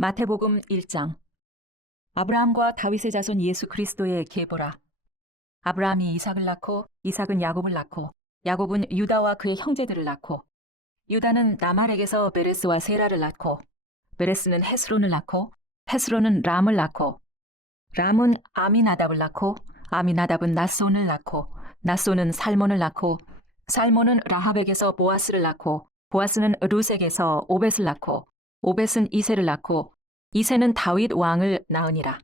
마태복음 1장. 아브라함과 다윗의 자손 예수 그리스도의 계보라. 아브라함이 이삭을 낳고 이삭은 야곱을 낳고 야곱은 유다와 그의 형제들을 낳고 유다는 나말에게서 베레스와 세라를 낳고 베레스는 헤스론을 낳고 헤스론은 람을 낳고 람은 아미나답을 낳고 아미나답은 낫손을 낳고 낫손은 살몬을 낳고 살몬은 라합에게서 보아스를 낳고 보아스는 룻에게서 오벳을 낳고 오벳은 이새를 낳고 이새는 다윗 왕을 낳으니라.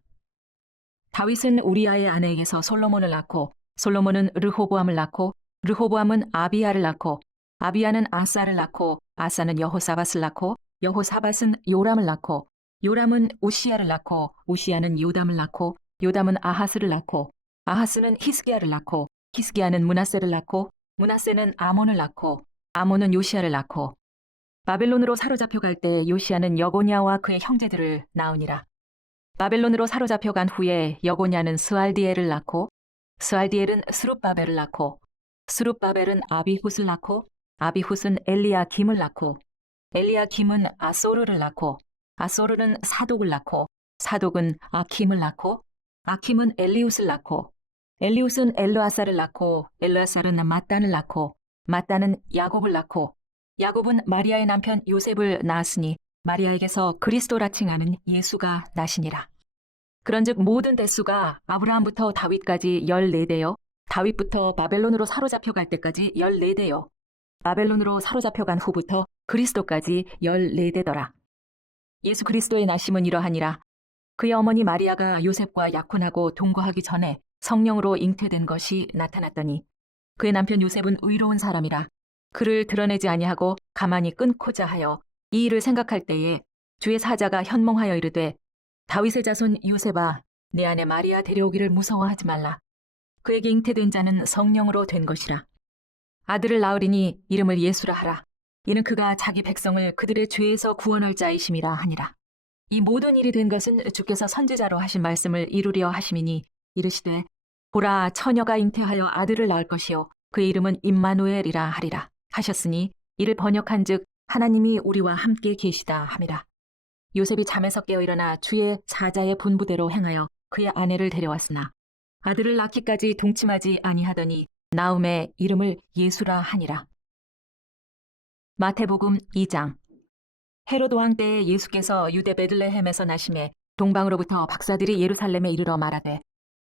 다윗은 우리아의 아내에게서 솔로몬을 낳고 솔로몬은 르호보암을 낳고 르호보암은 아비야를 낳고 아비야는 아사를 낳고 아사는 여호사밧을 낳고 여호사밧은 요람을 낳고 요람은 우시야를 낳고 우시야는 요담을 낳고 요담은 아하스를 낳고 아하스는 히스기야를 낳고 히스기야는 므낫세를 낳고 므낫세는 아몬을 낳고 아몬은 요시야를 낳고 바벨론으로 사로잡혀갈 때 요시야는 여고냐와 그의 형제들을 낳으니라. 바벨론으로 사로잡혀간 후에 여고냐는 스알디엘을 낳고 스알디엘은 스룹바벨을 낳고 스룹바벨은 아비훗을 낳고 아비훗은 엘리야김을 낳고 엘리야김은 아소르를 낳고 아소르는 사독을 낳고 사독은 아킴을 낳고 아킴은 엘리웃을 낳고 엘리웃은 엘르아살을 낳고 엘르아살은 mat단을 낳고 mat단은 야곱을 낳고 야곱은 마리아의 남편 요셉을 낳았으니 마리아에게서 그리스도라 칭하는 예수가 나시니라. 그런즉 모든 대수가 아브라함부터 다윗까지 14대요 다윗부터 바벨론으로 사로잡혀갈 때까지 14대요 바벨론으로 사로잡혀간 후부터 그리스도까지 14대더라. 예수 그리스도의 나심은 이러하니라. 그의 어머니 마리아가 요셉과 약혼하고 동거하기 전에 성령으로 잉태된 것이 나타났더니 그의 남편 요셉은 의로운 사람이라. 그를 드러내지 아니하고 가만히 끊고자 하여 이 일을 생각할 때에 주의 사자가 현몽하여 이르되 다윗의 자손 요셉아 내 아내 마리아 데려오기를 무서워하지 말라. 그에게 잉태된 자는 성령으로 된 것이라. 아들을 낳으리니 이름을 예수라 하라. 이는 그가 자기 백성을 그들의 죄에서 구원할 자이심이라 하니라. 이 모든 일이 된 것은 주께서 선지자로 하신 말씀을 이루려 하심이니 이르시되 보라 처녀가 잉태하여 아들을 낳을 것이요 그의 이름은 임마누엘이라 하리라 하셨으니 이를 번역한즉 하나님이 우리와 함께 계시다 함이라. 요셉이 잠에서 깨어 일어나 주의 사자의 분부대로 행하여 그의 아내를 데려왔으나 아들을 낳기까지 동침하지 아니하더니 나음에 이름을 예수라 하니라. 마태복음 2장. 헤롯 왕 때에 예수께서 유대 베들레헴에서 나심에 동방으로부터 박사들이 예루살렘에 이르러 말하되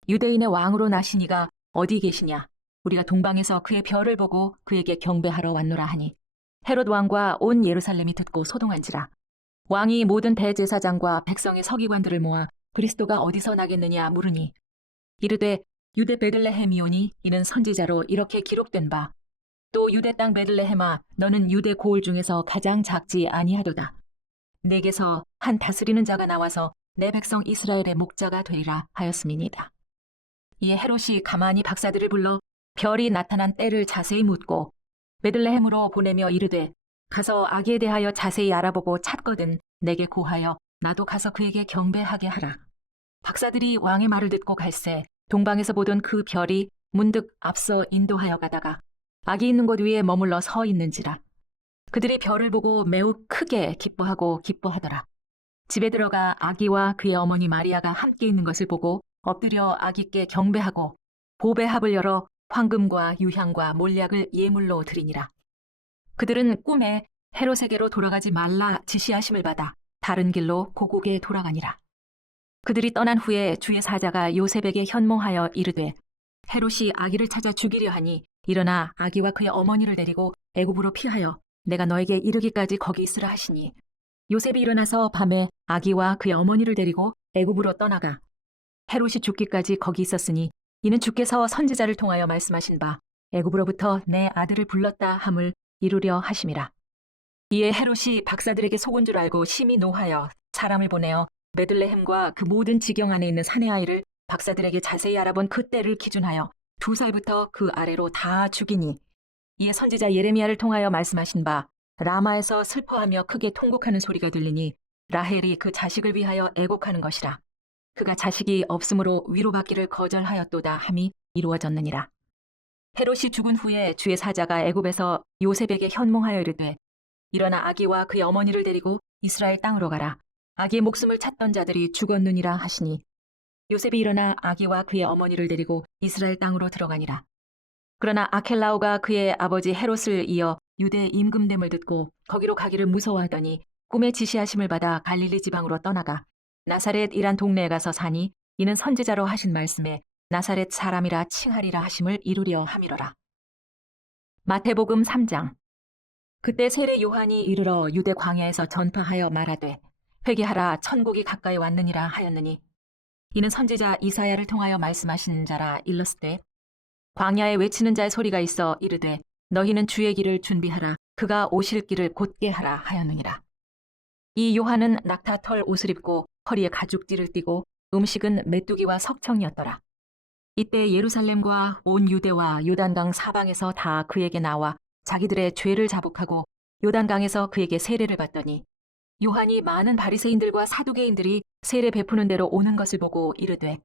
유대인의 왕으로 나시니가 어디 계시냐? 우리가 동방에서 그의 별을 보고 그에게 경배하러 왔노라 하니 헤롯 왕과 온 예루살렘이 듣고 소동한지라. 왕이 모든 대제사장과 백성의 서기관들을 모아 그리스도가 어디서 나겠느냐 물으니 이르되 유대 베들레헴이오니 이는 선지자로 이렇게 기록된 바 또 유대 땅 베들레헴아 너는 유대 고을 중에서 가장 작지 아니하도다. 내게서 한 다스리는 자가 나와서 내 백성 이스라엘의 목자가 되리라 하였음이니이다. 이에 헤롯이 가만히 박사들을 불러 별이 나타난 때를 자세히 묻고 베들레헴으로 보내며 이르되 가서 아기에 대하여 자세히 알아보고 찾거든 내게 고하여 나도 가서 그에게 경배하게 하라. 박사들이 왕의 말을 듣고 갈새 동방에서 보던 그 별이 문득 앞서 인도하여 가다가 아기 있는 곳 위에 머물러 서 있는지라. 그들이 별을 보고 매우 크게 기뻐하더라. 집에 들어가 아기와 그의 어머니 마리아가 함께 있는 것을 보고 엎드려 아기께 경배하고 보배합을 열어 황금과 유향과 몰약을 예물로 드리니라. 그들은 꿈에 헤롯에게로 돌아가지 말라 지시하심을 받아 다른 길로 고국에 돌아가니라. 그들이 떠난 후에 주의 사자가 요셉에게 현몽하여 이르되 헤롯이 아기를 찾아 죽이려 하니 일어나 아기와 그의 어머니를 데리고 애굽으로 피하여 내가 너에게 이르기까지 거기 있으라 하시니 요셉이 일어나서 밤에 아기와 그의 어머니를 데리고 애굽으로 떠나가 헤롯이 죽기까지 거기 있었으니 이는 주께서 선지자를 통하여 말씀하신 바 애굽으로부터 내 아들을 불렀다 함을 이루려 하심이라. 이에 헤롯이 박사들에게 속은 줄 알고 심히 노하여 사람을 보내어 베들레헴과 그 모든 지경 안에 있는 사내 아이를 박사들에게 자세히 알아본 그 때를 기준하여 2살부터 그 아래로 다 죽이니 이에 선지자 예레미야를 통하여 말씀하신 바 라마에서 슬퍼하며 크게 통곡하는 소리가 들리니 라헬이 그 자식을 위하여 애곡하는 것이라. 그가 자식이 없으므로 위로받기를 거절하였도다 함이 이루어졌느니라. 헤롯이 죽은 후에 주의 사자가 애굽에서 요셉에게 현몽하여 이르되 일어나 아기와 그의 어머니를 데리고 이스라엘 땅으로 가라. 아기의 목숨을 찾던 자들이 죽었느니라 하시니 요셉이 일어나 아기와 그의 어머니를 데리고 이스라엘 땅으로 들어가니라. 그러나 아켈라오가 그의 아버지 헤롯을 이어 유대 임금됨을 듣고 거기로 가기를 무서워하더니 꿈의 지시하심을 받아 갈릴리 지방으로 떠나가 나사렛이란 동네에 가서 사니 이는 선지자로 하신 말씀에 나사렛 사람이라 칭하리라 하심을 이루려 함이로라. 마태복음 3장. 그때 세례 요한이 이르러 유대 광야에서 전파하여 말하되 회개하라 천국이 가까이 왔느니라 하였느니 이는 선지자 이사야를 통하여 말씀하신 자라 일렀으되 광야에 외치는 자의 소리가 있어 이르되 너희는 주의 길을 준비하라 그가 오실 길을 곧게 하라 하였느니라. 이 요한은 낙타털 옷을 입고 허리에 가죽띠를 띠고 음식은 메뚜기와 석청이었더라. 이때 예루살렘과 온 유대와 요단강 사방에서 다 그에게 나와 자기들의 죄를 자복하고 요단강에서 그에게 세례를 받더니 요한이 많은 바리새인들과 사두개인들이 세례 베푸는 대로 오는 것을 보고 이르되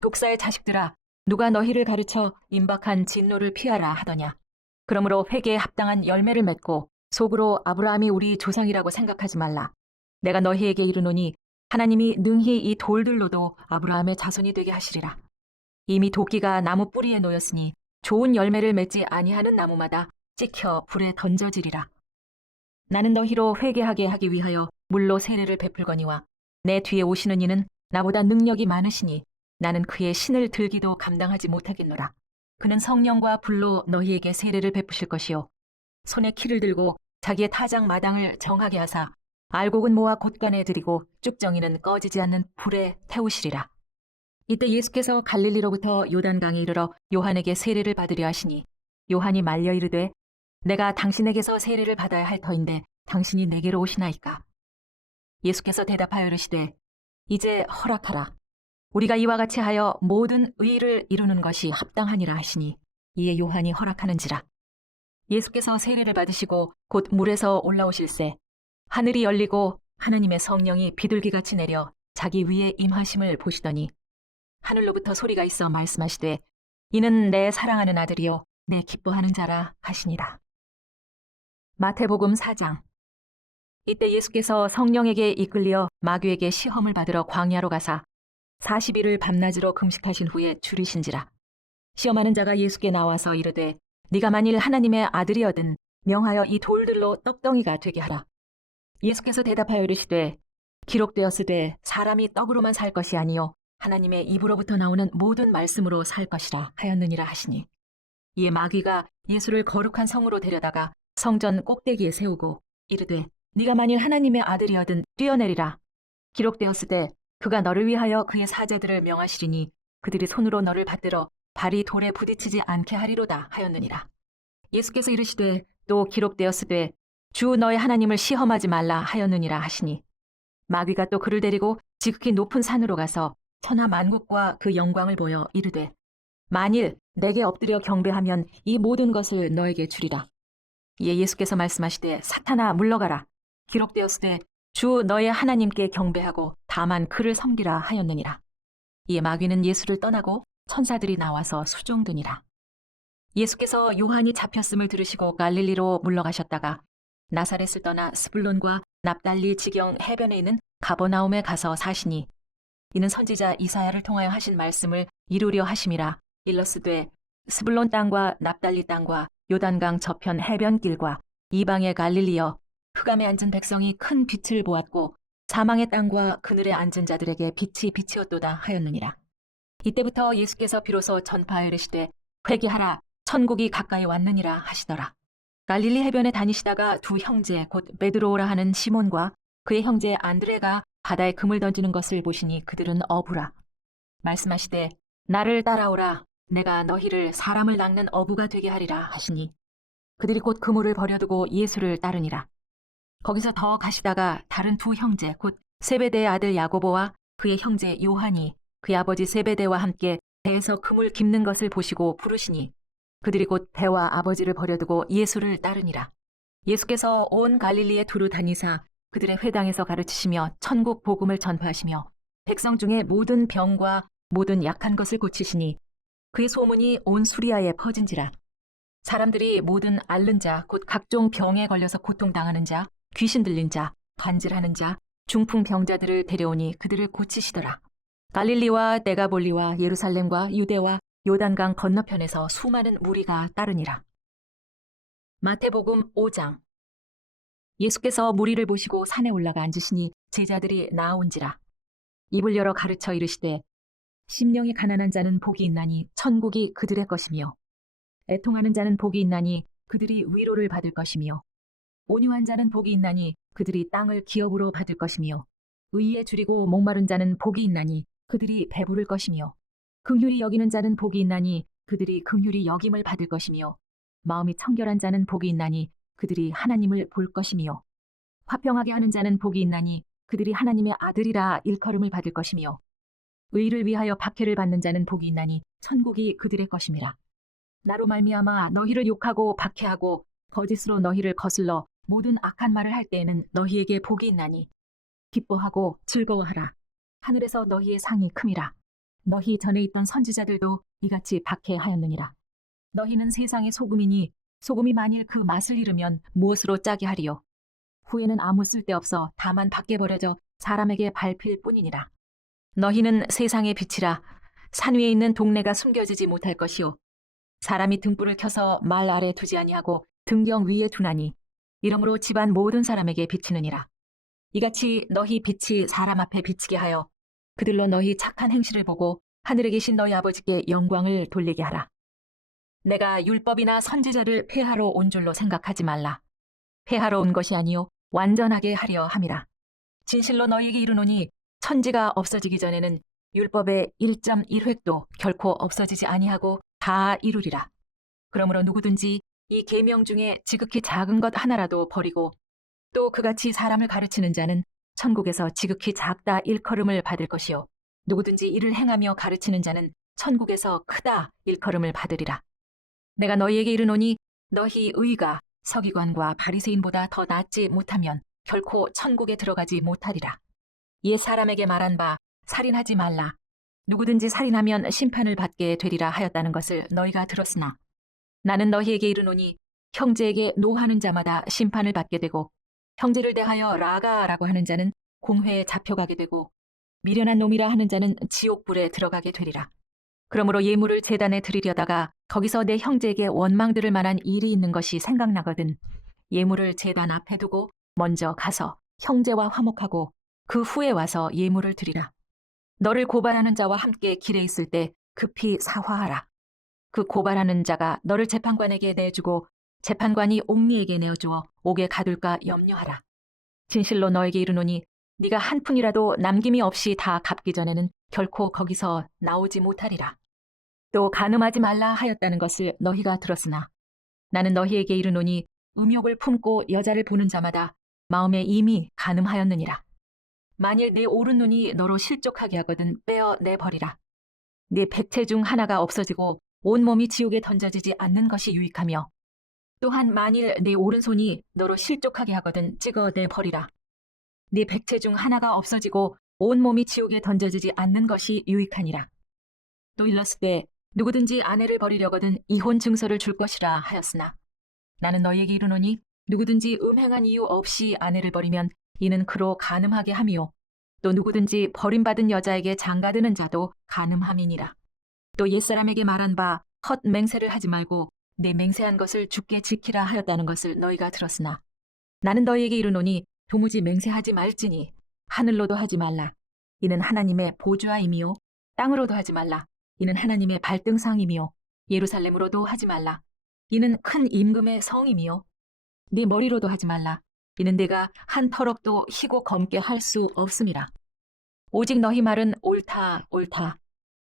독사의 자식들아 누가 너희를 가르쳐 임박한 진노를 피하라 하더냐. 그러므로 회개에 합당한 열매를 맺고 속으로 아브라함이 우리 조상이라고 생각하지 말라. 내가 너희에게 이르노니 하나님이 능히 이 돌들로도 아브라함의 자손이 되게 하시리라. 이미 도끼가 나무 뿌리에 놓였으니 좋은 열매를 맺지 아니하는 나무마다 찍혀 불에 던져지리라. 나는 너희로 회개하게 하기 위하여 물로 세례를 베풀거니와 내 뒤에 오시는 이는 나보다 능력이 많으시니 나는 그의 신을 들기도 감당하지 못하겠노라. 그는 성령과 불로 너희에게 세례를 베푸실 것이요 손에 키를 들고 자기의 타작 마당을 정하게 하사 알곡은 모아 곳간에 들이고 쭉정이는 꺼지지 않는 불에 태우시리라. 이때 예수께서 갈릴리로부터 요단강에 이르러 요한에게 세례를 받으려 하시니 요한이 말려 이르되 내가 당신에게서 세례를 받아야 할 터인데 당신이 내게로 오시나이까. 예수께서 대답하여 이르시되 이제 허락하라. 우리가 이와 같이 하여 모든 의를 이루는 것이 합당하니라 하시니 이에 요한이 허락하는지라. 예수께서 세례를 받으시고 곧 물에서 올라오실새 하늘이 열리고 하나님의 성령이 비둘기같이 내려 자기 위에 임하심을 보시더니 하늘로부터 소리가 있어 말씀하시되 이는 내 사랑하는 아들이요 내 기뻐하는 자라 하시니라. 마태복음 4장. 이때 예수께서 성령에게 이끌려 마귀에게 시험을 받으러 광야로 가사 40일을 밤낮으로 금식하신 후에 줄이신지라. 시험하는 자가 예수께 나와서 이르되 네가 만일 하나님의 아들이어든 명하여 이 돌들로 떡덩이가 되게 하라. 예수께서 대답하여 이르시되 기록되었으되 사람이 떡으로만 살 것이 아니요 하나님의 입으로부터 나오는 모든 말씀으로 살 것이라 하였느니라 하시니 이에 마귀가 예수를 거룩한 성으로 데려다가 성전 꼭대기에 세우고 이르되 네가 만일 하나님의 아들이어든 뛰어내리라. 기록되었으되 그가 너를 위하여 그의 사제들을 명하시리니 그들이 손으로 너를 받들어 발이 돌에 부딪히지 않게 하리로다 하였느니라. 예수께서 이르시되 또 기록되었으되 주 너의 하나님을 시험하지 말라 하였느니라 하시니 마귀가 또 그를 데리고 지극히 높은 산으로 가서 천하 만국과 그 영광을 보여 이르되 만일 내게 엎드려 경배하면 이 모든 것을 너에게 주리라. 이에 예수께서 말씀하시되 사탄아 물러가라. 기록되었으되 주 너의 하나님께 경배하고 다만 그를 섬기라 하였느니라. 이에 마귀는 예수를 떠나고 천사들이 나와서 수종드니라. 예수께서 요한이 잡혔음을 들으시고 갈릴리로 물러가셨다가 나사렛을 떠나 스불론과 납달리 지경 해변에 있는 가버나움에 가서 사시니 이는 선지자 이사야를 통하여 하신 말씀을 이루려 하심이라. 일러스되 스불론 땅과 납달리 땅과 요단강 저편 해변길과 이방의 갈릴리여 흑암에 앉은 백성이 큰 빛을 보았고 사망의 땅과 그늘에 앉은 자들에게 빛이 비치었도다 하였느니라. 이때부터 예수께서 비로소 전파하여 이르시되 회개하라 천국이 가까이 왔느니라 하시더라. 갈릴리 해변에 다니시다가 두 형제 곧 베드로라 하는 시몬과 그의 형제 안드레가 바다에 금을 던지는 것을 보시니 그들은 어부라. 말씀하시되 나를 따라오라. 내가 너희를 사람을 낚는 어부가 되게 하리라 하시니 그들이 곧 그물을 버려두고 예수를 따르니라. 거기서 더 가시다가 다른 두 형제 곧 세베대의 아들 야고보와 그의 형제 요한이 그의 아버지 세베대와 함께 배에서 그물 깁는 것을 보시고 부르시니 그들이 곧 배와 아버지를 버려두고 예수를 따르니라. 예수께서 온 갈릴리에 두루 다니사 그들의 회당에서 가르치시며 천국 복음을 전파하시며 백성 중에 모든 병과 모든 약한 것을 고치시니 그의 소문이 온 수리아에 퍼진지라. 사람들이 모든 앓는 자 곧 각종 병에 걸려서 고통당하는 자 귀신 들린 자, 간질하는 자, 중풍 병자들을 데려오니 그들을 고치시더라. 갈릴리와 데가볼리와 예루살렘과 유대와 요단강 건너편에서 수많은 무리가 따르니라. 마태복음 5장. 예수께서 무리를 보시고 산에 올라가 앉으시니 제자들이 나아온지라. 입을 열어 가르쳐 이르시되 심령이 가난한 자는 복이 있나니 천국이 그들의 것이며 애통하는 자는 복이 있나니 그들이 위로를 받을 것이며 온유한 자는 복이 있나니 그들이 땅을 기업으로 받을 것이며 의에 줄이고 목마른 자는 복이 있나니 그들이 배부를 것이며 긍휼히 여기는 자는 복이 있나니 그들이 긍휼히 여김을 받을 것이며 마음이 청결한 자는 복이 있나니 그들이 하나님을 볼 것이며 화평하게 하는 자는 복이 있나니 그들이 하나님의 아들이라 일컬음을 받을 것이며 의를 위하여 박해를 받는 자는 복이 있나니 천국이 그들의 것임이라. 나로 말미암아 너희를 욕하고 박해하고 거짓으로 너희를 거슬러 모든 악한 말을 할 때에는 너희에게 복이 있나니 기뻐하고 즐거워하라. 하늘에서 너희의 상이 큼이라. 너희 전에 있던 선지자들도 이같이 박해하였느니라. 너희는 세상의 소금이니 소금이 만일 그 맛을 잃으면 무엇으로 짜게 하리요. 후에는 아무 쓸데없어 다만 밖에 버려져 사람에게 밟힐 뿐이니라. 너희는 세상의 빛이라. 산 위에 있는 동네가 숨겨지지 못할 것이요 사람이 등불을 켜서 말 아래 두지 아니하고 등경 위에 두나니 이러므로 집안 모든 사람에게 비치느니라. 이같이 너희 빛이 사람 앞에 비치게 하여 그들로 너희 착한 행실을 보고 하늘에 계신 너희 아버지께 영광을 돌리게 하라. 내가 율법이나 선지자를 폐하러 온 줄로 생각하지 말라. 폐하러 온 것이 아니요 완전하게 하려 함이라. 진실로 너희에게 이르노니 천지가 없어지기 전에는 율법의 1.1획도 결코 없어지지 아니하고 다 이루리라. 그러므로 누구든지 이 계명 중에 지극히 작은 것 하나라도 버리고 또 그같이 사람을 가르치는 자는 천국에서 지극히 작다 일컬음을 받을 것이요 누구든지 이를 행하며 가르치는 자는 천국에서 크다 일컬음을 받으리라. 내가 너희에게 이르노니 너희 의가 서기관과 바리새인보다 더 낫지 못하면 결코 천국에 들어가지 못하리라. 옛 사람에게 말한 바 살인하지 말라. 누구든지 살인하면 심판을 받게 되리라 하였다는 것을 너희가 들었으나 나는 너희에게 이르노니 형제에게 노하는 자마다 심판을 받게 되고 형제를 대하여 라가라고 하는 자는 공회에 잡혀가게 되고 미련한 놈이라 하는 자는 지옥불에 들어가게 되리라. 그러므로 예물을 제단에 드리려다가 거기서 내 형제에게 원망 들을 만한 일이 있는 것이 생각나거든 예물을 제단 앞에 두고 먼저 가서 형제와 화목하고 그 후에 와서 예물을 드리라. 너를 고발하는 자와 함께 길에 있을 때 급히 사화하라. 그 고발하는 자가 너를 재판관에게 내주고 재판관이 옥리에게 내어주어 옥에 가둘까 염려하라. 진실로 너에게 이르노니 네가 한 푼이라도 남김이 없이 다 갚기 전에는 결코 거기서 나오지 못하리라. 또 간음하지 말라 하였다는 것을 너희가 들었으나 나는 너희에게 이르노니 음욕을 품고 여자를 보는 자마다 마음에 이미 간음하였느니라. 만일 네 오른눈이 너로 실족하게 하거든 빼어 내버리라. 네 백체 중 하나가 없어지고 온몸이 지옥에 던져지지 않는 것이 유익하며 또한 만일 네 오른손이 너로 실족하게 하거든 찍어 내버리라. 네 백체 중 하나가 없어지고 온몸이 지옥에 던져지지 않는 것이 유익하니라. 또 일렀으되 누구든지 아내를 버리려거든 이혼 증서를 줄 것이라 하였으나 나는 너희에게 이르노니 누구든지 음행한 이유 없이 아내를 버리면 이는 그로 간음하게 함이요 또 누구든지 버림받은 여자에게 장가드는 자도 간음함이니라. 또 옛사람에게 말한 바 헛 맹세를 하지 말고 내 맹세한 것을 주께 지키라 하였다는 것을 너희가 들었으나 나는 너희에게 이르노니 도무지 맹세하지 말지니 하늘로도 하지 말라. 이는 하나님의 보좌임이요 땅으로도 하지 말라. 이는 하나님의 발등상이며 예루살렘으로도 하지 말라. 이는 큰 임금의 성임이요 네 머리로도 하지 말라. 이는 내가 한 터럭도 희고 검게 할 수 없음이라. 오직 너희 말은 옳다 옳다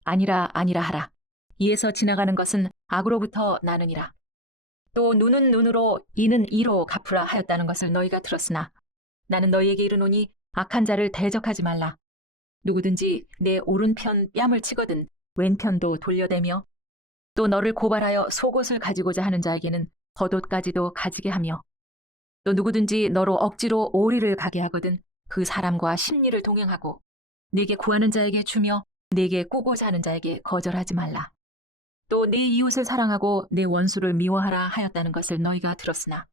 아니라 아니라 하라. 이에서 지나가는 것은 악으로부터 나느니라. 또 눈은 눈으로 이는 이로 갚으라 하였다는 것을 너희가 들었으나 나는 너희에게 이르노니 악한 자를 대적하지 말라. 누구든지 내 오른편 뺨을 치거든 왼편도 돌려대며 또 너를 고발하여 속옷을 가지고자 하는 자에게는 겉옷까지도 가지게 하며 또 누구든지 너로 억지로 오리를 가게 하거든 그 사람과 심리를 동행하고 네게 구하는 자에게 주며 네게 꾸고자 하는 자에게 거절하지 말라. 또 네 이웃을 사랑하고 내 원수를 미워하라 하였다는 것을 너희가 들었으나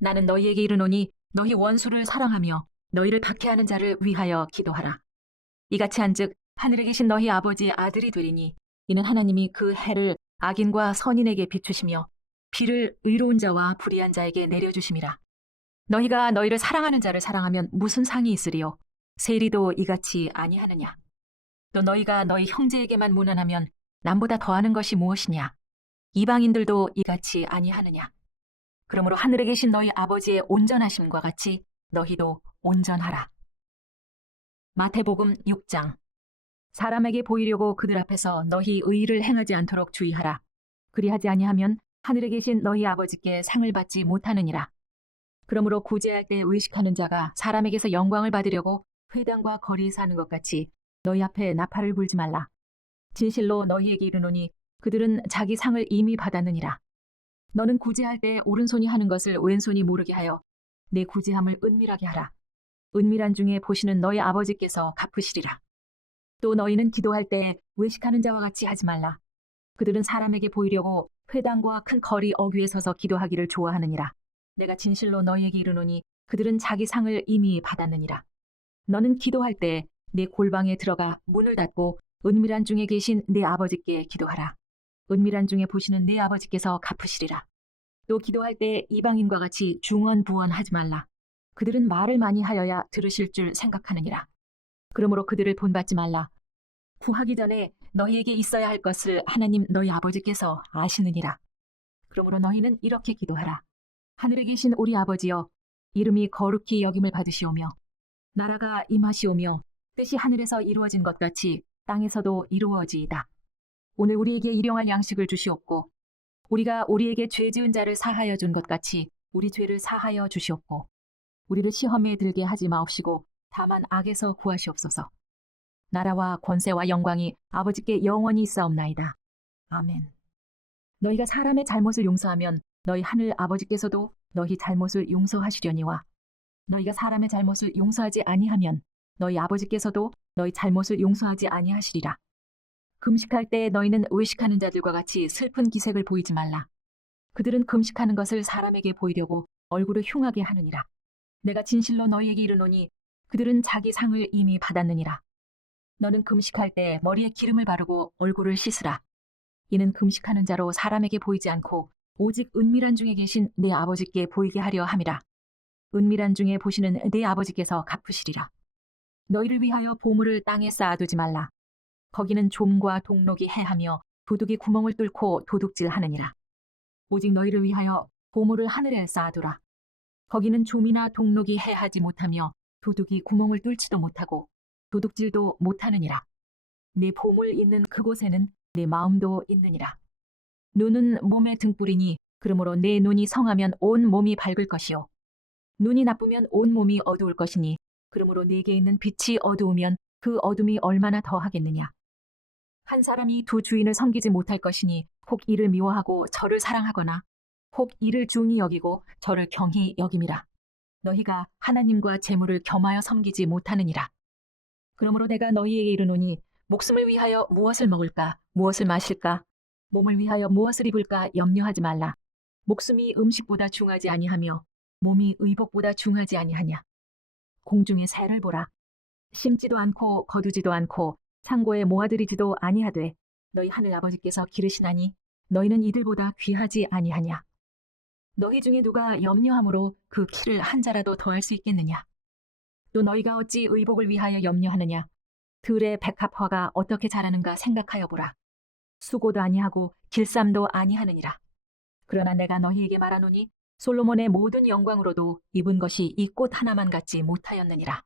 나는 너희에게 이르노니 너희 원수를 사랑하며 너희를 박해하는 자를 위하여 기도하라. 이같이 한즉 하늘에 계신 너희 아버지의 아들이 되리니 이는 하나님이 그 해를 악인과 선인에게 비추시며 비를 의로운 자와 불의한 자에게 내려주심이라. 너희가 너희를 사랑하는 자를 사랑하면 무슨 상이 있으리요? 세리도 이같이 아니하느냐? 또 너희가 너희 형제에게만 무난하면 남보다 더하는 것이 무엇이냐? 이방인들도 이같이 아니하느냐? 그러므로 하늘에 계신 너희 아버지의 온전하심과 같이 너희도 온전하라. 마태복음 6장. 사람에게 보이려고 그들 앞에서 너희 의를 행하지 않도록 주의하라. 그리하지 아니하면 하늘에 계신 너희 아버지께 상을 받지 못하느니라. 그러므로 구제할 때 의식하는 자가 사람에게서 영광을 받으려고 회당과 거리에 사는 것 같이 너희 앞에 나팔을 불지 말라. 진실로 너희에게 이르노니 그들은 자기 상을 이미 받았느니라. 너는 구제할 때 오른손이 하는 것을 왼손이 모르게 하여 내 구제함을 은밀하게 하라. 은밀한 중에 보시는 너희 아버지께서 갚으시리라. 또 너희는 기도할 때 외식하는 자와 같이 하지 말라. 그들은 사람에게 보이려고 회당과 큰 거리 어귀에 서서 기도하기를 좋아하느니라. 내가 진실로 너희에게 이르노니 그들은 자기 상을 이미 받았느니라. 너는 기도할 때 내 골방에 들어가 문을 닫고 은밀한 중에 계신 내 아버지께 기도하라. 은밀한 중에 보시는 내 아버지께서 갚으시리라. 또 기도할 때 이방인과 같이 중언부언하지 말라. 그들은 말을 많이 하여야 들으실 줄 생각하느니라. 그러므로 그들을 본받지 말라. 구하기 전에 너희에게 있어야 할 것을 하나님 너희 아버지께서 아시느니라. 그러므로 너희는 이렇게 기도하라. 하늘에 계신 우리 아버지여, 이름이 거룩히 여김을 받으시오며 나라가 임하시오며 뜻이 하늘에서 이루어진 것 같이 땅에서도 이루어지이다. 오늘 우리에게 일용할 양식을 주시옵고 우리가 우리에게 죄 지은 자를 사하여 준 것 같이 우리 죄를 사하여 주시옵고 우리를 시험에 들게 하지 마옵시고 다만 악에서 구하시옵소서. 나라와 권세와 영광이 아버지께 영원히 있사옵나이다. 아멘. 너희가 사람의 잘못을 용서하면 너희 하늘 아버지께서도 너희 잘못을 용서하시려니와 너희가 사람의 잘못을 용서하지 아니하면 너희 아버지께서도 너희 잘못을 용서하지 아니하시리라. 금식할 때 너희는 외식하는 자들과 같이 슬픈 기색을 보이지 말라. 그들은 금식하는 것을 사람에게 보이려고 얼굴을 흉하게 하느니라. 내가 진실로 너희에게 이르노니 그들은 자기 상을 이미 받았느니라. 너는 금식할 때 머리에 기름을 바르고 얼굴을 씻으라. 이는 금식하는 자로 사람에게 보이지 않고 오직 은밀한 중에 계신 내 아버지께 보이게 하려 함이라. 은밀한 중에 보시는 내 아버지께서 갚으시리라. 너희를 위하여 보물을 땅에 쌓아두지 말라. 거기는 좀과 동록이 해하며 도둑이 구멍을 뚫고 도둑질하느니라. 오직 너희를 위하여 보물을 하늘에 쌓아두라. 거기는 좀이나 동록이 해하지 못하며 도둑이 구멍을 뚫지도 못하고 도둑질도 못하느니라. 네 보물 있는 그곳에는 내 마음도 있느니라. 눈은 몸의 등불이니 그러므로 내 눈이 성하면 온 몸이 밝을 것이요 눈이 나쁘면 온 몸이 어두울 것이니 그러므로 네게 있는 빛이 어두우면 그 어둠이 얼마나 더하겠느냐. 한 사람이 두 주인을 섬기지 못할 것이니 혹 이를 미워하고 저를 사랑하거나 혹 이를 중히 여기고 저를 경히 여김이라. 너희가 하나님과 재물을 겸하여 섬기지 못하느니라. 그러므로 내가 너희에게 이르노니 목숨을 위하여 무엇을 먹을까 무엇을 마실까 몸을 위하여 무엇을 입을까 염려하지 말라. 목숨이 음식보다 중하지 아니하며 몸이 의복보다 중하지 아니하냐. 공중의 새를 보라. 심지도 않고 거두지도 않고 창고에 모아들이지도 아니하되 너희 하늘 아버지께서 기르시나니 너희는 이들보다 귀하지 아니하냐. 너희 중에 누가 염려함으로 그 키를 한 자라도 더할 수 있겠느냐. 또 너희가 어찌 의복을 위하여 염려하느냐. 들의 백합화가 어떻게 자라는가 생각하여 보라. 수고도 아니하고 길쌈도 아니하느니라. 그러나 내가 너희에게 말하노니 솔로몬의 모든 영광으로도 입은 것이 이 꽃 하나만 같지 못하였느니라.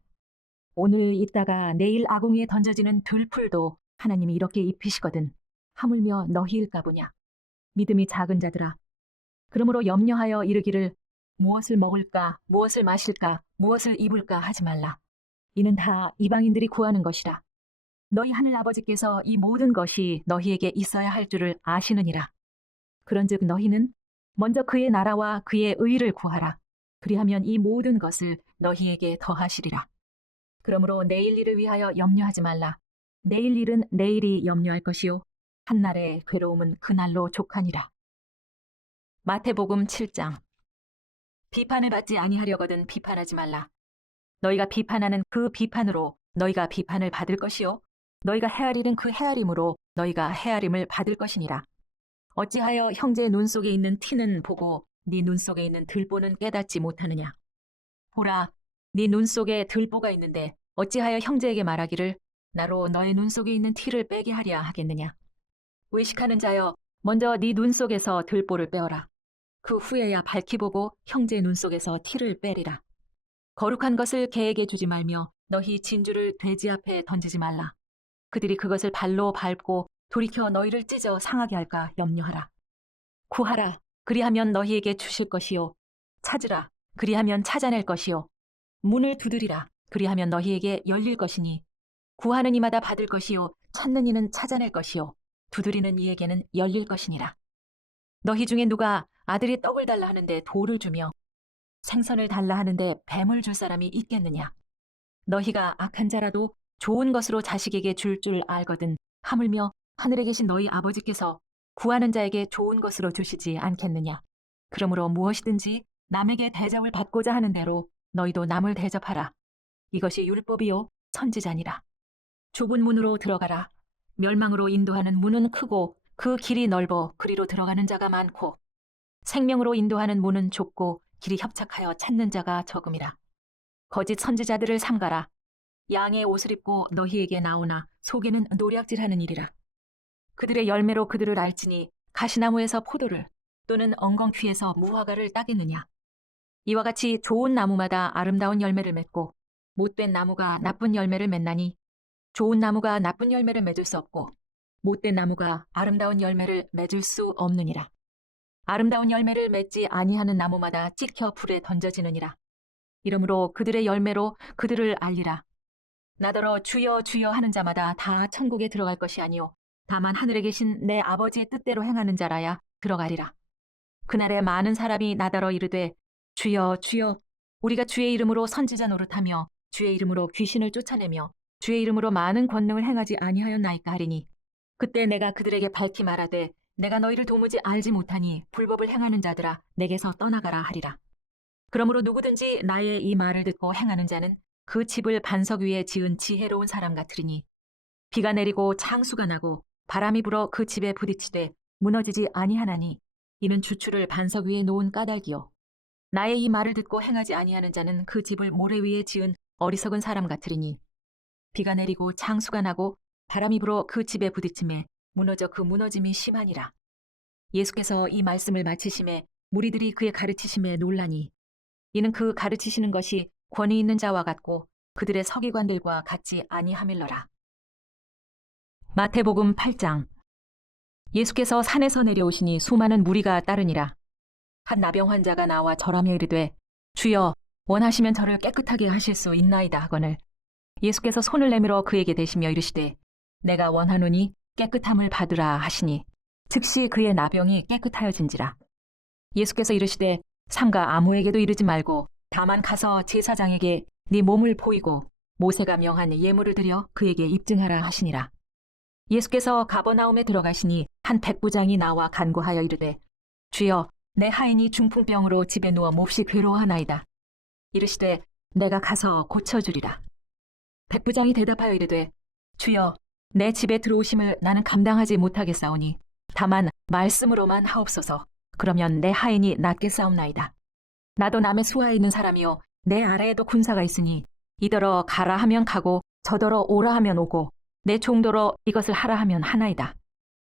오늘 입다가 내일 아궁이에 던져지는 들풀도 하나님이 이렇게 입히시거든 하물며 너희일까 보냐. 믿음이 작은 자들아. 그러므로 염려하여 이르기를 무엇을 먹을까 무엇을 마실까 무엇을 입을까 하지 말라. 이는 다 이방인들이 구하는 것이라. 너희 하늘 아버지께서 이 모든 것이 너희에게 있어야 할 줄을 아시느니라. 그런즉 너희는 먼저 그의 나라와 그의 의를 구하라. 그리하면 이 모든 것을 너희에게 더하시리라. 그러므로 내일 일을 위하여 염려하지 말라. 내일 일은 내일이 염려할 것이요 한날의 괴로움은 그날로 족하니라. 마태복음 7장. 비판을 받지 아니하려거든 비판하지 말라. 너희가 비판하는 그 비판으로 너희가 비판을 받을 것이요 너희가 헤아리는 그 헤아림으로 너희가 헤아림을 받을 것이니라. 어찌하여 형제의 눈 속에 있는 티는 보고 네 눈 속에 있는 들보는 깨닫지 못하느냐. 보라, 네 눈 속에 들보가 있는데 어찌하여 형제에게 말하기를 나로 너의 눈 속에 있는 티를 빼게 하랴 하겠느냐. 의식하는 자여, 먼저 네 눈 속에서 들보를 빼어라. 그 후에야 밝히 보고 형제의 눈 속에서 티를 빼리라. 거룩한 것을 개에게 주지 말며 너희 진주를 돼지 앞에 던지지 말라. 그들이 그것을 발로 밟고 돌이켜 너희를 찢어 상하게 할까 염려하라. 구하라, 그리하면 너희에게 주실 것이요. 찾으라, 그리하면 찾아낼 것이요. 문을 두드리라, 그리하면 너희에게 열릴 것이니 구하는 이마다 받을 것이요 찾는 이는 찾아낼 것이요 두드리는 이에게는 열릴 것이니라. 너희 중에 누가 아들이 떡을 달라 하는데 돌을 주며 생선을 달라 하는데 뱀을 줄 사람이 있겠느냐. 너희가 악한 자라도 좋은 것으로 자식에게 줄 알거든 하물며 하늘에 계신 너희 아버지께서 구하는 자에게 좋은 것으로 주시지 않겠느냐. 그러므로 무엇이든지 남에게 대접을 받고자 하는 대로 너희도 남을 대접하라. 이것이 율법이요 선지자니라. 좁은 문으로 들어가라. 멸망으로 인도하는 문은 크고 그 길이 넓어 그리로 들어가는 자가 많고 생명으로 인도하는 문은 좁고 길이 협착하여 찾는 자가 적음이라. 거짓 선지자들을 삼가라. 양의 옷을 입고 너희에게 나오나 속에는 노략질하는 일이라. 그들의 열매로 그들을 알지니 가시나무에서 포도를 또는 엉겅퀴에서 무화과를 따겠느냐. 이와 같이 좋은 나무마다 아름다운 열매를 맺고 못된 나무가 나쁜 열매를 맺나니 좋은 나무가 나쁜 열매를 맺을 수 없고 못된 나무가 아름다운 열매를 맺을 수 없느니라. 아름다운 열매를 맺지 아니하는 나무마다 찍혀 불에 던져지느니라. 이러므로 그들의 열매로 그들을 알리라. 나더러 주여 주여 하는 자마다 다 천국에 들어갈 것이 아니요 다만 하늘에 계신 내 아버지의 뜻대로 행하는 자라야 들어가리라. 그날에 많은 사람이 나더러 이르되 주여 주여 우리가 주의 이름으로 선지자 노릇하며 주의 이름으로 귀신을 쫓아내며 주의 이름으로 많은 권능을 행하지 아니하였나이까 하리니 그때 내가 그들에게 밝히 말하되 내가 너희를 도무지 알지 못하니 불법을 행하는 자들아 내게서 떠나가라 하리라. 그러므로 누구든지 나의 이 말을 듣고 행하는 자는 그 집을 반석 위에 지은 지혜로운 사람 같으리니 비가 내리고 창수가 나고 바람이 불어 그 집에 부딪히되 무너지지 아니하나니 이는 주추를 반석 위에 놓은 까닭이요 나의 이 말을 듣고 행하지 아니하는 자는 그 집을 모래 위에 지은 어리석은 사람 같으리니 비가 내리고 창수가 나고 바람이 불어 그 집에 부딪힘에 무너져 그 무너짐이 심하니라. 예수께서 이 말씀을 마치심에 무리들이 그의 가르치심에 놀라니 이는 그 가르치시는 것이 권위 있는 자와 같고 그들의 서기관들과 같지 아니하밀러라. 마태복음 8장. 예수께서 산에서 내려오시니 수많은 무리가 따르니라. 한 나병 환자가 나와 절하며 이르되 주여 원하시면 저를 깨끗하게 하실 수 있나이다 하거늘 예수께서 손을 내밀어 그에게 대시며 이르시되 내가 원하노니 깨끗함을 받으라 하시니 즉시 그의 나병이 깨끗하여진지라. 예수께서 이르시되 삼가 아무에게도 이르지 말고 다만 가서 제사장에게 네 몸을 보이고 모세가 명한 예물을 드려 그에게 입증하라 하시니라. 예수께서 가버나움에 들어가시니 한 백부장이 나와 간구하여 이르되 주여 내 하인이 중풍병으로 집에 누워 몹시 괴로워하나이다. 이르시되 내가 가서 고쳐주리라. 백부장이 대답하여 이르되 주여 내 집에 들어오심을 나는 감당하지 못하겠사오니 다만 말씀으로만 하옵소서. 그러면 내 하인이 낫겠사옵나이다. 나도 남의 수하에 있는 사람이요 내 아래에도 군사가 있으니 이더러 가라 하면 가고 저더러 오라 하면 오고 내 종더러 이것을 하라 하면 하나이다.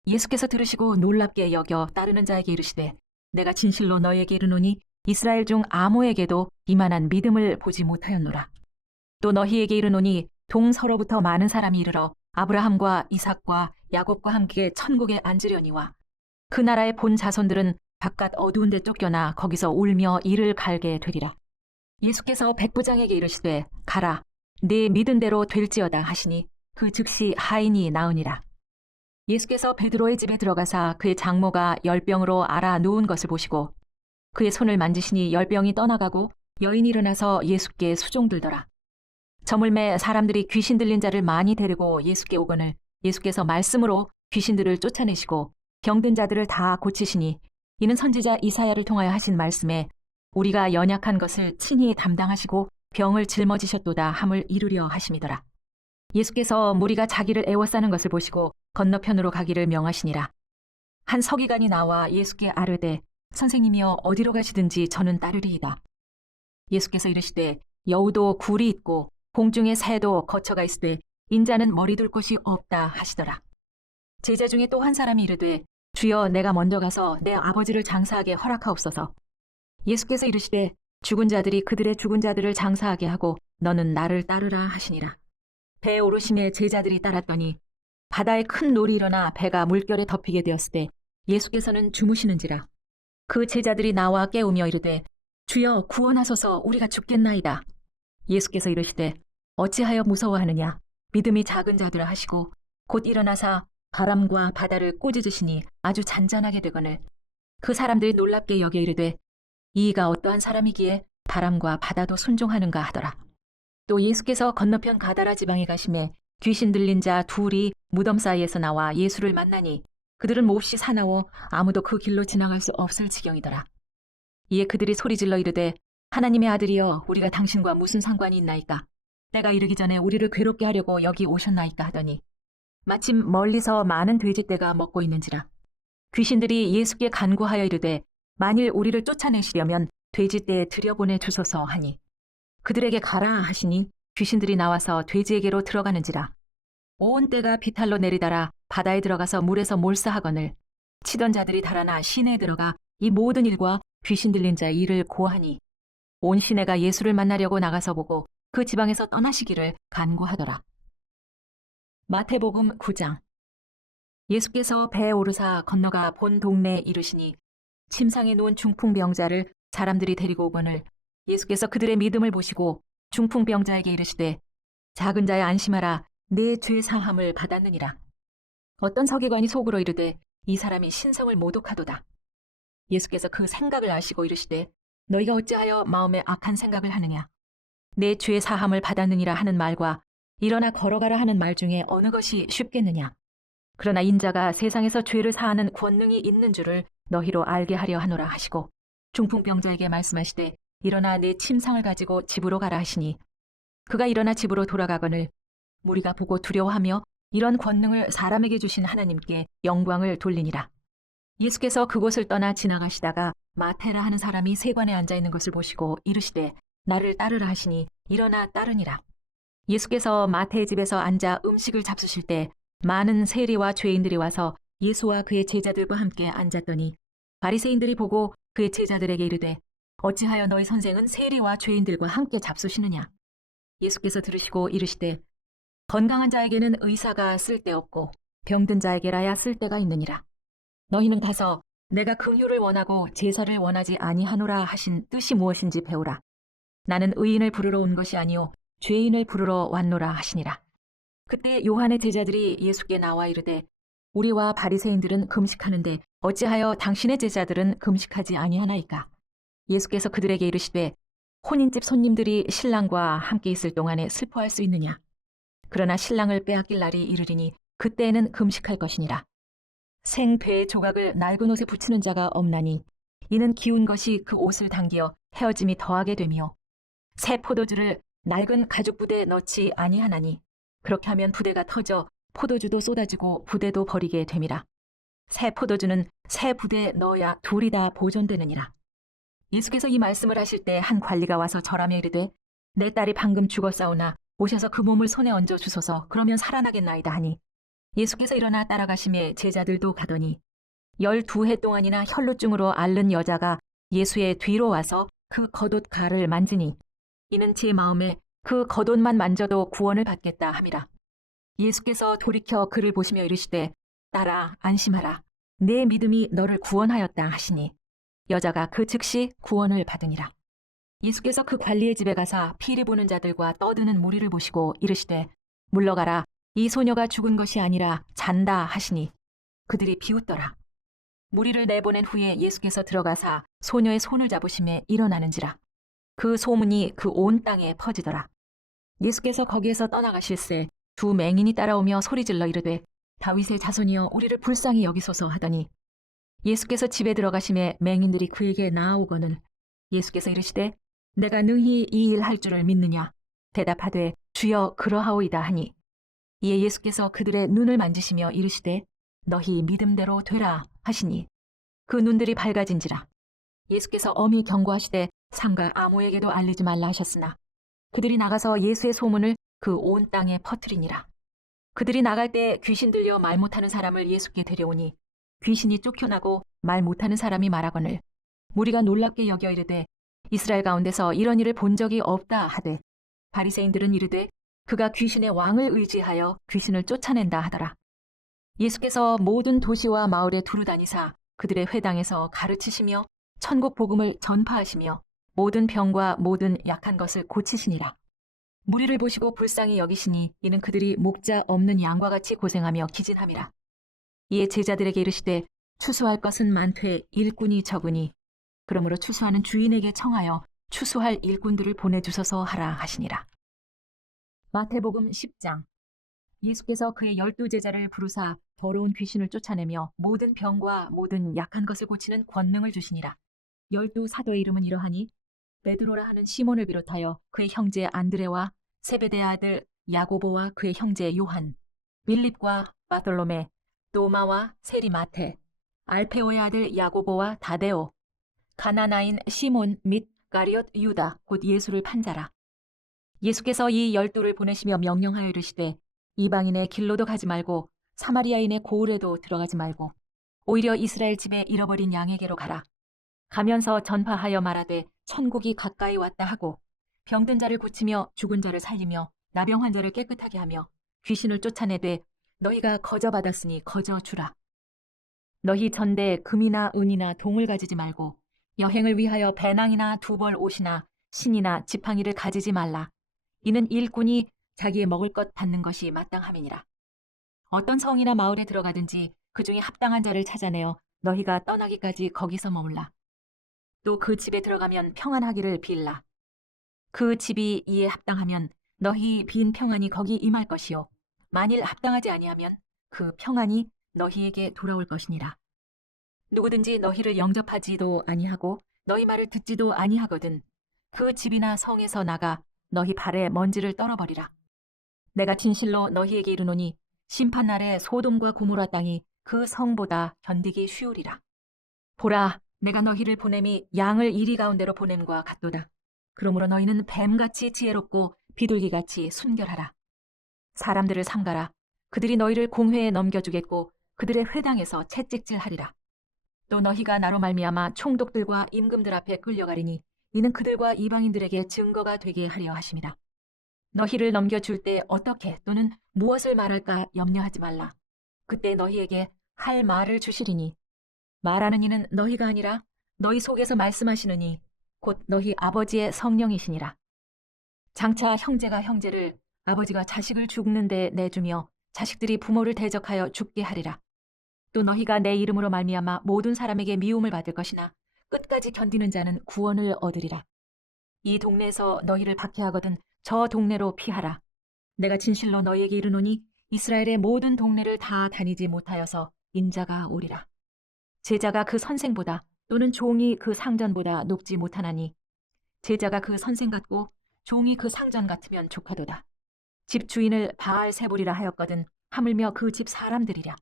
예수께서 들으시고 놀랍게 여겨 따르는 자에게 이르시되 내가 진실로 너희에게 이르노니 이스라엘 중 아무에게도 이만한 믿음을 보지 못하였노라. 또 너희에게 이르노니 동서로부터 많은 사람이 이르러 아브라함과 이삭과 야곱과 함께 천국에 앉으려니와 그 나라의 본 자손들은 바깥 어두운 데 쫓겨나 거기서 울며 이를 갈게 되리라. 예수께서 백부장에게 이르시되 가라 네 믿은 대로 될지어다 하시니 그 즉시 하인이 나으니라. 예수께서 베드로의 집에 들어가사 그의 장모가 열병으로 앓아 누운 것을 보시고 그의 손을 만지시니 열병이 떠나가고 여인이 일어나서 예수께 수종들더라. 저물매 사람들이 귀신 들린 자를 많이 데리고 예수께 오거늘 예수께서 말씀으로 귀신들을 쫓아내시고 병든 자들을 다 고치시니 이는 선지자 이사야를 통하여 하신 말씀에 우리가 연약한 것을 친히 담당하시고 병을 짊어지셨도다 함을 이루려 하심이더라. 예수께서 무리가 자기를 애워싸는 것을 보시고 건너편으로 가기를 명하시니라. 한 서기관이 나와 예수께 아뢰되 선생님이여 어디로 가시든지 저는 따르리이다. 예수께서 이르시되 여우도 굴이 있고 공중의 새도 거처가 있으되 인자는 머리 둘 곳이 없다 하시더라. 제자 중에 또 한 사람이 이르되 주여 내가 먼저 가서 내 아버지를 장사하게 허락하옵소서. 예수께서 이르시되 죽은 자들이 그들의 죽은 자들을 장사하게 하고 너는 나를 따르라 하시니라. 배에 오르심에 제자들이 따랐더니 바다에 큰 놀이 일어나 배가 물결에 덮이게 되었을 때 예수께서는 주무시는지라. 그 제자들이 나와 깨우며 이르되 주여 구원하소서 우리가 죽겠나이다. 예수께서 이르시되 어찌하여 무서워하느냐 믿음이 작은 자들아 하시고 곧 일어나사 바람과 바다를 꾸짖으시니 아주 잔잔하게 되거늘 그 사람들이 놀랍게 여겨 이르되 이가 어떠한 사람이기에 바람과 바다도 순종하는가 하더라. 또 예수께서 건너편 가다라 지방에 가심에 귀신 들린 자 둘이 무덤 사이에서 나와 예수를 만나니 그들은 몹시 사나워 아무도 그 길로 지나갈 수 없을 지경이더라. 이에 그들이 소리질러 이르되 하나님의 아들이여 우리가 당신과 무슨 상관이 있나이까? 때가 이르기 전에 우리를 괴롭게 하려고 여기 오셨나이까 하더니 마침 멀리서 많은 돼지떼가 먹고 있는지라. 귀신들이 예수께 간구하여 이르되 만일 우리를 쫓아내시려면 돼지떼에 들여보내 주소서 하니 그들에게 가라 하시니 귀신들이 나와서 돼지에게로 들어가는지라. 온 떼가 비탈로 내리달아 바다에 들어가서 물에서 몰사하거늘 치던 자들이 달아나 시내에 들어가 이 모든 일과 귀신 들린 자의 일을 고하니 온 시내가 예수를 만나려고 나가서 보고 그 지방에서 떠나시기를 간구하더라. 마태복음 9장. 예수께서 배에 오르사 건너가 본 동네에 이르시니 침상에 누운 중풍병자를 사람들이 데리고 오거늘 예수께서 그들의 믿음을 보시고 중풍병자에게 이르시되 작은 자여 안심하라 내 죄 사함을 받았느니라. 어떤 서기관이 속으로 이르되 이 사람이 신성을 모독하도다. 예수께서 그 생각을 아시고 이르시되 너희가 어찌하여 마음에 악한 생각을 하느냐. 내 죄 사함을 받았느니라 하는 말과 일어나 걸어가라 하는 말 중에 어느 것이 쉽겠느냐. 그러나 인자가 세상에서 죄를 사하는 권능이 있는 줄을 너희로 알게 하려 하노라 하시고 중풍병자에게 말씀하시되 일어나 내 침상을 가지고 집으로 가라 하시니 그가 일어나 집으로 돌아가거늘 무리가 보고 두려워하며 이런 권능을 사람에게 주신 하나님께 영광을 돌리니라. 예수께서 그곳을 떠나 지나가시다가 마테라 하는 사람이 세관에 앉아 있는 것을 보시고 이르시되 나를 따르라 하시니 일어나 따르니라. 예수께서 마태의 집에서 앉아 음식을 잡수실 때 많은 세리와 죄인들이 와서 예수와 그의 제자들과 함께 앉았더니 바리새인들이 보고 그의 제자들에게 이르되 어찌하여 너희 선생은 세리와 죄인들과 함께 잡수시느냐. 예수께서 들으시고 이르시되 건강한 자에게는 의사가 쓸데없고 병든 자에게라야 쓸데가 있느니라. 너희는 가서 내가 긍휼을 원하고 제사를 원하지 아니하노라 하신 뜻이 무엇인지 배우라. 나는 의인을 부르러 온 것이 아니요 죄인을 부르러 왔노라 하시니라. 그때 요한의 제자들이 예수께 나와 이르되 우리와 바리새인들은 금식하는데 어찌하여 당신의 제자들은 금식하지 아니하나이까. 예수께서 그들에게 이르시되 혼인집 손님들이 신랑과 함께 있을 동안에 슬퍼할 수 있느냐. 그러나 신랑을 빼앗길 날이 이르리니 그때에는 금식할 것이니라. 생배의 조각을 낡은 옷에 붙이는 자가 없나니 이는 기운 것이 그 옷을 당기어 헤어짐이 더하게 되며 새 포도주를 낡은 가죽 부대에 넣지 아니하나니 그렇게 하면 부대가 터져 포도주도 쏟아지고 부대도 버리게 됨이라. 새 포도주는 새 부대에 넣어야 둘이 다 보존되느니라. 예수께서 이 말씀을 하실 때 한 관리가 와서 절하며 이르되 내 딸이 방금 죽었사오나 오셔서 그 몸을 손에 얹어 주소서. 그러면 살아나겠나이다 하니 예수께서 일어나 따라가심에 제자들도 가더니 12해 동안이나 혈루증으로 앓는 여자가 예수의 뒤로 와서 그 겉옷 가를 만지니 이는 제 마음에 그 겉옷만 만져도 구원을 받겠다 함이라. 예수께서 돌이켜 그를 보시며 이르시되 딸아 안심하라 내 믿음이 너를 구원하였다 하시니 여자가 그 즉시 구원을 받으니라. 예수께서 그 관리의 집에 가사 피리 보는 자들과 떠드는 무리를 보시고 이르시되 물러가라 이 소녀가 죽은 것이 아니라 잔다 하시니 그들이 비웃더라. 무리를 내보낸 후에 예수께서 들어가사 소녀의 손을 잡으심에 일어나는지라. 그 소문이 그 온 땅에 퍼지더라. 예수께서 거기에서 떠나가실새 두 맹인이 따라오며 소리질러 이르되 다윗의 자손이여 우리를 불쌍히 여기소서 하더니 예수께서 집에 들어가심에 맹인들이 그에게 나아오거늘 예수께서 이르시되 내가 능히 이 일 할 줄을 믿느냐? 대답하되 주여 그러하오이다 하니 이에 예수께서 그들의 눈을 만지시며 이르시되 너희 믿음대로 되라 하시니 그 눈들이 밝아진지라. 예수께서 엄히 경고하시되 삼가 아무에게도 알리지 말라 하셨으나 그들이 나가서 예수의 소문을 그 온 땅에 퍼뜨리니라. 그들이 나갈 때 귀신 들려 말 못하는 사람을 예수께 데려오니 귀신이 쫓겨나고 말 못하는 사람이 말하거늘 무리가 놀랍게 여겨 이르되 이스라엘 가운데서 이런 일을 본 적이 없다 하되 바리새인들은 이르되 그가 귀신의 왕을 의지하여 귀신을 쫓아낸다 하더라. 예수께서 모든 도시와 마을에 두루 다니사 그들의 회당에서 가르치시며 천국 복음을 전파하시며 모든 병과 모든 약한 것을 고치시니라. 무리를 보시고 불쌍히 여기시니 이는 그들이 목자 없는 양과 같이 고생하며 기진함이라. 이에 제자들에게 이르시되 추수할 것은 많되 일꾼이 적으니 그러므로 추수하는 주인에게 청하여 추수할 일꾼들을 보내주소서 하라 하시니라. 마태복음 10장. 예수께서 그의 12제자를 부르사 더러운 귀신을 쫓아내며 모든 병과 모든 약한 것을 고치는 권능을 주시니라. 12사도의 이름은 이러하니 베드로라 하는 시몬을 비롯하여 그의 형제 안드레와 세베대의 아들 야고보와 그의 형제 요한, 빌립과 바돌로메, 도마와 세리 마테, 알페오의 아들 야고보와 다데오, 가나나인 시몬 및 가리옷 유다 곧 예수를 판 자라. 예수께서 이 12를 보내시며 명령하여 이르시되 이방인의 길로도 가지 말고 사마리아인의 고을에도 들어가지 말고 오히려 이스라엘 집에 잃어버린 양에게로 가라. 가면서 전파하여 말하되 천국이 가까이 왔다 하고 병든 자를 고치며 죽은 자를 살리며 나병 환자를 깨끗하게 하며 귀신을 쫓아내되 너희가 거저 받았으니 거저 주라. 너희 전대에 금이나 은이나 동을 가지지 말고 여행을 위하여 배낭이나 두벌 옷이나 신이나 지팡이를 가지지 말라. 이는 일꾼이 자기의 먹을 것 받는 것이 마땅함이니라. 어떤 성이나 마을에 들어가든지 그 중에 합당한 자를 찾아내어 너희가 떠나기까지 거기서 머물라. 또 그 집에 들어가면 평안하기를 빌라. 그 집이 이에 합당하면 너희 빈 평안이 거기 임할 것이요 만일 합당하지 아니하면 그 평안이 너희에게 돌아올 것이니라. 누구든지 너희를 영접하지도 아니하고 너희 말을 듣지도 아니하거든 그 집이나 성에서 나가 너희 발에 먼지를 떨어버리라. 내가 진실로 너희에게 이르노니 심판날에 소돔과 고모라 땅이 그 성보다 견디기 쉬우리라. 보라, 내가 너희를 보냄이 양을 이리 가운데로 보냄과 같도다. 그러므로 너희는 뱀같이 지혜롭고 비둘기같이 순결하라. 사람들을 삼가라. 그들이 너희를 공회에 넘겨주겠고 그들의 회당에서 채찍질하리라. 또 너희가 나로 말미암아 총독들과 임금들 앞에 끌려가리니 이는 그들과 이방인들에게 증거가 되게 하려 하심이라. 너희를 넘겨줄 때 어떻게 또는 무엇을 말할까 염려하지 말라. 그때 너희에게 할 말을 주시리니 말하는 이는 너희가 아니라 너희 속에서 말씀하시는 이 곧 너희 아버지의 성령이시니라. 장차 형제가 형제를 아버지가 자식을 죽는 데 내주며 자식들이 부모를 대적하여 죽게 하리라. 또 너희가 내 이름으로 말미암아 모든 사람에게 미움을 받을 것이나 끝까지 견디는 자는 구원을 얻으리라. 이 동네에서 너희를 박해하거든 저 동네로 피하라. 내가 진실로 너희에게 이르노니 이스라엘의 모든 동네를 다 다니지 못하여서 인자가 오리라. 제자가 그 선생보다 또는 종이 그 상전보다 높지 못하나니 제자가 그 선생 같고 종이 그 상전 같으면 좋하도다. 집 주인을 바알세불이라 하였거든 하물며 그 집 사람들이랴.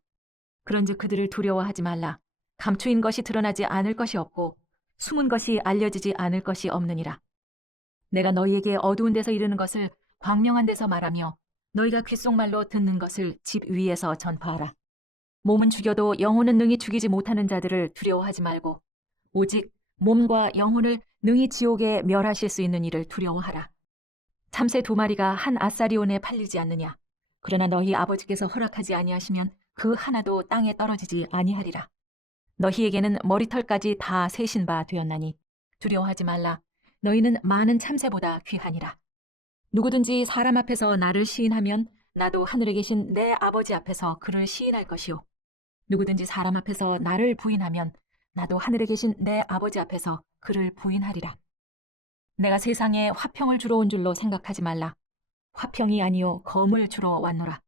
그런즉 그들을 두려워하지 말라. 감추인 것이 드러나지 않을 것이 없고 숨은 것이 알려지지 않을 것이 없느니라. 내가 너희에게 어두운 데서 이르는 것을 광명한 데서 말하며 너희가 귓속말로 듣는 것을 집 위에서 전파하라. 몸은 죽여도 영혼은 능히 죽이지 못하는 자들을 두려워하지 말고 오직 몸과 영혼을 능히 지옥에 멸하실 수 있는 이를 두려워하라. 참새 2마리가 한 아사리온에 팔리지 않느냐. 그러나 너희 아버지께서 허락하지 아니하시면 그 하나도 땅에 떨어지지 아니하리라. 너희에게는 머리털까지 다 세신 바 되었나니 두려워하지 말라. 너희는 많은 참새보다 귀하니라. 누구든지 사람 앞에서 나를 시인하면 나도 하늘에 계신 내 아버지 앞에서 그를 시인할 것이요. 누구든지 사람 앞에서 나를 부인하면 나도 하늘에 계신 내 아버지 앞에서 그를 부인하리라. 내가 세상에 화평을 주러 온 줄로 생각하지 말라. 화평이 아니요 검을 주러 왔노라.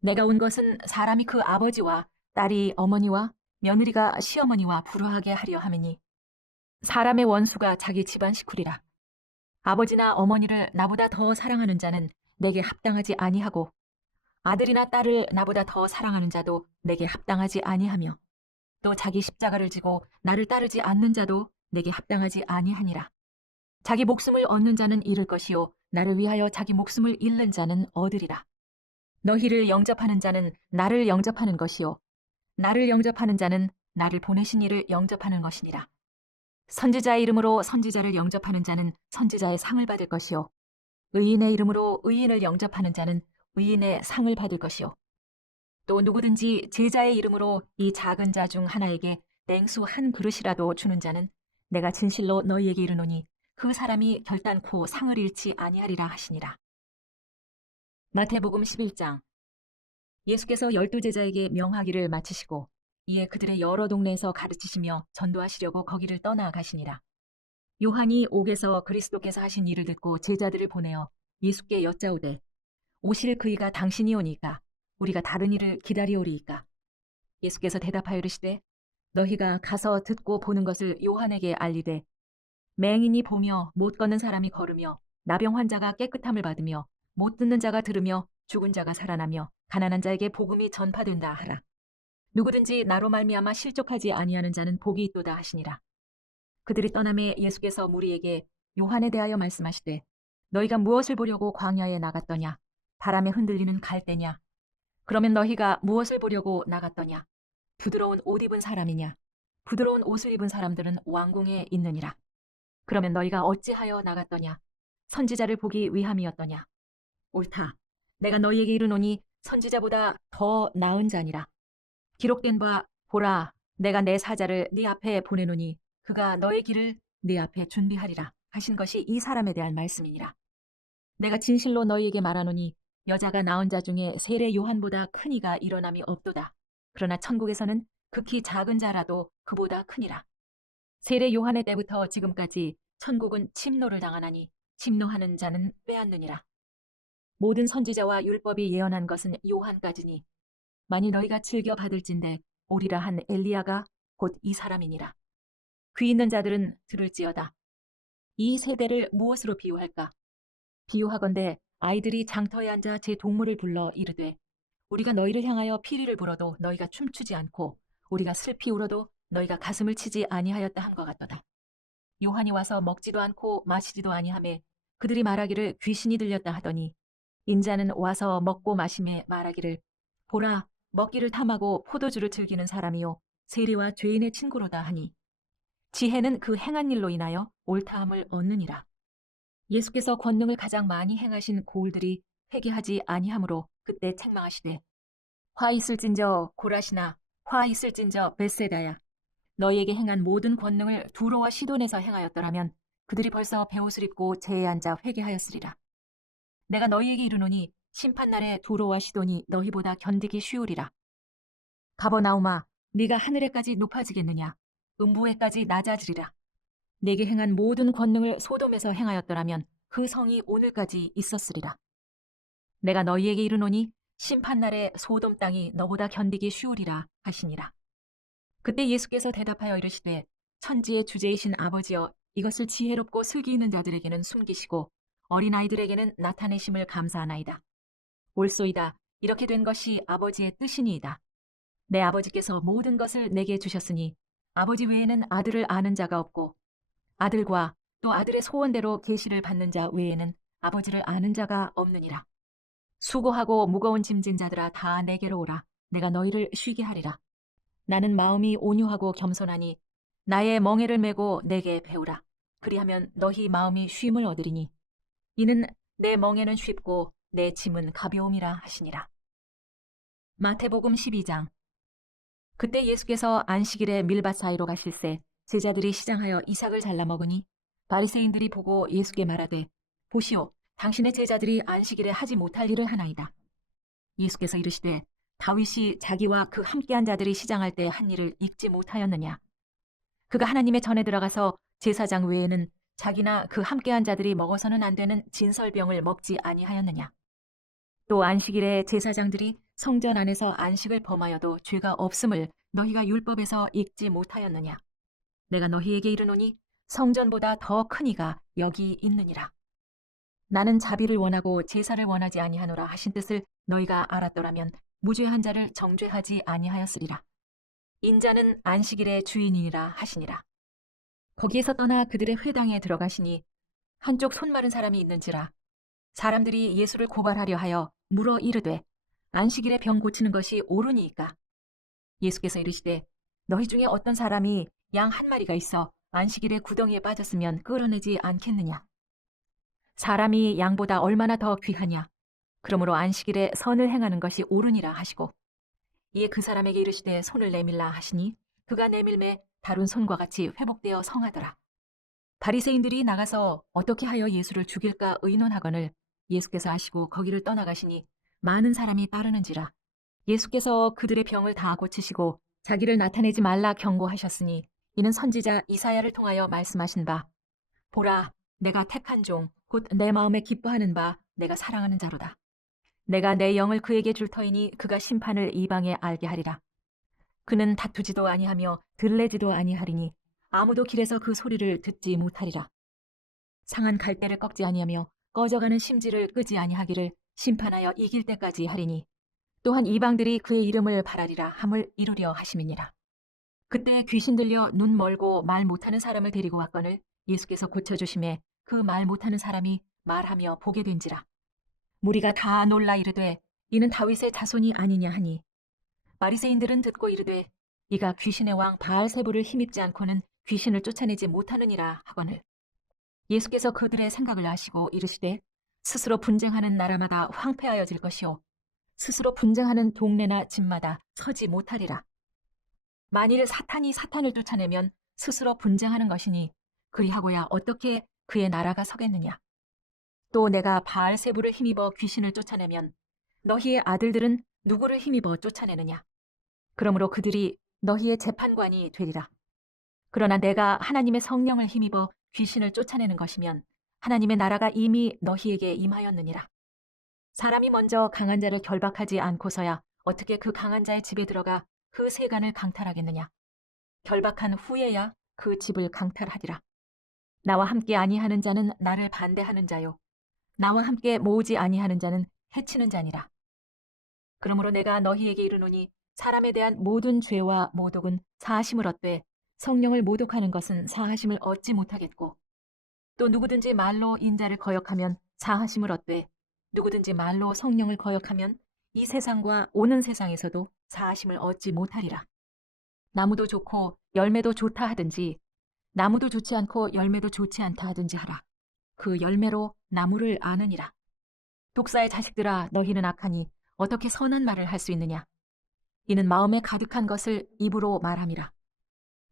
내가 온 것은 사람이 그 아버지와 딸이 어머니와 며느리가 시어머니와 불화하게 하려 함이니 사람의 원수가 자기 집안 식구리라. 아버지나 어머니를 나보다 더 사랑하는 자는 내게 합당하지 아니하고 아들이나 딸을 나보다 더 사랑하는 자도 내게 합당하지 아니하며 또 자기 십자가를 지고 나를 따르지 않는 자도 내게 합당하지 아니하니라. 자기 목숨을 얻는 자는 잃을 것이요 나를 위하여 자기 목숨을 잃는 자는 얻으리라. 너희를 영접하는 자는 나를 영접하는 것이요 나를 영접하는 자는 나를 보내신 이를 영접하는 것이니라. 선지자의 이름으로 선지자를 영접하는 자는 선지자의 상을 받을 것이요 의인의 이름으로 의인을 영접하는 자는 의인의 상을 받을 것이요 또 누구든지 제자의 이름으로 이 작은 자 중 하나에게 냉수 한 그릇이라도 주는 자는 내가 진실로 너희에게 이르노니 그 사람이 결단코 상을 잃지 아니하리라 하시니라. 마태복음 11장. 예수께서 12제자에게 명하기를 마치시고 이에 그들의 여러 동네에서 가르치시며 전도하시려고 거기를 떠나가시니라. 요한이 옥에서 그리스도께서 하신 일을 듣고 제자들을 보내어 예수께 여짜오되 오실 그이가 당신이 오니까 우리가 다른 일을 기다리오리이까. 예수께서 대답하여 이르시되 너희가 가서 듣고 보는 것을 요한에게 알리되 맹인이 보며 못 걷는 사람이 걸으며 나병 환자가 깨끗함을 받으며 못 듣는 자가 들으며 죽은 자가 살아나며 가난한 자에게 복음이 전파된다 하라. 누구든지 나로 말미암아 실족하지 아니하는 자는 복이 있도다 하시니라. 그들이 떠남에 예수께서 무리에게 요한에 대하여 말씀하시되 너희가 무엇을 보려고 광야에 나갔더냐? 바람에 흔들리는 갈대냐? 그러면 너희가 무엇을 보려고 나갔더냐? 부드러운 옷 입은 사람이냐? 부드러운 옷을 입은 사람들은 왕궁에 있느니라. 그러면 너희가 어찌하여 나갔더냐? 선지자를 보기 위함이었더냐? 옳다. 내가 너희에게 이르노니 선지자보다 더 나은 자니라. 기록된 바 보라 내가 내 사자를 네 앞에 보내노니 그가 너의 길을 네 앞에 준비하리라 하신 것이 이 사람에 대한 말씀이니라. 내가 진실로 너희에게 말하노니 여자가 낳은 자 중에 세례 요한보다 큰 이가 일어남이 없도다. 그러나 천국에서는 극히 작은 자라도 그보다 크니라. 세례 요한의 때부터 지금까지 천국은 침노를 당하나니 침노하는 자는 빼앗느니라. 모든 선지자와 율법이 예언한 것은 요한까지니 만일 너희가 즐겨 받을진대 오리라 한 엘리야가 곧 이 사람이니라. 귀 있는 자들은 들을지어다. 이 세대를 무엇으로 비유할까? 비유하건대 아이들이 장터에 앉아 제 동물을 불러 이르되 우리가 너희를 향하여 피리를 불어도 너희가 춤추지 않고 우리가 슬피 울어도 너희가 가슴을 치지 아니하였다 한 것 같도다. 요한이 와서 먹지도 않고 마시지도 아니하매 그들이 말하기를 귀신이 들렸다 하더니 인자는 와서 먹고 마심에 말하기를 보라 먹기를 탐하고 포도주를 즐기는 사람이요 세리와 죄인의 친구로다 하니 지혜는 그 행한 일로 인하여 옳다함을 얻느니라. 예수께서 권능을 가장 많이 행하신 고을들이 회개하지 아니하므로 그때 책망하시되 화 있을진저 고라시나 화 있을진저 벳세다야 너희에게 행한 모든 권능을 두로와 시돈에서 행하였더라면 그들이 벌써 베옷을 입고 제에 앉아 회개하였으리라. 내가 너희에게 이르노니 심판날에 두로와 시돈이 너희보다 견디기 쉬우리라. 가버나움아 네가 하늘에까지 높아지겠느냐 음부에까지 낮아지리라. 내게 행한 모든 권능을 소돔에서 행하였더라면 그 성이 오늘까지 있었으리라. 내가 너희에게 이르노니 심판날에 소돔 땅이 너보다 견디기 쉬우리라 하시니라. 그때 예수께서 대답하여 이르시되 천지의 주제이신 아버지여 이것을 지혜롭고 슬기 있는 자들에게는 숨기시고 어린아이들에게는 나타내심을 감사하나이다. 옳소이다. 이렇게 된 것이 아버지의 뜻이니이다. 내 아버지께서 모든 것을 내게 주셨으니 아버지 외에는 아들을 아는 자가 없고 아들과 또 아들의 소원대로 계시를 받는 자 외에는 아버지를 아는 자가 없느니라. 수고하고 무거운 짐진 자들아 다 내게로 오라. 내가 너희를 쉬게 하리라. 나는 마음이 온유하고 겸손하니 나의 멍에를 메고 내게 배우라. 그리하면 너희 마음이 쉼을 얻으리니 이는 내 멍에는 쉽고 내 짐은 가벼움이라 하시니라. 마태복음 12장. 그때 예수께서 안식일에 밀밭 사이로 가실새 제자들이 시장하여 이삭을 잘라 먹으니 바리새인들이 보고 예수께 말하되 보시오 당신의 제자들이 안식일에 하지 못할 일을 하나이다. 예수께서 이르시되 다윗이 자기와 그 함께한 자들이 시장할 때 한 일을 잊지 못하였느냐. 그가 하나님의 전에 들어가서 제사장 외에는 자기나 그 함께한 자들이 먹어서는 안 되는 진설병을 먹지 아니하였느냐. 또 안식일에 제사장들이 성전 안에서 안식을 범하여도 죄가 없음을 너희가 율법에서 읽지 못하였느냐. 내가 너희에게 이르노니 성전보다 더 큰 이가 여기 있느니라. 나는 자비를 원하고 제사를 원하지 아니하노라 하신 뜻을 너희가 알았더라면 무죄한 자를 정죄하지 아니하였으리라. 인자는 안식일의 주인이니라 하시니라. 거기에서 떠나 그들의 회당에 들어가시니 한쪽 손 마른 사람이 있는지라. 사람들이 예수를 고발하려 하여 물어 이르되 안식일에 병 고치는 것이 옳으니이까. 예수께서 이르시되 너희 중에 어떤 사람이 양 한 마리가 있어 안식일에 구덩이에 빠졌으면 끌어내지 않겠느냐. 사람이 양보다 얼마나 더 귀하냐. 그러므로 안식일에 선을 행하는 것이 옳으니라 하시고 이에 그 사람에게 이르시되 손을 내밀라 하시니 그가 내밀매 다른 손과 같이 회복되어 성하더라. 바리새인들이 나가서 어떻게 하여 예수를 죽일까 의논하거늘 예수께서 아시고 거기를 떠나가시니 많은 사람이 따르는지라. 예수께서 그들의 병을 다 고치시고 자기를 나타내지 말라 경고하셨으니 이는 선지자 이사야를 통하여 말씀하신 바 보라 내가 택한 종 곧 내 마음에 기뻐하는 바 내가 사랑하는 자로다. 내가 내 영을 그에게 줄 터이니 그가 심판을 이방에 알게 하리라. 그는 다투지도 아니하며 들레지도 아니하리니 아무도 길에서 그 소리를 듣지 못하리라. 상한 갈대를 꺾지 아니하며 꺼져가는 심지를 끄지 아니하기를 심판하여 이길 때까지 하리니 또한 이방들이 그의 이름을 바라리라 함을 이루려 하심이니라. 그때 귀신 들려 눈 멀고 말 못하는 사람을 데리고 왔거늘 예수께서 고쳐주심에 그 말 못하는 사람이 말하며 보게 된지라. 무리가 다 놀라 이르되 이는 다윗의 자손이 아니냐 하니 바리새인들은 듣고 이르되 이가 귀신의 왕 바알세불을 힘입지 않고는 귀신을 쫓아내지 못하느니라 하거늘 예수께서 그들의 생각을 아시고 이르시되 스스로 분쟁하는 나라마다 황폐하여질 것이요 스스로 분쟁하는 동네나 집마다 서지 못하리라. 만일 사탄이 사탄을 쫓아내면 스스로 분쟁하는 것이니 그리하고야 어떻게 그의 나라가 서겠느냐. 또 내가 바알세불을 힘입어 귀신을 쫓아내면 너희의 아들들은 누구를 힘입어 쫓아내느냐. 그러므로 그들이 너희의 재판관이 되리라. 그러나 내가 하나님의 성령을 힘입어 귀신을 쫓아내는 것이면 하나님의 나라가 이미 너희에게 임하였느니라. 사람이 먼저 강한 자를 결박하지 않고서야 어떻게 그 강한 자의 집에 들어가 그 세간을 강탈하겠느냐. 결박한 후에야 그 집을 강탈하리라. 나와 함께 아니하는 자는 나를 반대하는 자요 나와 함께 모으지 아니하는 자는 해치는 자니라. 그러므로 내가 너희에게 이르노니 사람에 대한 모든 죄와 모독은 사하심을 얻되 성령을 모독하는 것은 사하심을 얻지 못하겠고 또 누구든지 말로 인자를 거역하면 사하심을 얻되 누구든지 말로 성령을 거역하면 이 세상과 오는 세상에서도 사하심을 얻지 못하리라. 나무도 좋고 열매도 좋다 하든지 나무도 좋지 않고 열매도 좋지 않다 하든지 하라. 그 열매로 나무를 아느니라. 독사의 자식들아 너희는 악하니 어떻게 선한 말을 할 수 있느냐. 이는 마음에 가득한 것을 입으로 말함이라.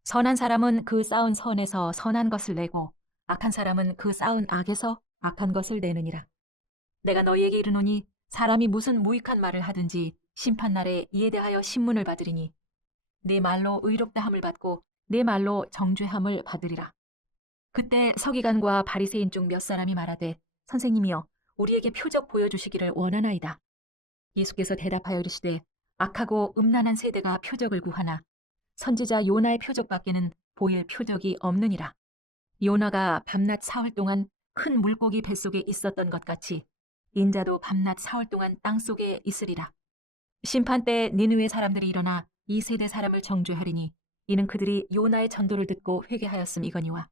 선한 사람은 그 쌓은 선에서 선한 것을 내고 악한 사람은 그 쌓은 악에서 악한 것을 내느니라. 내가 너희에게 이르노니 사람이 무슨 무익한 말을 하든지 심판날에 이에 대하여 신문을 받으리니 네 말로 의롭다함을 받고 네 말로 정죄함을 받으리라. 그때 서기관과 바리새인 중 몇 사람이 말하되 선생님이여 우리에게 표적 보여주시기를 원하나이다. 예수께서 대답하여 이르시되 악하고 음란한 세대가 표적을 구하나 선지자 요나의 표적밖에는 보일 표적이 없느니라. 요나가 밤낮 사흘 동안 큰 물고기 뱃속에 있었던 것 같이 인자도 밤낮 사흘 동안 땅속에 있으리라. 심판 때 니느웨 사람들이 일어나 이 세대 사람을 정죄하리니 이는 그들이 요나의 전도를 듣고 회개하였음이거니와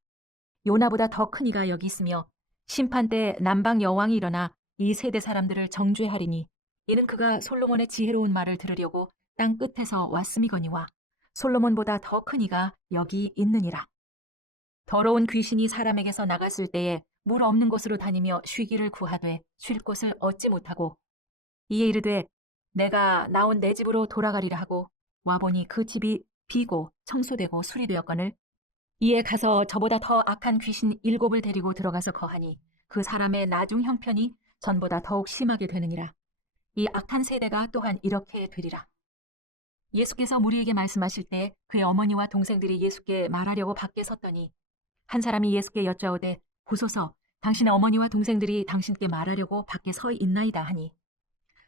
요나보다 더 큰 이가 여기 있으며 심판 때 남방 여왕이 일어나 이 세대 사람들을 정죄하리니 이는 그가 솔로몬의 지혜로운 말을 들으려고 땅 끝에서 왔음이거니와 솔로몬보다 더 큰 이가 여기 있느니라. 더러운 귀신이 사람에게서 나갔을 때에 물 없는 곳으로 다니며 쉬기를 구하되 쉴 곳을 얻지 못하고 이에 이르되 내가 나온 내 집으로 돌아가리라 하고 와보니 그 집이 비고 청소되고 수리되었거늘 이에 가서 저보다 더 악한 귀신 7을 데리고 들어가서 거하니 그 사람의 나중 형편이 전보다 더욱 심하게 되느니라. 이 악한 세대가 또한 이렇게 되리라. 예수께서 무리에게 말씀하실 때 그의 어머니와 동생들이 예수께 말하려고 밖에 섰더니 한 사람이 예수께 여짜오되 보소서 당신의 어머니와 동생들이 당신께 말하려고 밖에 서 있나이다 하니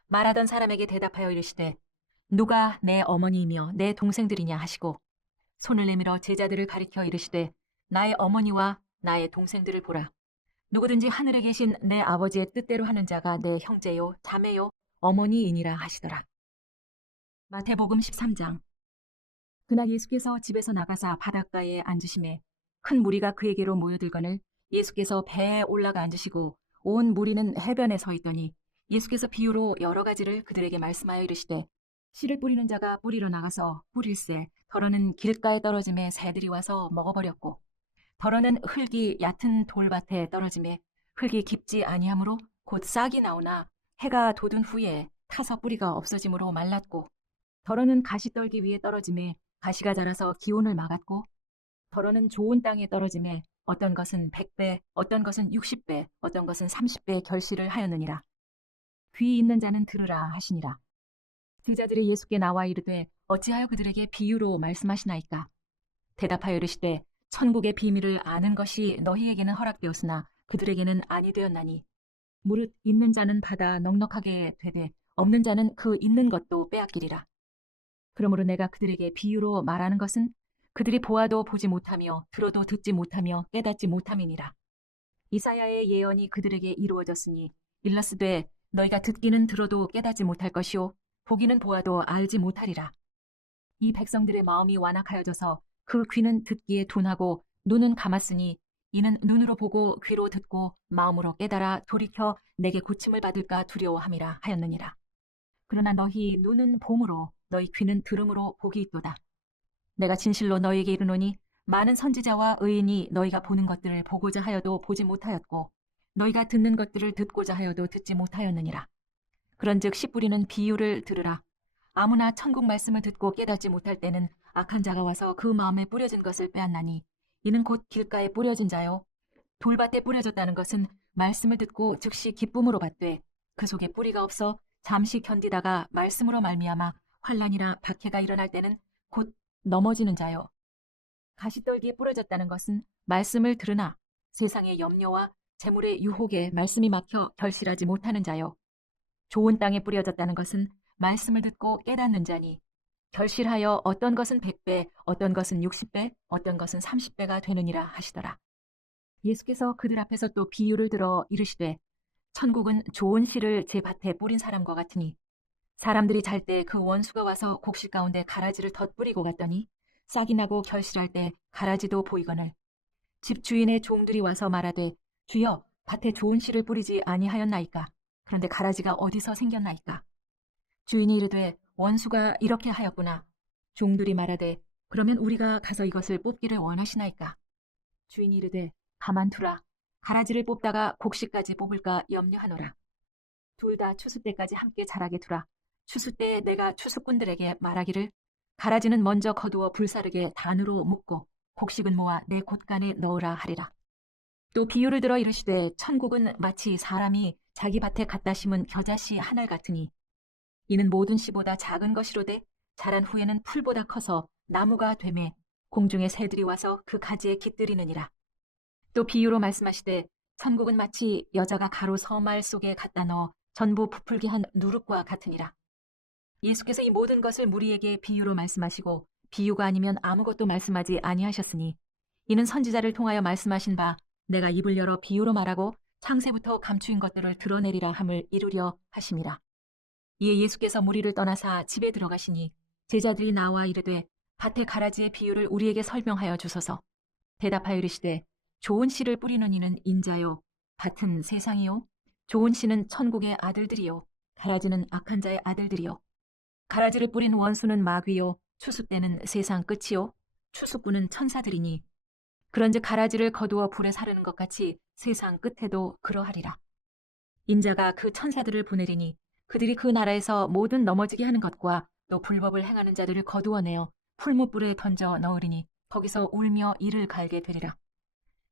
말하던 사람에게 대답하여 이르시되 누가 내 어머니이며 내 동생들이냐 하시고 손을 내밀어 제자들을 가리켜 이르시되 나의 어머니와 나의 동생들을 보라. 누구든지 하늘에 계신 내 아버지의 뜻대로 하는 자가 내 형제요, 자매요, 어머니이니라 하시더라. 마태복음 13장. 그날 예수께서 집에서 나가사 바닷가에 앉으심에 큰 무리가 그에게로 모여들거늘 예수께서 배에 올라가 앉으시고 온 무리는 해변에 서 있더니 예수께서 비유로 여러 가지를 그들에게 말씀하여 이르시되 씨를 뿌리는 자가 뿌리러 나가서 뿌릴새 더러는 길가에 떨어짐에 새들이 와서 먹어버렸고 더러는 흙이 얕은 돌밭에 떨어짐에 흙이 깊지 아니하므로 곧 싹이 나오나 해가 돋은 후에 타서 뿌리가 없어짐으로 말랐고 더러는 가시떨기 위에 떨어짐에 가시가 자라서 기온을 막았고 더러는 좋은 땅에 떨어짐에 어떤 것은 100배, 어떤 것은 60배, 어떤 것은 30배 결실을 하였느니라. 귀 있는 자는 들으라 하시니라. 제자들이 예수께 나와 이르되 어찌하여 그들에게 비유로 말씀하시나이까? 대답하여 이르시되 천국의 비밀을 아는 것이 너희에게는 허락되었으나 그들에게는 아니 되었나니 무릇 있는 자는 받아 넉넉하게 되되 없는 자는 그 있는 것도 빼앗기리라. 그러므로 내가 그들에게 비유로 말하는 것은 그들이 보아도 보지 못하며 들어도 듣지 못하며 깨닫지 못함이니라. 이사야의 예언이 그들에게 이루어졌으니 일러스되 너희가 듣기는 들어도 깨닫지 못할 것이요 보기는 보아도 알지 못하리라. 이 백성들의 마음이 완악하여져서 그 귀는 듣기에 둔하고 눈은 감았으니 이는 눈으로 보고 귀로 듣고 마음으로 깨달아 돌이켜 내게 고침을 받을까 두려워함이라 하였느니라. 그러나 너희 눈은 봄으로 너희 귀는 들음으로 복이 있도다. 내가 진실로 너희에게 이르노니 많은 선지자와 의인이 너희가 보는 것들을 보고자 하여도 보지 못하였고 너희가 듣는 것들을 듣고자 하여도 듣지 못하였느니라. 그런즉 씨 뿌리는 비유를 들으라. 아무나 천국 말씀을 듣고 깨닫지 못할 때는 악한 자가 와서 그 마음에 뿌려진 것을 빼앗나니 이는 곧 길가에 뿌려진 자요 돌밭에 뿌려졌다는 것은 말씀을 듣고 즉시 기쁨으로 받되 그 속에 뿌리가 없어 잠시 견디다가 말씀으로 말미암아 환난이나 박해가 일어날 때는 곧 넘어지는 자요. 가시떨기에 뿌려졌다는 것은 말씀을 들으나 세상의 염려와 재물의 유혹에 말씀이 막혀 결실하지 못하는 자요. 좋은 땅에 뿌려졌다는 것은 말씀을 듣고 깨닫는 자니 결실하여 어떤 것은 100배, 어떤 것은 60배, 어떤 것은 30배가 되느니라 하시더라. 예수께서 그들 앞에서 또 비유를 들어 이르시되 천국은 좋은 씨를 제 밭에 뿌린 사람과 같으니 사람들이 잘 때 그 원수가 와서 곡식 가운데 가라지를 덧뿌리고 갔더니 싹이 나고 결실할 때 가라지도 보이거늘 집 주인의 종들이 와서 말하되 주여 밭에 좋은 씨를 뿌리지 아니하였나이까? 그런데 가라지가 어디서 생겼나이까? 주인이 이르되 원수가 이렇게 하였구나. 종들이 말하되 그러면 우리가 가서 이것을 뽑기를 원하시나이까? 주인이 이르되 가만두라. 가라지를 뽑다가 곡식까지 뽑을까 염려하노라. 둘 다 추수 때까지 함께 자라게 두라. 추수 때에 내가 추수꾼들에게 말하기를 가라지는 먼저 거두어 불사르게 단으로 묶고 곡식은 모아 내 곳간에 넣으라 하리라. 또 비유를 들어 이르시되 천국은 마치 사람이 자기 밭에 갖다 심은 겨자씨 한 알 같으니 이는 모든 씨보다 작은 것이로되 자란 후에는 풀보다 커서 나무가 되매 공중의 새들이 와서 그 가지에 깃들이느니라. 또 비유로 말씀하시되 천국은 마치 여자가 가루 서말 속에 갖다 넣어 전부 부풀게 한 누룩과 같으니라. 예수께서 이 모든 것을 무리에게 비유로 말씀하시고 비유가 아니면 아무것도 말씀하지 아니하셨으니 이는 선지자를 통하여 말씀하신 바 내가 입을 열어 비유로 말하고 창세부터 감추인 것들을 드러내리라 함을 이루려 하심이라. 이에 예수께서 무리를 떠나사 집에 들어가시니 제자들이 나와 이르되 밭의 가라지의 비유를 우리에게 설명하여 주소서. 대답하여 이르시되 좋은 씨를 뿌리는 이는 인자요 밭은 세상이요 좋은 씨는 천국의 아들들이요 가라지는 악한 자의 아들들이요 가라지를 뿌린 원수는 마귀요 추수 때는 세상 끝이요 추수꾼은 천사들이니 그런즉 가라지를 거두어 불에 사르는 것 같이 세상 끝에도 그러하리라. 인자가 그 천사들을 보내리니 그들이 그 나라에서 모든 넘어지게 하는 것과 또 불법을 행하는 자들을 거두어내어 풀무불에 던져 넣으리니 거기서 울며 이를 갈게 되리라.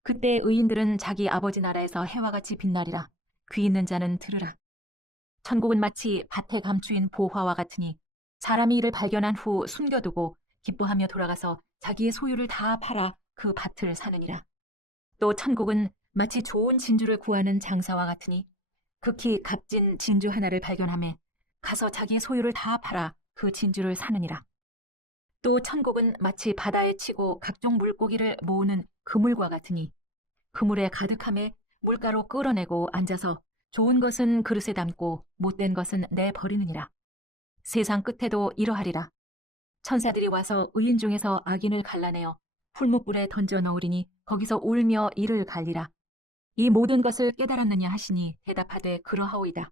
그때 의인들은 자기 아버지 나라에서 해와 같이 빛나리라. 귀 있는 자는 들으라. 천국은 마치 밭에 감추인 보화와 같으니 사람이 이를 발견한 후 숨겨두고 기뻐하며 돌아가서 자기의 소유를 다 팔아 그 밭을 사느니라. 또 천국은 마치 좋은 진주를 구하는 장사와 같으니 극히 값진 진주 하나를 발견하며 가서 자기의 소유를 다 팔아 그 진주를 사느니라. 또 천국은 마치 바다에 치고 각종 물고기를 모으는 그물과 같으니 그물에 가득함에 물가로 끌어내고 앉아서 좋은 것은 그릇에 담고 못된 것은 내버리느니라. 세상 끝에도 이러하리라. 천사들이 와서 의인 중에서 악인을 갈라내어 풀무불에 던져 넣으리니 거기서 울며 이를 갈리라. 이 모든 것을 깨달았느냐 하시니 대답하되 그러하오이다.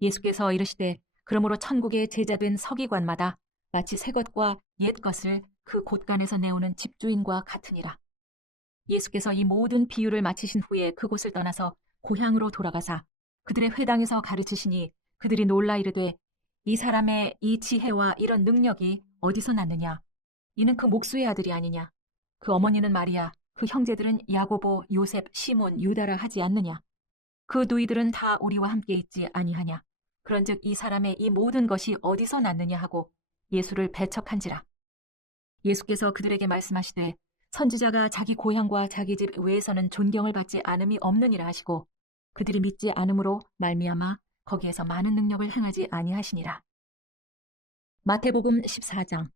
예수께서 이르시되 그러므로 천국의 제자된 서기관마다 마치 새 것과 옛 것을 그 곳간에서 내오는 집주인과 같으니라. 예수께서 이 모든 비유를 마치신 후에 그곳을 떠나서 고향으로 돌아가사 그들의 회당에서 가르치시니 그들이 놀라 이르되 이 사람의 이 지혜와 이런 능력이 어디서 났느냐? 이는 그 목수의 아들이 아니냐? 그 어머니는 마리아, 그 형제들은 야고보, 요셉, 시몬, 유다라 하지 않느냐? 그 누이들은 다 우리와 함께 있지 아니하냐? 그런즉 이 사람의 이 모든 것이 어디서 났느냐 하고 예수를 배척한지라. 예수께서 그들에게 말씀하시되 선지자가 자기 고향과 자기 집 외에서는 존경을 받지 않음이 없느니라 하시고 그들이 믿지 않음으로 말미암아 거기에서 많은 능력을 행하지 아니하시니라. 마태복음 14장.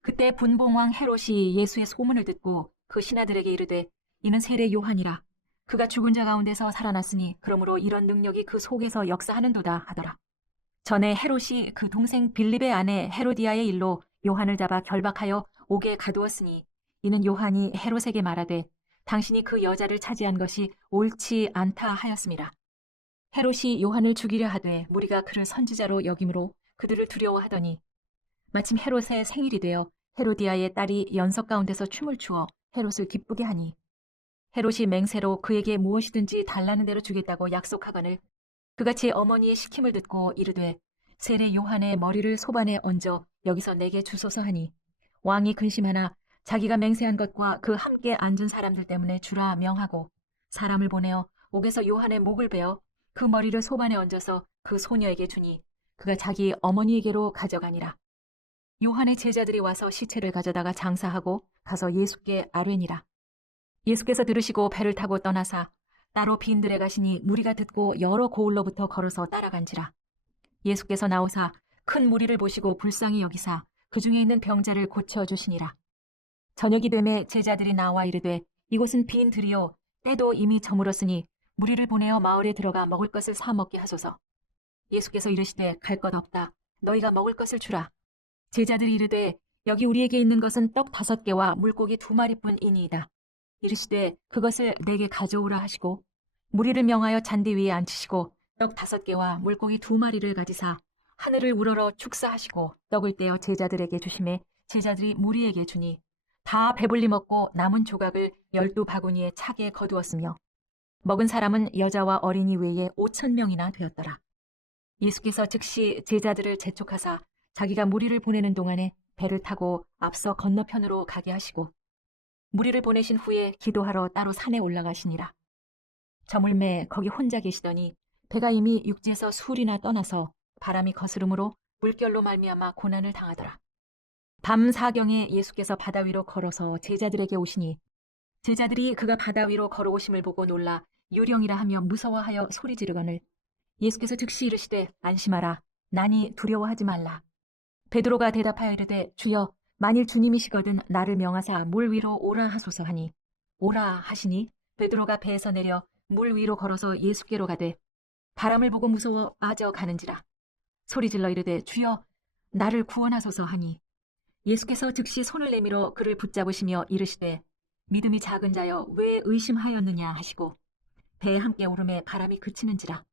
그때 분봉왕 헤롯이 예수의 소문을 듣고 그 신하들에게 이르되 이는 세례 요한이라. 그가 죽은 자 가운데서 살아났으니 그러므로 이런 능력이 그 속에서 역사하는도다 하더라. 전에 헤롯이 그 동생 빌립의 아내 헤로디아의 일로 요한을 잡아 결박하여 옥에 가두었으니 이는 요한이 헤롯에게 말하되 당신이 그 여자를 차지한 것이 옳지 않다 하였습니다. 헤롯이 요한을 죽이려 하되 무리가 그를 선지자로 여김으로 그들을 두려워하더니 마침 헤롯의 생일이 되어 헤로디아의 딸이 연석 가운데서 춤을 추어 헤롯을 기쁘게 하니 헤롯이 맹세로 그에게 무엇이든지 달라는 대로 주겠다고 약속하거늘 그같이 어머니의 시킴을 듣고 이르되 세례 요한의 머리를 소반에 얹어 여기서 내게 주소서 하니 왕이 근심하나 자기가 맹세한 것과 그 함께 앉은 사람들 때문에 주라 명하고 사람을 보내어 옥에서 요한의 목을 베어 그 머리를 소반에 얹어서 그 소녀에게 주니 그가 자기 어머니에게로 가져가니라. 요한의 제자들이 와서 시체를 가져다가 장사하고 가서 예수께 아뢰니라. 예수께서 들으시고 배를 타고 떠나사 따로 빈들에 가시니 무리가 듣고 여러 고을로부터 걸어서 따라간지라. 예수께서 나오사 큰 무리를 보시고 불쌍히 여기사 그 중에 있는 병자를 고쳐주시니라. 저녁이 되매 제자들이 나와 이르되 이곳은 빈 들이요 때도 이미 저물었으니 무리를 보내어 마을에 들어가 먹을 것을 사 먹게 하소서. 예수께서 이르시되 갈 것 없다. 너희가 먹을 것을 주라. 제자들이 이르되 여기 우리에게 있는 것은 떡 5개와 물고기 2마리뿐이니이다. 이르시되 그것을 내게 가져오라 하시고 무리를 명하여 잔디 위에 앉히시고 떡 5개와 물고기 2마리를 가지사 하늘을 우러러 축사하시고 떡을 떼어 제자들에게 주시매 제자들이 무리에게 주니 다 배불리 먹고 남은 조각을 12바구니에 차게 거두었으며 먹은 사람은 여자와 어린이 외에 5,000명이나 되었더라. 예수께서 즉시 제자들을 재촉하사 자기가 무리를 보내는 동안에 배를 타고 앞서 건너편으로 가게 하시고 무리를 보내신 후에 기도하러 따로 산에 올라가시니라. 저물매 거기 혼자 계시더니 배가 이미 육지에서 수울이나 떠나서 바람이 거스름으로 물결로 말미암아 고난을 당하더라. 밤 4경에 예수께서 바다 위로 걸어서 제자들에게 오시니 제자들이 그가 바다 위로 걸어오심을 보고 놀라 유령이라 하며 무서워하여 소리 지르거늘 예수께서 즉시 이르시되 안심하라. 나니 두려워하지 말라. 베드로가 대답하여 이르되 주여 만일 주님이시거든 나를 명하사 물 위로 오라 하소서 하니 오라 하시니 베드로가 배에서 내려 물 위로 걸어서 예수께로 가되 바람을 보고 무서워 빠져가는지라. 소리질러 이르되 주여 나를 구원하소서 하니 예수께서 즉시 손을 내밀어 그를 붙잡으시며 이르시되 믿음이 작은 자여 왜 의심하였느냐 하시고 배에 함께 오름에 바람이 그치는지라.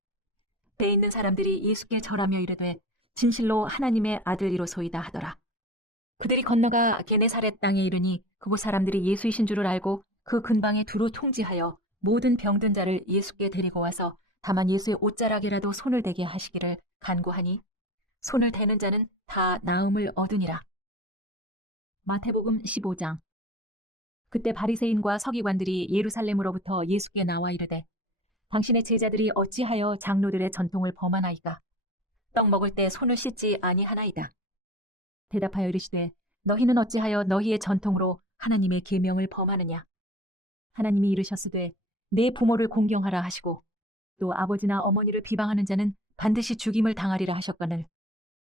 배에 있는 사람들이 예수께 절하며 이르되 진실로 하나님의 아들이로소이다 하더라. 그들이 건너가 게네사렛 땅에 이르니 그곳 사람들이 예수이신 줄을 알고 그 근방에 두루 통지하여 모든 병든 자를 예수께 데리고 와서 다만 예수의 옷자락이라도 손을 대게 하시기를 간구하니 손을 대는 자는 다 나음을 얻으니라. 마태복음 15장. 그때 바리새인과 서기관들이 예루살렘으로부터 예수께 나와 이르되 당신의 제자들이 어찌하여 장로들의 전통을 범하나이까? 떡 먹을 때 손을 씻지 아니하나이다. 대답하여 이르시되 너희는 어찌하여 너희의 전통으로 하나님의 계명을 범하느냐? 하나님이 이르셨으되 내 부모를 공경하라 하시고 또 아버지나 어머니를 비방하는 자는 반드시 죽임을 당하리라 하셨거늘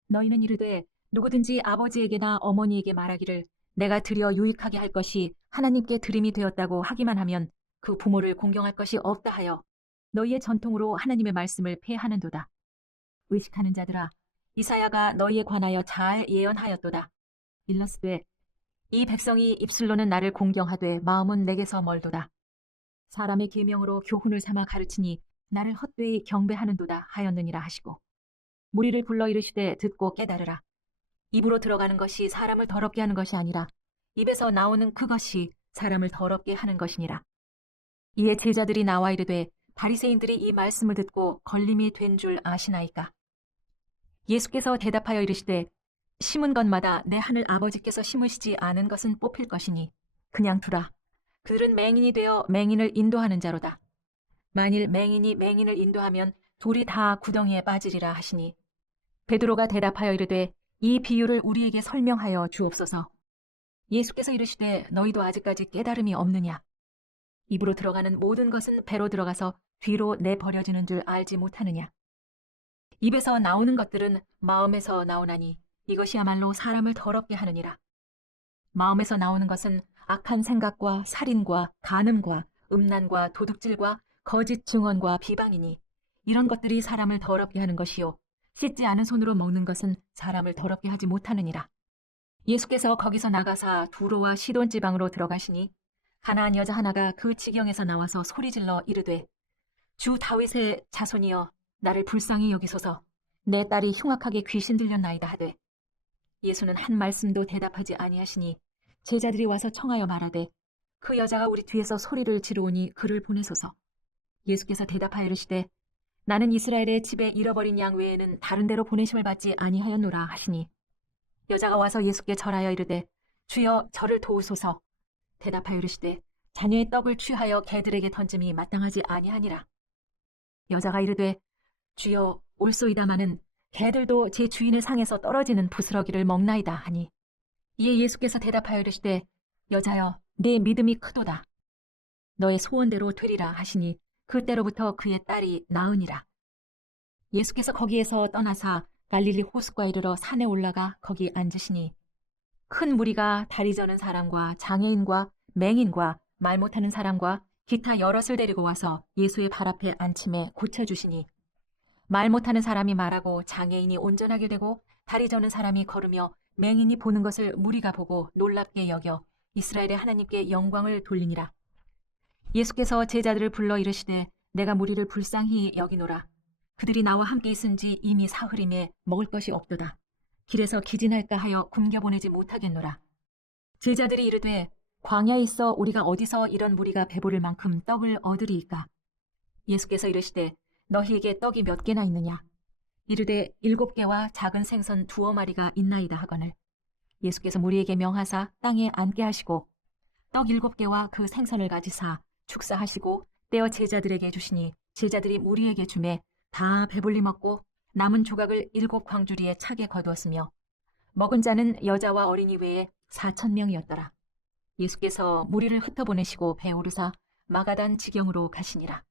너희는 이르되 누구든지 아버지에게나 어머니에게 말하기를 내가 드려 유익하게 할 것이 하나님께 드림이 되었다고 하기만 하면 그 부모를 공경할 것이 없다 하여 너희의 전통으로 하나님의 말씀을 폐하는도다. 의식하는 자들아, 이사야가 너희에 관하여 잘 예언하였도다. 일러스되 이 백성이 입술로는 나를 공경하되 마음은 내게서 멀도다. 사람의 계명으로 교훈을 삼아 가르치니 나를 헛되이 경배하는도다 하였느니라 하시고, 무리를 불러 이르시되 듣고 깨달으라. 입으로 들어가는 것이 사람을 더럽게 하는 것이 아니라 입에서 나오는 그것이 사람을 더럽게 하는 것이니라. 이에 제자들이 나와 이르되 바리새인들이 이 말씀을 듣고 걸림이 된 줄 아시나이까? 예수께서 대답하여 이르시되 심은 것마다 내 하늘 아버지께서 심으시지 않은 것은 뽑힐 것이니 그냥 두라. 그들은 맹인이 되어 맹인을 인도하는 자로다. 만일 맹인이 맹인을 인도하면 둘이 다 구덩이에 빠지리라 하시니, 베드로가 대답하여 이르되 이 비유를 우리에게 설명하여 주옵소서. 예수께서 이르시되 너희도 아직까지 깨달음이 없느냐? 입으로 들어가는 모든 것은 배로 들어가서 뒤로 내버려지는 줄 알지 못하느냐? 입에서 나오는 것들은 마음에서 나오나니 이것이야말로 사람을 더럽게 하느니라. 마음에서 나오는 것은 악한 생각과 살인과 간음과 음란과 도둑질과 거짓 증언과 비방이니 이런 것들이 사람을 더럽게 하는 것이요 씻지 않은 손으로 먹는 것은 사람을 더럽게 하지 못하느니라. 예수께서 거기서 나가사 두로와 시돈 지방으로 들어가시니 가나안 여자 하나가 그 지경에서 나와서 소리질러 이르되 주 다윗의 자손이여 나를 불쌍히 여기소서. 내 딸이 흉악하게 귀신 들렸나이다 하되, 예수는 한 말씀도 대답하지 아니하시니 제자들이 와서 청하여 말하되 그 여자가 우리 뒤에서 소리를 지르오니 그를 보내소서. 예수께서 대답하여 이르시되 나는 이스라엘의 집에 잃어버린 양 외에는 다른 데로 보내심을 받지 아니하였노라 하시니, 여자가 와서 예수께 절하여 이르되 주여 저를 도우소서. 대답하여 이르시되 자녀의 떡을 취하여 개들에게 던짐이 마땅하지 아니하니라. 여자가 이르되 주여 올소이다마는 개들도 제 주인의 상에서 떨어지는 부스러기를 먹나이다 하니, 이에 예수께서 대답하여 이르시되 여자여 내 믿음이 크도다. 너의 소원대로 되리라 하시니 그때로부터 그의 딸이 나으니라. 예수께서 거기에서 떠나사 갈릴리 호숫가에 이르러 산에 올라가 거기 앉으시니 큰 무리가 다리 저는 사람과 장애인과 맹인과 말 못하는 사람과 기타 여럿을 데리고 와서 예수의 발 앞에 앉힘에 고쳐주시니, 말 못하는 사람이 말하고 장애인이 온전하게 되고 다리 저는 사람이 걸으며 맹인이 보는 것을 무리가 보고 놀랍게 여겨 이스라엘의 하나님께 영광을 돌리니라. 예수께서 제자들을 불러 이르시되 내가 무리를 불쌍히 여기노라. 그들이 나와 함께 있은지 이미 사흘임에 먹을 것이 없도다. 길에서 기진할까 하여 굶겨보내지 못하겠노라. 제자들이 이르되 광야에 있어 우리가 어디서 이런 무리가 배부를 만큼 떡을 얻으리이까? 예수께서 이르시되 너희에게 떡이 몇 개나 있느냐? 이르되 7개와 작은 생선 2마리가 있나이다 하거늘, 예수께서 무리에게 명하사 땅에 앉게 하시고 떡 7개와 그 생선을 가지사 축사하시고 떼어 제자들에게 주시니 제자들이 무리에게 주매 다 배불리 먹고 남은 조각을 7광주리에 차게 거두었으며 먹은 자는 여자와 어린이 외에 4,000명이었더라. 예수께서 무리를 흩어보내시고 배 오르사 마가단 지경으로 가시니라.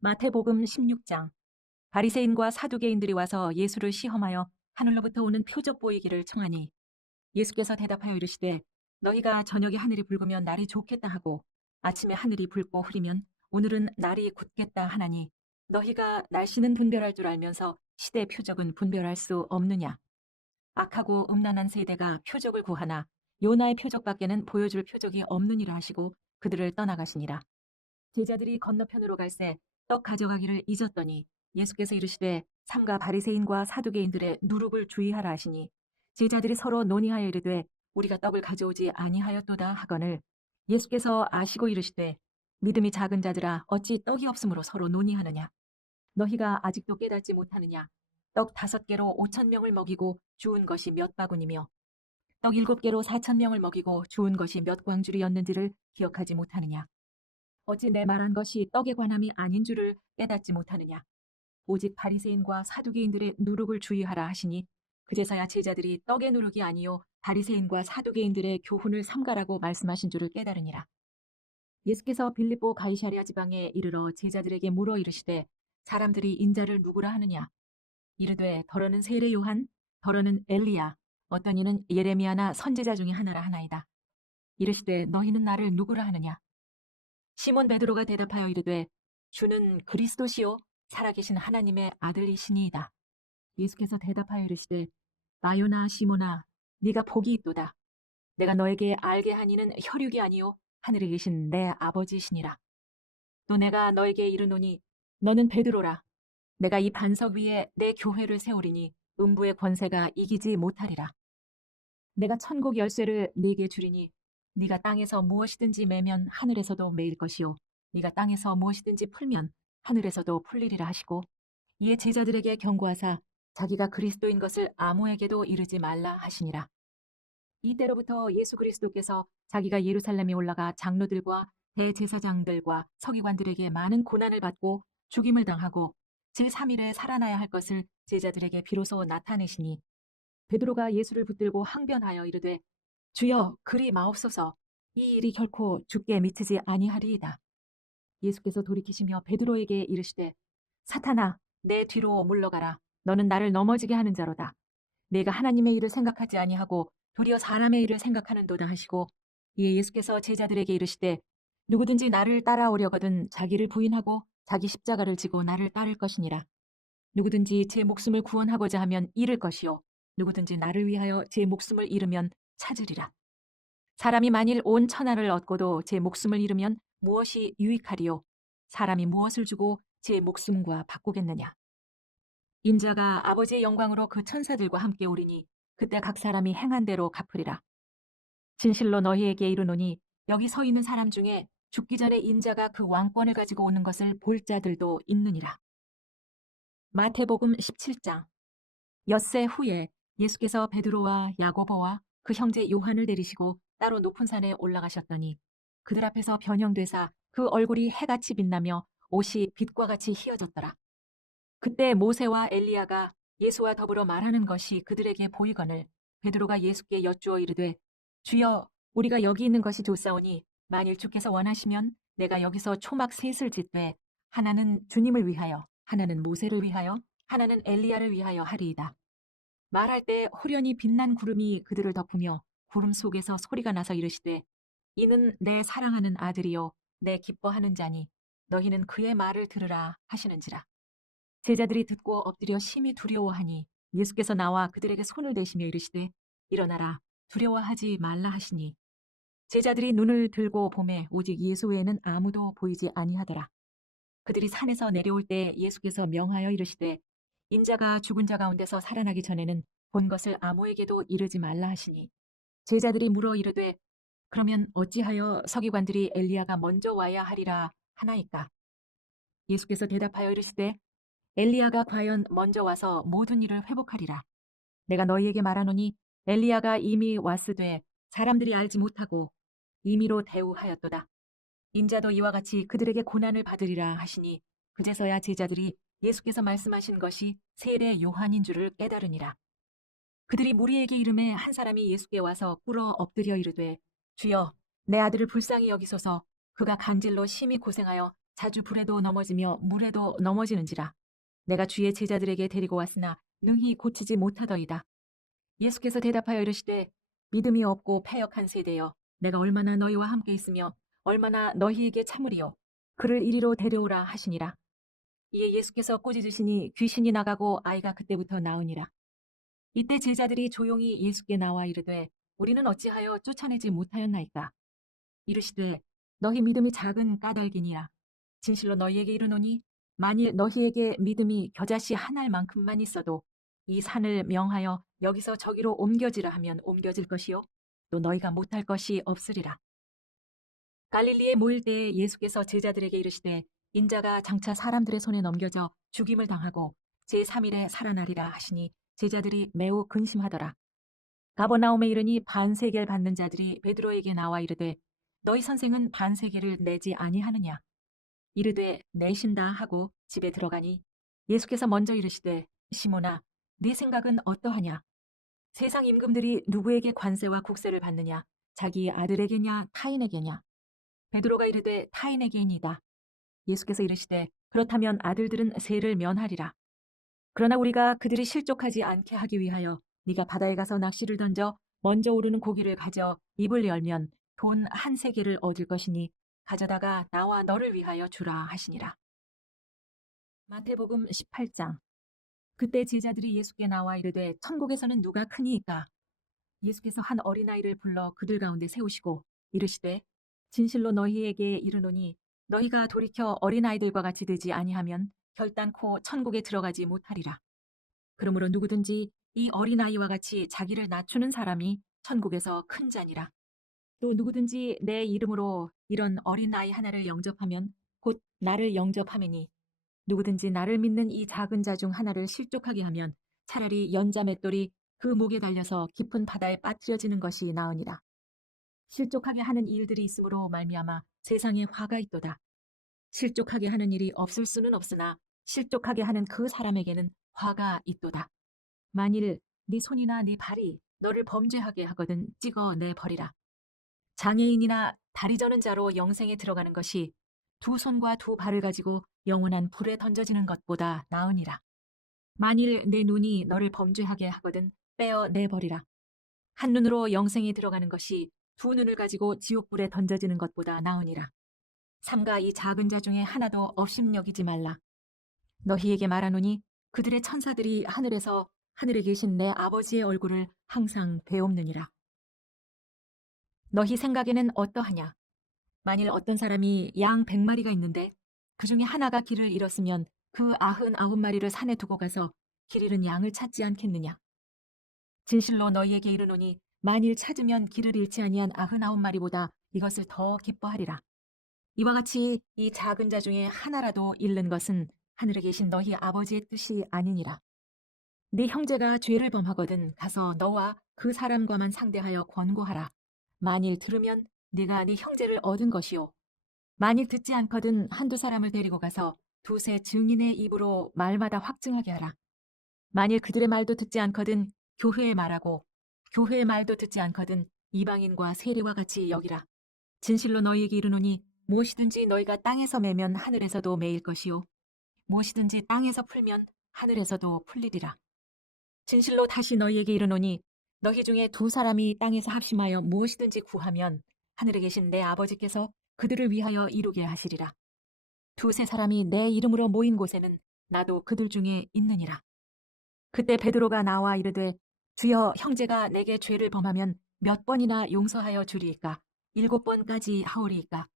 마태복음 16장. 바리새인과 사두개인들이 와서 예수를 시험하여 하늘로부터 오는 표적 보이기를 청하니, 예수께서 대답하여 이르시되 너희가 저녁에 하늘이 붉으면 날이 좋겠다 하고 아침에 하늘이 붉고 흐리면 오늘은 날이 굳겠다 하나니, 너희가 날씨는 분별할 줄 알면서 시대 표적은 분별할 수 없느냐? 악하고 음란한 세대가 표적을 구하나 요나의 표적밖에는 보여줄 표적이 없느니라 하시고 그들을 떠나가시니라. 제자들이 건너편으로 갈새 떡 가져가기를 잊었더니 예수께서 이르시되 삼가 바리새인과 사두개인들의 누룩을 주의하라 하시니, 제자들이 서로 논의하여 이르되 우리가 떡을 가져오지 아니하였도다 하거늘, 예수께서 아시고 이르시되 믿음이 작은 자들아 어찌 떡이 없으므로 서로 논의하느냐? 너희가 아직도 깨닫지 못하느냐? 떡 5개로 5,000명을 먹이고 주운 것이 몇 바구니며 떡 7개로 4,000명을 먹이고 주운 것이 몇 광주리였는지를 기억하지 못하느냐? 어찌 내 말한 것이 떡에 관함이 아닌 줄을 깨닫지 못하느냐? 오직 바리새인과 사두개인들의 누룩을 주의하라 하시니, 그제서야 제자들이 떡의 누룩이 아니요 바리새인과 사두개인들의 교훈을 삼가라고 말씀하신 줄을 깨달으니라. 예수께서 빌립보 가이사랴 지방에 이르러 제자들에게 물어 이르시되 사람들이 인자를 누구라 하느냐? 이르되 더러는 세례 요한, 더러는 엘리야, 어떤 이는 예레미야나 선지자 중에 하나라 하나이다. 이르시되 너희는 나를 누구라 하느냐? 시몬 베드로가 대답하여 이르되 주는 그리스도시요 살아계신 하나님의 아들이시니이다. 예수께서 대답하여 이르시되 나요나 시몬아 네가 복이 있도다. 내가 너에게 알게 하니는 혈육이 아니요 하늘에 계신 내 아버지시니라. 또 내가 너에게 이르노니 너는 베드로라. 내가 이 반석 위에 내 교회를 세우리니 음부의 권세가 이기지 못하리라. 내가 천국 열쇠를 네게 주리니 네가 땅에서 무엇이든지 매면 하늘에서도 매일 것이요 네가 땅에서 무엇이든지 풀면 하늘에서도 풀리리라 하시고 이에 제자들에게 경고하사 자기가 그리스도인 것을 아무에게도 이르지 말라 하시니라. 이때로부터 예수 그리스도께서 자기가 예루살렘에 올라가 장로들과 대제사장들과 서기관들에게 많은 고난을 받고 죽임을 당하고 제3일에 살아나야 할 것을 제자들에게 비로소 나타내시니 베드로가 예수를 붙들고 항변하여 이르되 주여 그리 마옵소서 이 일이 결코 주께 미치지 아니하리이다. 예수께서 돌이키시며 베드로에게 이르시되 사탄아 내 뒤로 물러가라. 너는 나를 넘어지게 하는 자로다. 내가 하나님의 일을 생각하지 아니하고 도리어 사람의 일을 생각하는도다 하시고 이에 예수께서 제자들에게 이르시되 누구든지 나를 따라오려거든 자기를 부인하고 자기 십자가를 지고 나를 따를 것이니라. 누구든지 제 목숨을 구원하고자 하면 잃을 것이요 누구든지 나를 위하여 제 목숨을 잃으면 찾으리라. 사람이 만일 온 천하를 얻고도 제 목숨을 잃으면 무엇이 유익하리요? 사람이 무엇을 주고 제 목숨과 바꾸겠느냐? 인자가 아버지의 영광으로 그 천사들과 함께 오리니 그때 각 사람이 행한 대로 갚으리라. 진실로 너희에게 이르노니 여기 서 있는 사람 중에 죽기 전에 인자가 그 왕권을 가지고 오는 것을 볼 자들도 있느니라. 마태복음 17장. 엿새 후에 예수께서 베드로와 야고보와 그 형제 요한을 데리시고 따로 높은 산에 올라가셨더니 그들 앞에서 변형되사 그 얼굴이 해같이 빛나며 옷이 빛과 같이 희어졌더라. 그때 모세와 엘리야가 예수와 더불어 말하는 것이 그들에게 보이거늘 베드로가 예수께 여쭈어 이르되 주여 우리가 여기 있는 것이 좋사오니 만일 주께서 원하시면 내가 여기서 초막 셋을 짓되 하나는 주님을 위하여 하나는 모세를 위하여 하나는 엘리야를 위하여 하리이다. 말할 때 호련히 빛난 구름이 그들을 덮으며 구름 속에서 소리가 나서 이르시되 이는 내 사랑하는 아들이요 내 기뻐하는 자니 너희는 그의 말을 들으라 하시는지라. 제자들이 듣고 엎드려 심히 두려워하니 예수께서 나와 그들에게 손을 대시며 이르시되 일어나라 두려워하지 말라 하시니 제자들이 눈을 들고 보매 오직 예수 외에는 아무도 보이지 아니하더라. 그들이 산에서 내려올 때 예수께서 명하여 이르시되 인자가 죽은 자 가운데서 살아나기 전에는 본 것을 아무에게도 이르지 말라 하시니 제자들이 물어 이르되 그러면 어찌하여 서기관들이 엘리야가 먼저 와야 하리라 하나이까? 예수께서 대답하여 이르시되 엘리야가 과연 먼저 와서 모든 일을 회복하리라. 내가 너희에게 말하노니 엘리야가 이미 왔으되 사람들이 알지 못하고 임의로 대우하였도다. 인자도 이와 같이 그들에게 고난을 받으리라 하시니 그제서야 제자들이 예수께서 말씀하신 것이 세례 요한인 줄을 깨달으니라. 그들이 무리에게 이름에 한 사람이 예수께 와서 꿇어 엎드려 이르되 주여 내 아들을 불쌍히 여기소서 그가 간질로 심히 고생하여 자주 불에도 넘어지며 물에도 넘어지는지라. 내가 주의 제자들에게 데리고 왔으나 능히 고치지 못하더이다. 예수께서 대답하여 이르시되 믿음이 없고 패역한 세대여 내가 얼마나 너희와 함께 있으며 얼마나 너희에게 참으리요 그를 이리로 데려오라 하시니라. 이에 예수께서 꾸짖으시니 귀신이 나가고 아이가 그때부터 나으니라. 이때 제자들이 조용히 예수께 나와 이르되 우리는 어찌하여 쫓아내지 못하였나이까? 이르시되 너희 믿음이 작은 까닭이니라. 진실로 너희에게 이르노니 만일 너희에게 믿음이 겨자씨 한 알만큼만 있어도 이 산을 명하여 여기서 저기로 옮겨지라 하면 옮겨질 것이요 또 너희가 못할 것이 없으리라. 갈릴리에 모일 때에 예수께서 제자들에게 이르시되 인자가 장차 사람들의 손에 넘겨져 죽임을 당하고 제3일에 살아나리라 하시니 제자들이 매우 근심하더라. 가버나움에 이르니 반세겔 받는 자들이 베드로에게 나와 이르되 너희 선생은 반세겔을 내지 아니하느냐? 이르되 내신다 하고 집에 들어가니 예수께서 먼저 이르시되 시몬아 네 생각은 어떠하냐? 세상 임금들이 누구에게 관세와 국세를 받느냐? 자기 아들에게냐 타인에게냐? 베드로가 이르되 타인에게이니이다. 예수께서 이르시되 그렇다면 아들들은 세를 면하리라. 그러나 우리가 그들이 실족하지 않게 하기 위하여 네가 바다에 가서 낚시를 던져 먼저 오르는 고기를 가져 입을 열면 돈 한 세겔을 얻을 것이니 가져다가 나와 너를 위하여 주라 하시니라. 마태복음 18장. 그때 제자들이 예수께 나와 이르되 천국에서는 누가 크니이까? 예수께서 한 어린아이를 불러 그들 가운데 세우시고 이르시되 진실로 너희에게 이르노니 너희가 돌이켜 어린아이들과 같이 되지 아니하면 결단코 천국에 들어가지 못하리라. 그러므로 누구든지 이 어린아이와 같이 자기를 낮추는 사람이 천국에서 큰 자니라. 또 누구든지 내 이름으로 이런 어린아이 하나를 영접하면 곧 나를 영접하매니 누구든지 나를 믿는 이 작은 자 중 하나를 실족하게 하면 차라리 연자 맷돌이 그 목에 달려서 깊은 바다에 빠뜨려지는 것이 나으니라. 실족하게 하는 일들이 있으므로 말미암아 세상에 화가 있도다. 실족하게 하는 일이 없을 수는 없으나 실족하게 하는 그 사람에게는 화가 있도다. 만일 네 손이나 네 발이 너를 범죄하게 하거든 찍어 내 버리라. 장애인이나 다리 저는 자로 영생에 들어가는 것이 두 손과 두 발을 가지고 영원한 불에 던져지는 것보다 나으니라. 만일 내 눈이 너를 범죄하게 하거든 빼어 내버리라. 한 눈으로 영생에 들어가는 것이 두 눈을 가지고 지옥불에 던져지는 것보다 나으니라. 삼가 이 작은 자 중에 하나도 업심여기지 말라. 너희에게 말하노니 그들의 천사들이 하늘에서 하늘에 계신 내 아버지의 얼굴을 항상 배옵느니라. 너희 생각에는 어떠하냐? 만일 어떤 사람이 양 100마리가 있는데 그 중에 하나가 길을 잃었으면 그 99마리를 산에 두고 가서 길 잃은 양을 찾지 않겠느냐? 진실로 너희에게 이르노니 만일 찾으면 길을 잃지 아니한 99마리보다 이것을 더 기뻐하리라. 이와 같이 이 작은 자 중에 하나라도 잃는 것은 하늘에 계신 너희 아버지의 뜻이 아니니라. 네 형제가 죄를 범하거든 가서 너와 그 사람과만 상대하여 권고하라. 만일 들으면 네가 네 형제를 얻은 것이요. 만일 듣지 않거든 한두 사람을 데리고 가서 두세 증인의 입으로 말마다 확증하게 하라. 만일 그들의 말도 듣지 않거든 교회의 말하고 교회의 말도 듣지 않거든 이방인과 세리와 같이 여기라. 진실로 너희에게 이르노니 무엇이든지 너희가 땅에서 매면 하늘에서도 매일 것이요 무엇이든지 땅에서 풀면 하늘에서도 풀리리라. 진실로 다시 너희에게 이르노니 너희 중에 두 사람이 땅에서 합심하여 무엇이든지 구하면 하늘에 계신 내 아버지께서 그들을 위하여 이루게 하시리라. 두세 사람이 내 이름으로 모인 곳에는 나도 그들 중에 있느니라. 그때 베드로가 나와 이르되 주여 형제가 내게 죄를 범하면 몇 번이나 용서하여 주리이까? 7번까지 하오리이까?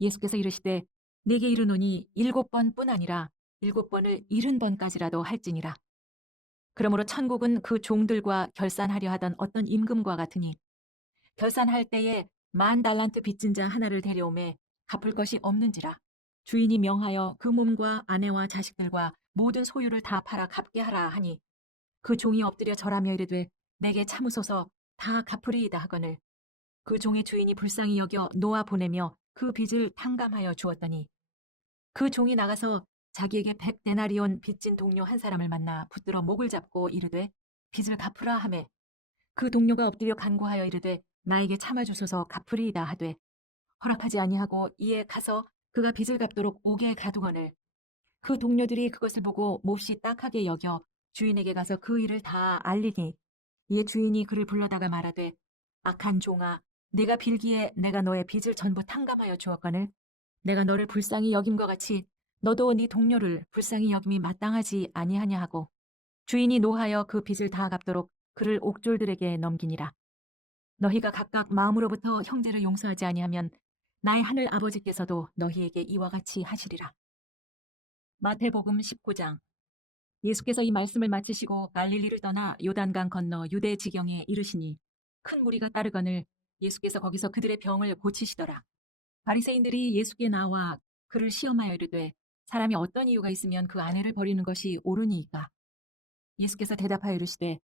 예수께서 이르시되 내게 이르노니 7번뿐 아니라 7번을 70번까지라도 할지니라. 그러므로 천국은 그 종들과 결산하려 하던 어떤 임금과 같으니 결산할 때에 10,000달란트 빚진 자 하나를 데려오매 갚을 것이 없는지라. 주인이 명하여 그 몸과 아내와 자식들과 모든 소유를 다 팔아 갚게 하라 하니 그 종이 엎드려 절하며 이르되 내게 참으소서 다 갚으리이다 하거늘 그 종의 주인이 불쌍히 여겨 놓아 보내며 그 빚을 탕감하여 주었더니 그 종이 나가서 자기에게 100데나리온 빚진 동료 한 사람을 만나 붙들어 목을 잡고 이르되 빚을 갚으라 하매 그 동료가 엎드려 간구하여 이르되 나에게 참아주소서 갚으리이다 하되 허락하지 아니하고 이에 가서 그가 빚을 갚도록 옥에 가두거늘 그 동료들이 그것을 보고 몹시 딱하게 여겨 주인에게 가서 그 일을 다 알리니 이에 주인이 그를 불러다가 말하되 악한 종아 내가 빌기에 내가 너의 빚을 전부 탕감하여 주었거늘 내가 너를 불쌍히 여김과 같이 너도 네 동료를 불쌍히 여김이 마땅하지 아니하냐 하고 주인이 노하여 그 빚을 다 갚도록 그를 옥졸들에게 넘기니라. 너희가 각각 마음으로부터 형제를 용서하지 아니하면 나의 하늘 아버지께서도 너희에게 이와 같이 하시리라. 마태복음 19장. 예수께서 이 말씀을 마치시고 갈릴리를 떠나 요단강 건너 유대 지경에 이르시니 큰 무리가 따르거늘 예수께서 거기서 그들의 병을 고치시더라. 바리새인들이 예수께 나와 그를 시험하여 이르되 사람이 어떤 이유가 있으면 그 아내를 버리는 것이 옳으니이까? 예수께서 대답하여 이르시되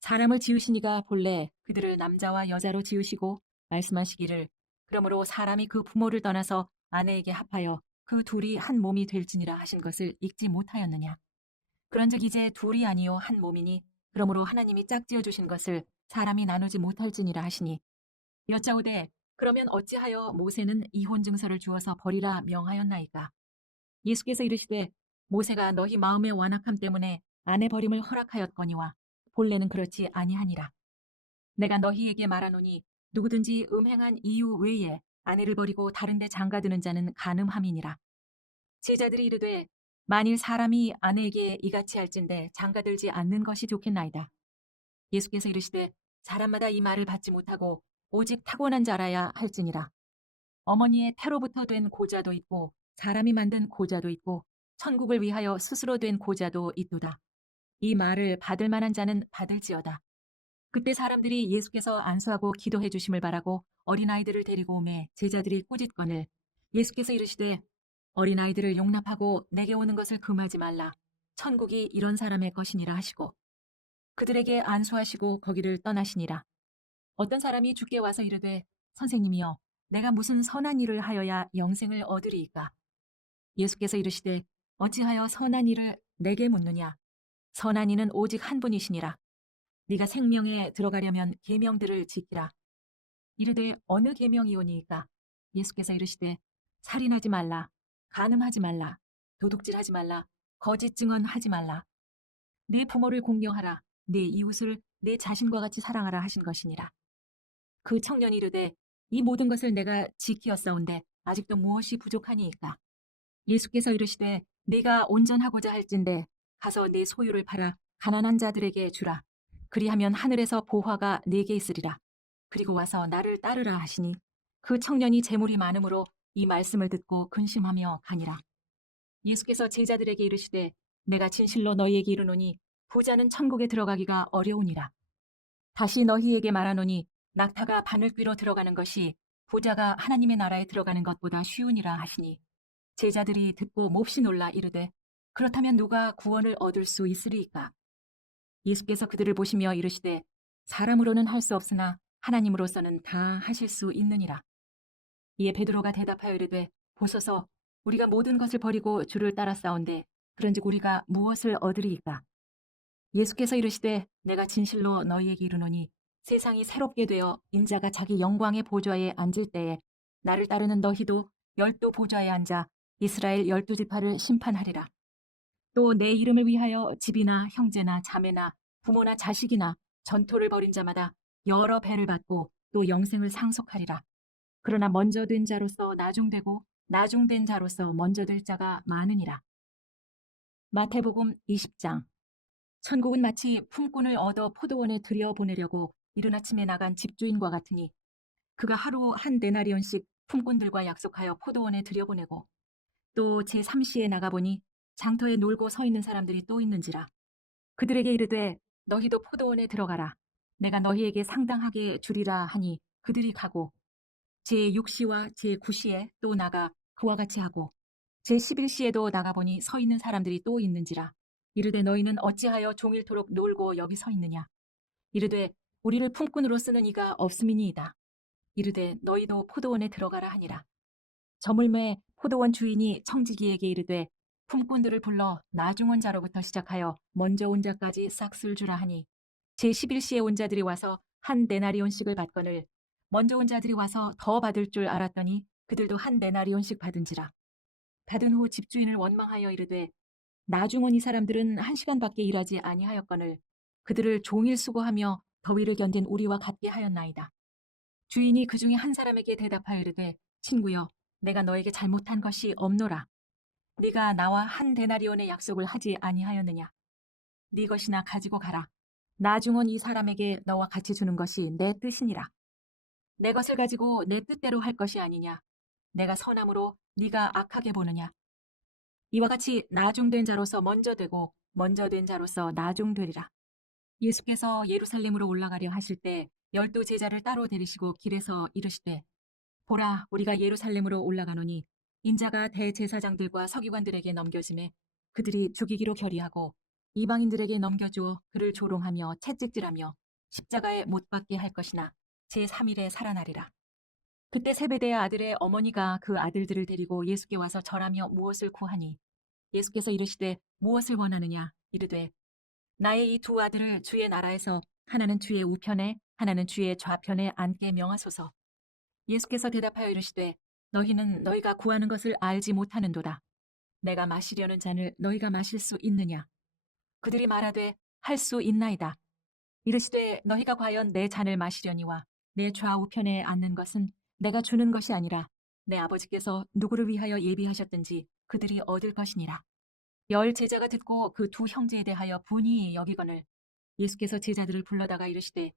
사람을 지으시니가 본래 그들을 남자와 여자로 지으시고 말씀하시기를 그러므로 사람이 그 부모를 떠나서 아내에게 합하여 그 둘이 한 몸이 될지니라 하신 것을 읽지 못하였느냐? 그런즉 이제 둘이 아니요 한 몸이니 그러므로 하나님이 짝지어 주신 것을 사람이 나누지 못할지니라 하시니 여짜오되 그러면 어찌하여 모세는 이혼 증서를 주어서 버리라 명하였나이까? 예수께서 이르시되 모세가 너희 마음의 완악함 때문에 아내 버림을 허락하였거니와 본래는 그렇지 아니하니라. 내가 너희에게 말하노니 누구든지 음행한 이유 외에 아내를 버리고 다른 데 장가드는 자는 간음함이니라. 제자들이 이르되 만일 사람이 아내에게 이같이 할진대 장가들지 않는 것이 좋겠나이다. 예수께서 이르시되 사람마다 이 말을 받지 못하고 오직 타고난 자라야 할지니라. 어머니의 태로부터 된 고자도 있고 사람이 만든 고자도 있고 천국을 위하여 스스로 된 고자도 있도다. 이 말을 받을 만한 자는 받을지어다. 그때 사람들이 예수께서 안수하고 기도해 주심을 바라고 어린아이들을 데리고 오매 제자들이 꾸짖거늘 예수께서 이르시되 어린아이들을 용납하고 내게 오는 것을 금하지 말라. 천국이 이런 사람의 것이니라 하시고 그들에게 안수하시고 거기를 떠나시니라. 어떤 사람이 주께 와서 이르되 선생님이여 내가 무슨 선한 일을 하여야 영생을 얻으리이까. 예수께서 이르시되 어찌하여 선한 일을 내게 묻느냐. 선한 이는 오직 한 분이시니라. 네가 생명에 들어가려면 계명들을 지키라. 이르되 어느 계명이오니이까. 예수께서 이르시되 살인하지 말라, 간음하지 말라, 도둑질하지 말라, 거짓 증언하지 말라. 네 부모를 공경하라, 네 이웃을 내 자신과 같이 사랑하라 하신 것이니라. 그 청년이 이르되 이 모든 것을 내가 지키었사온데 아직도 무엇이 부족하니이까. 예수께서 이르시되 네가 온전하고자 할진대 가서 네 소유를 팔아 가난한 자들에게 주라. 그리하면 하늘에서 보화가 네게 있으리라. 그리고 와서 나를 따르라 하시니 그 청년이 재물이 많음으로 이 말씀을 듣고 근심하며 가니라. 예수께서 제자들에게 이르시되 내가 진실로 너희에게 이르노니 부자는 천국에 들어가기가 어려우니라. 다시 너희에게 말하노니 낙타가 바늘귀로 들어가는 것이 부자가 하나님의 나라에 들어가는 것보다 쉬우니라 하시니 제자들이 듣고 몹시 놀라 이르되 그렇다면 누가 구원을 얻을 수 있으리이까. 예수께서 그들을 보시며 이르시되 사람으로는 할 수 없으나 하나님으로서는 다 하실 수 있느니라. 이에 베드로가 대답하여 이르되 보소서 우리가 모든 것을 버리고 주를 따라 싸운데 그런즉 우리가 무엇을 얻으리이까. 예수께서 이르시되 내가 진실로 너희에게 이르노니 세상이 새롭게 되어 인자가 자기 영광의 보좌에 앉을 때에 나를 따르는 너희도 12 보좌에 앉아 이스라엘 12지파를 심판하리라. 또 내 이름을 위하여 집이나 형제나 자매나 부모나 자식이나 전토를 벌인 자마다 여러 배를 받고 또 영생을 상속하리라. 그러나 먼저 된 자로서 나중되고 나중된 자로서 먼저 될 자가 많으니라. 마태복음 20장. 천국은 마치 품꾼을 얻어 포도원에 들여보내려고 이른 아침에 나간 집주인과 같으니 그가 하루 한 데나리온씩 품꾼들과 약속하여 포도원에 들여보내고 또 제3시에 나가보니 장터에 놀고 서 있는 사람들이 또 있는지라. 그들에게 이르되 너희도 포도원에 들어가라. 내가 너희에게 상당하게 주리라 하니 그들이 가고 제6시와 제9시에 또 나가 그와 같이 하고 제11시에도 나가보니 서 있는 사람들이 또 있는지라. 이르되 너희는 어찌하여 종일토록 놀고 여기 서 있느냐. 이르되 우리를 품꾼으로 쓰는 이가 없음이니이다. 이르되 너희도 포도원에 들어가라 하니라. 저물매 포도원 주인이 청지기에게 이르되 품꾼들을 불러 나중 온 자로부터 시작하여 먼저 온 자까지 싹쓸 주라 하니 제11시에 온 자들이 와서 한 데나리온씩을 받거늘 먼저 온 자들이 와서 더 받을 줄 알았더니 그들도 한 데나리온씩 받은지라. 받은 후 집주인을 원망하여 이르되 나중 온 이 사람들은 1시간밖에 일하지 아니하였거늘 그들을 종일 수고하며 더위를 견딘 우리와 같게 하였나이다. 주인이 그 중에 한 사람에게 대답하여 이르되 친구여 내가 너에게 잘못한 것이 없노라. 네가 나와 한 데나리온의 약속을 하지 아니하였느냐. 네 것이나 가지고 가라. 나중 온 이 사람에게 너와 같이 주는 것이 내 뜻이니라. 내 것을 가지고 내 뜻대로 할 것이 아니냐. 내가 선함으로 네가 악하게 보느냐. 이와 같이 나중된 자로서 먼저 되고 먼저 된 자로서 나중되리라. 예수께서 예루살렘으로 올라가려 하실 때 12 제자를 따로 데리시고 길에서 이르시되 보라 우리가 예루살렘으로 올라가노니 인자가 대제사장들과 서기관들에게 넘겨짐에 그들이 죽이기로 결의하고 이방인들에게 넘겨주어 그를 조롱하며 채찍질하며 십자가에 못 박게 할 것이나 제3일에 살아나리라. 그때 세베대의 아들의 어머니가 그 아들들을 데리고 예수께 와서 절하며 무엇을 구하니 예수께서 이르시되 무엇을 원하느냐 이르되 나의 이 2 아들을 주의 나라에서 하나는 주의 우편에 하나는 주의 좌편에 앉게 명하소서. 예수께서 대답하여 이르시되 너희는 너희가 구하는 것을 알지 못하는도다. 내가 마시려는 잔을 너희가 마실 수 있느냐. 그들이 말하되 할 수 있나이다. 이르시되 너희가 과연 내 잔을 마시려니와 내 좌우편에 앉는 것은 내가 주는 것이 아니라 내 아버지께서 누구를 위하여 예비하셨든지 그들이 얻을 것이니라. 열 제자가 듣고 그 두 형제에 대하여 분이 여기거늘 예수께서 제자들을 불러다가 이르시되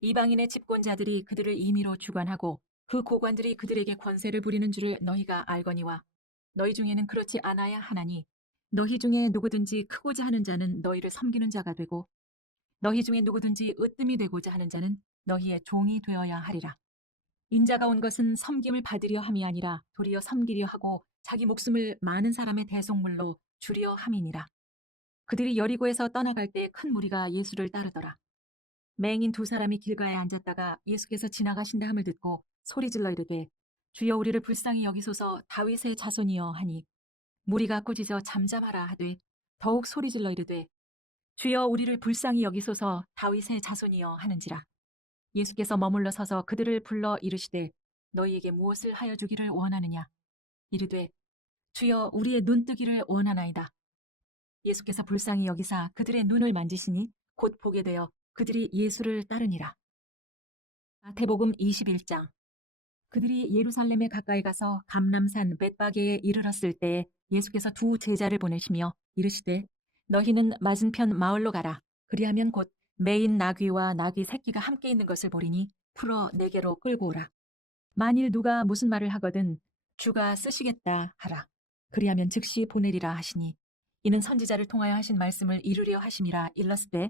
이방인의 집권자들이 그들을 임의로 주관하고 그 고관들이 그들에게 권세를 부리는 줄을 너희가 알거니와 너희 중에는 그렇지 않아야 하나니 너희 중에 누구든지 크고자 하는 자는 너희를 섬기는 자가 되고 너희 중에 누구든지 으뜸이 되고자 하는 자는 너희의 종이 되어야 하리라. 인자가 온 것은 섬김을 받으려 함이 아니라 도리어 섬기려 하고 자기 목숨을 많은 사람의 대속물로 주려 함이니라. 그들이 여리고에서 떠나갈 때 큰 무리가 예수를 따르더라. 맹인 두 사람이 길가에 앉았다가 예수께서 지나가신다 함을 듣고 소리질러 이르되 주여 우리를 불쌍히 여기소서 다윗의 자손이여 하니 무리가 꾸짖어 잠잠하라 하되 더욱 소리질러 이르되 주여 우리를 불쌍히 여기소서 다윗의 자손이여 하는지라. 예수께서 머물러 서서 그들을 불러 이르시되 너희에게 무엇을 하여 주기를 원하느냐. 이르되 주여 우리의 눈뜨기를 원하나이다. 예수께서 불쌍히 여기사 그들의 눈을 만지시니 곧 보게 되어 그들이 예수를 따르니라. 마태복음 21장. 그들이 예루살렘에 가까이 가서 감람산 벳바게에 이르렀을 때에 예수께서 두 제자를 보내시며 이르시되 너희는 맞은편 마을로 가라. 그리하면 곧 매인 나귀와 나귀 새끼가 함께 있는 것을 보리니 풀어 내게로 끌고 오라. 만일 누가 무슨 말을 하거든 주가 쓰시겠다 하라. 그리하면 즉시 보내리라 하시니 이는 선지자를 통하여 하신 말씀을 이루려 하심이라. 일렀으되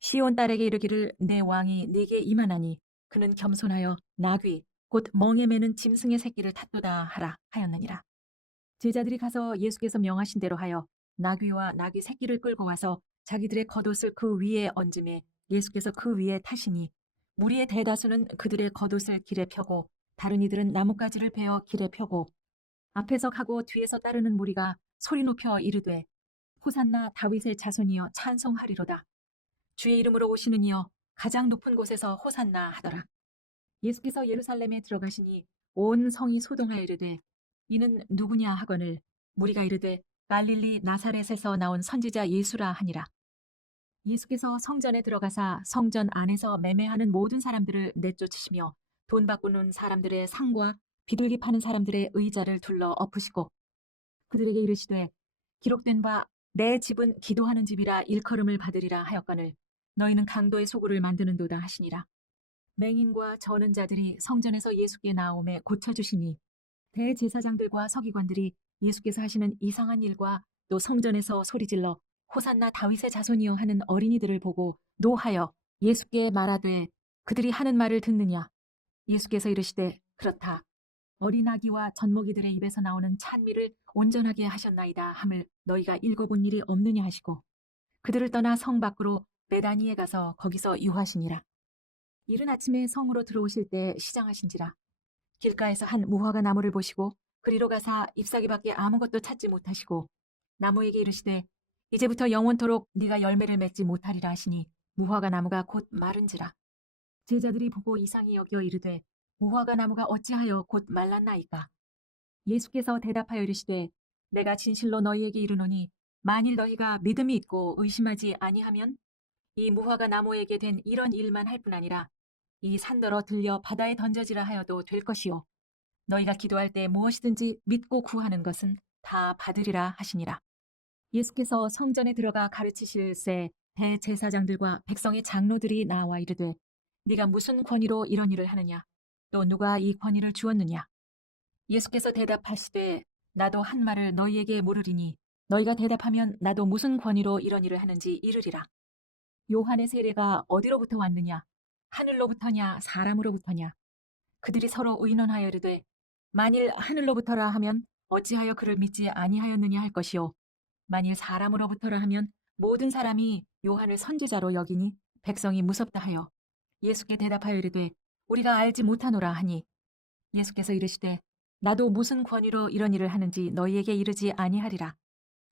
시온 딸에게 이르기를 내 왕이 네게 임하나니 그는 겸손하여 나귀 곧 멍에 매는 짐승의 새끼를 탔도다 하라 하였느니라. 제자들이 가서 예수께서 명하신 대로 하여 나귀와 나귀 새끼를 끌고 와서 자기들의 겉옷을 그 위에 얹음에 예수께서 그 위에 타시니 무리의 대다수는 그들의 겉옷을 길에 펴고 다른 이들은 나뭇가지를 베어 길에 펴고 앞에서 가고 뒤에서 따르는 무리가 소리 높여 이르되 호산나 다윗의 자손이여 찬송하리로다. 주의 이름으로 오시는 이여 가장 높은 곳에서 호산나 하더라. 예수께서 예루살렘에 들어가시니 온 성이 소동하여 이르되 이는 누구냐 하거늘 무리가 이르되 갈릴리 나사렛에서 나온 선지자 예수라 하니라. 예수께서 성전에 들어가사 성전 안에서 매매하는 모든 사람들을 내쫓으시며 돈 바꾸는 사람들의 상과 비둘기 파는 사람들의 의자를 둘러 엎으시고 그들에게 이르시되 기록된 바 내 집은 기도하는 집이라 일컬음을 받으리라 하였거늘 너희는 강도의 소굴을 만드는도다 하시니라. 맹인과 저는 자들이 성전에서 예수께 나오매 고쳐주시니 대제사장들과 서기관들이 예수께서 하시는 이상한 일과 또 성전에서 소리질러 호산나 다윗의 자손이여 하는 어린이들을 보고 노하여 예수께 말하되 그들이 하는 말을 듣느냐. 예수께서 이르시되 그렇다. 어린아기와 젖먹이들의 입에서 나오는 찬미를 온전하게 하셨나이다 함을 너희가 읽어본 일이 없느냐 하시고 그들을 떠나 성 밖으로 베다니에 가서 거기서 유하시니라. 이른 아침에 성으로 들어오실 때 시장하신지라. 길가에서 한 무화과 나무를 보시고 그리로 가사 잎사귀밖에 아무것도 찾지 못하시고 나무에게 이르시되 이제부터 영원토록 네가 열매를 맺지 못하리라 하시니 무화과 나무가 곧 마른지라. 제자들이 보고 이상히 여겨 이르되 무화과 나무가 어찌하여 곧 말랐나이까. 예수께서 대답하여 이르시되 내가 진실로 너희에게 이르노니 만일 너희가 믿음이 있고 의심하지 아니하면 이 무화과 나무에게 된 이런 일만 할 뿐 아니라 이 산더러 들려 바다에 던져지라 하여도 될 것이요 너희가 기도할 때 무엇이든지 믿고 구하는 것은 다 받으리라 하시니라. 예수께서 성전에 들어가 가르치실새 대제사장들과 백성의 장로들이 나와 이르되 네가 무슨 권위로 이런 일을 하느냐. 또 누가 이 권위를 주었느냐. 예수께서 대답하시되 나도 한 말을 너희에게 물으리니 너희가 대답하면 나도 무슨 권위로 이런 일을 하는지 이르리라. 요한의 세례가 어디로부터 왔느냐. 하늘로부터냐 사람으로부터냐. 그들이 서로 의논하여 이르되 만일 하늘로부터라 하면 어찌하여 그를 믿지 아니하였느냐 할 것이요 만일 사람으로부터라 하면 모든 사람이 요한을 선지자로 여기니 백성이 무섭다 하여 예수께 대답하여 이르되 우리가 알지 못하노라 하니 예수께서 이르시되 나도 무슨 권위로 이런 일을 하는지 너희에게 이르지 아니하리라.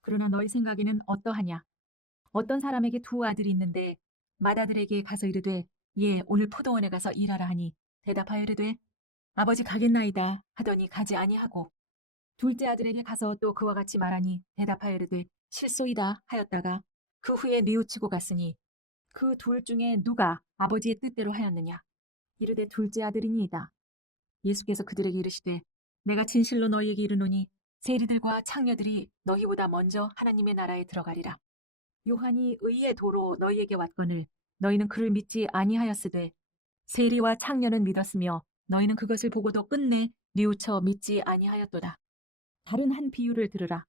그러나 너희 생각에는 어떠하냐. 어떤 사람에게 두 아들이 있는데 맏아들에게 가서 이르되 예 오늘 포도원에 가서 일하라 하니 대답하여 이르되 아버지 가겠나이다 하더니 가지 아니하고 둘째 아들에게 가서 또 그와 같이 말하니 대답하여 이르되 실소이다 하였다가 그 후에 뉘우치고 갔으니 그 둘 중에 누가 아버지의 뜻대로 하였느냐. 이르되 둘째 아들이니이다. 예수께서 그들에게 이르시되 내가 진실로 너희에게 이르노니 세리들과 창녀들이 너희보다 먼저 하나님의 나라에 들어가리라. 요한이 의의 도로 너희에게 왔거늘 너희는 그를 믿지 아니하였으되 세리와 창녀는 믿었으며 너희는 그것을 보고도 끝내 뉘우쳐 믿지 아니하였도다. 다른 한 비유를 들으라.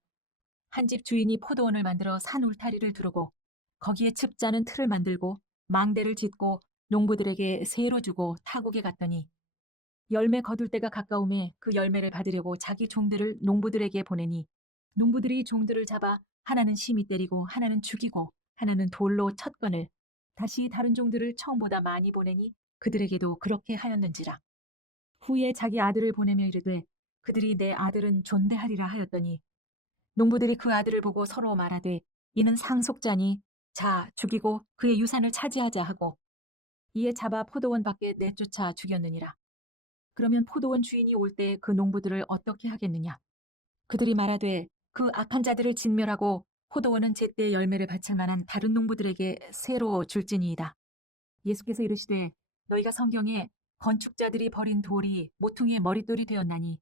한 집 주인이 포도원을 만들어 산 울타리를 두르고 거기에 즙자는 틀을 만들고 망대를 짓고 농부들에게 세로 주고 타국에 갔더니 열매 거둘 때가 가까움에 그 열매를 받으려고 자기 종들을 농부들에게 보내니 농부들이 종들을 잡아 하나는 심히 때리고 하나는 죽이고 하나는 돌로 쳤거늘 다시 다른 종들을 처음보다 많이 보내니 그들에게도 그렇게 하였는지라. 후에 자기 아들을 보내며 이르되 그들이 내 아들은 존대하리라 하였더니 농부들이 그 아들을 보고 서로 말하되 이는 상속자니 자 죽이고 그의 유산을 차지하자 하고 이에 잡아 포도원 밖에 내쫓아 죽였느니라. 그러면 포도원 주인이 올 때 그 농부들을 어떻게 하겠느냐? 그들이 말하되 그 악한 자들을 진멸하고 포도원은 제때 열매를 바칠 만한 다른 농부들에게 새로 줄지니이다. 예수께서 이르시되 너희가 성경에 건축자들이 버린 돌이 모퉁이의 머릿돌이 되었나니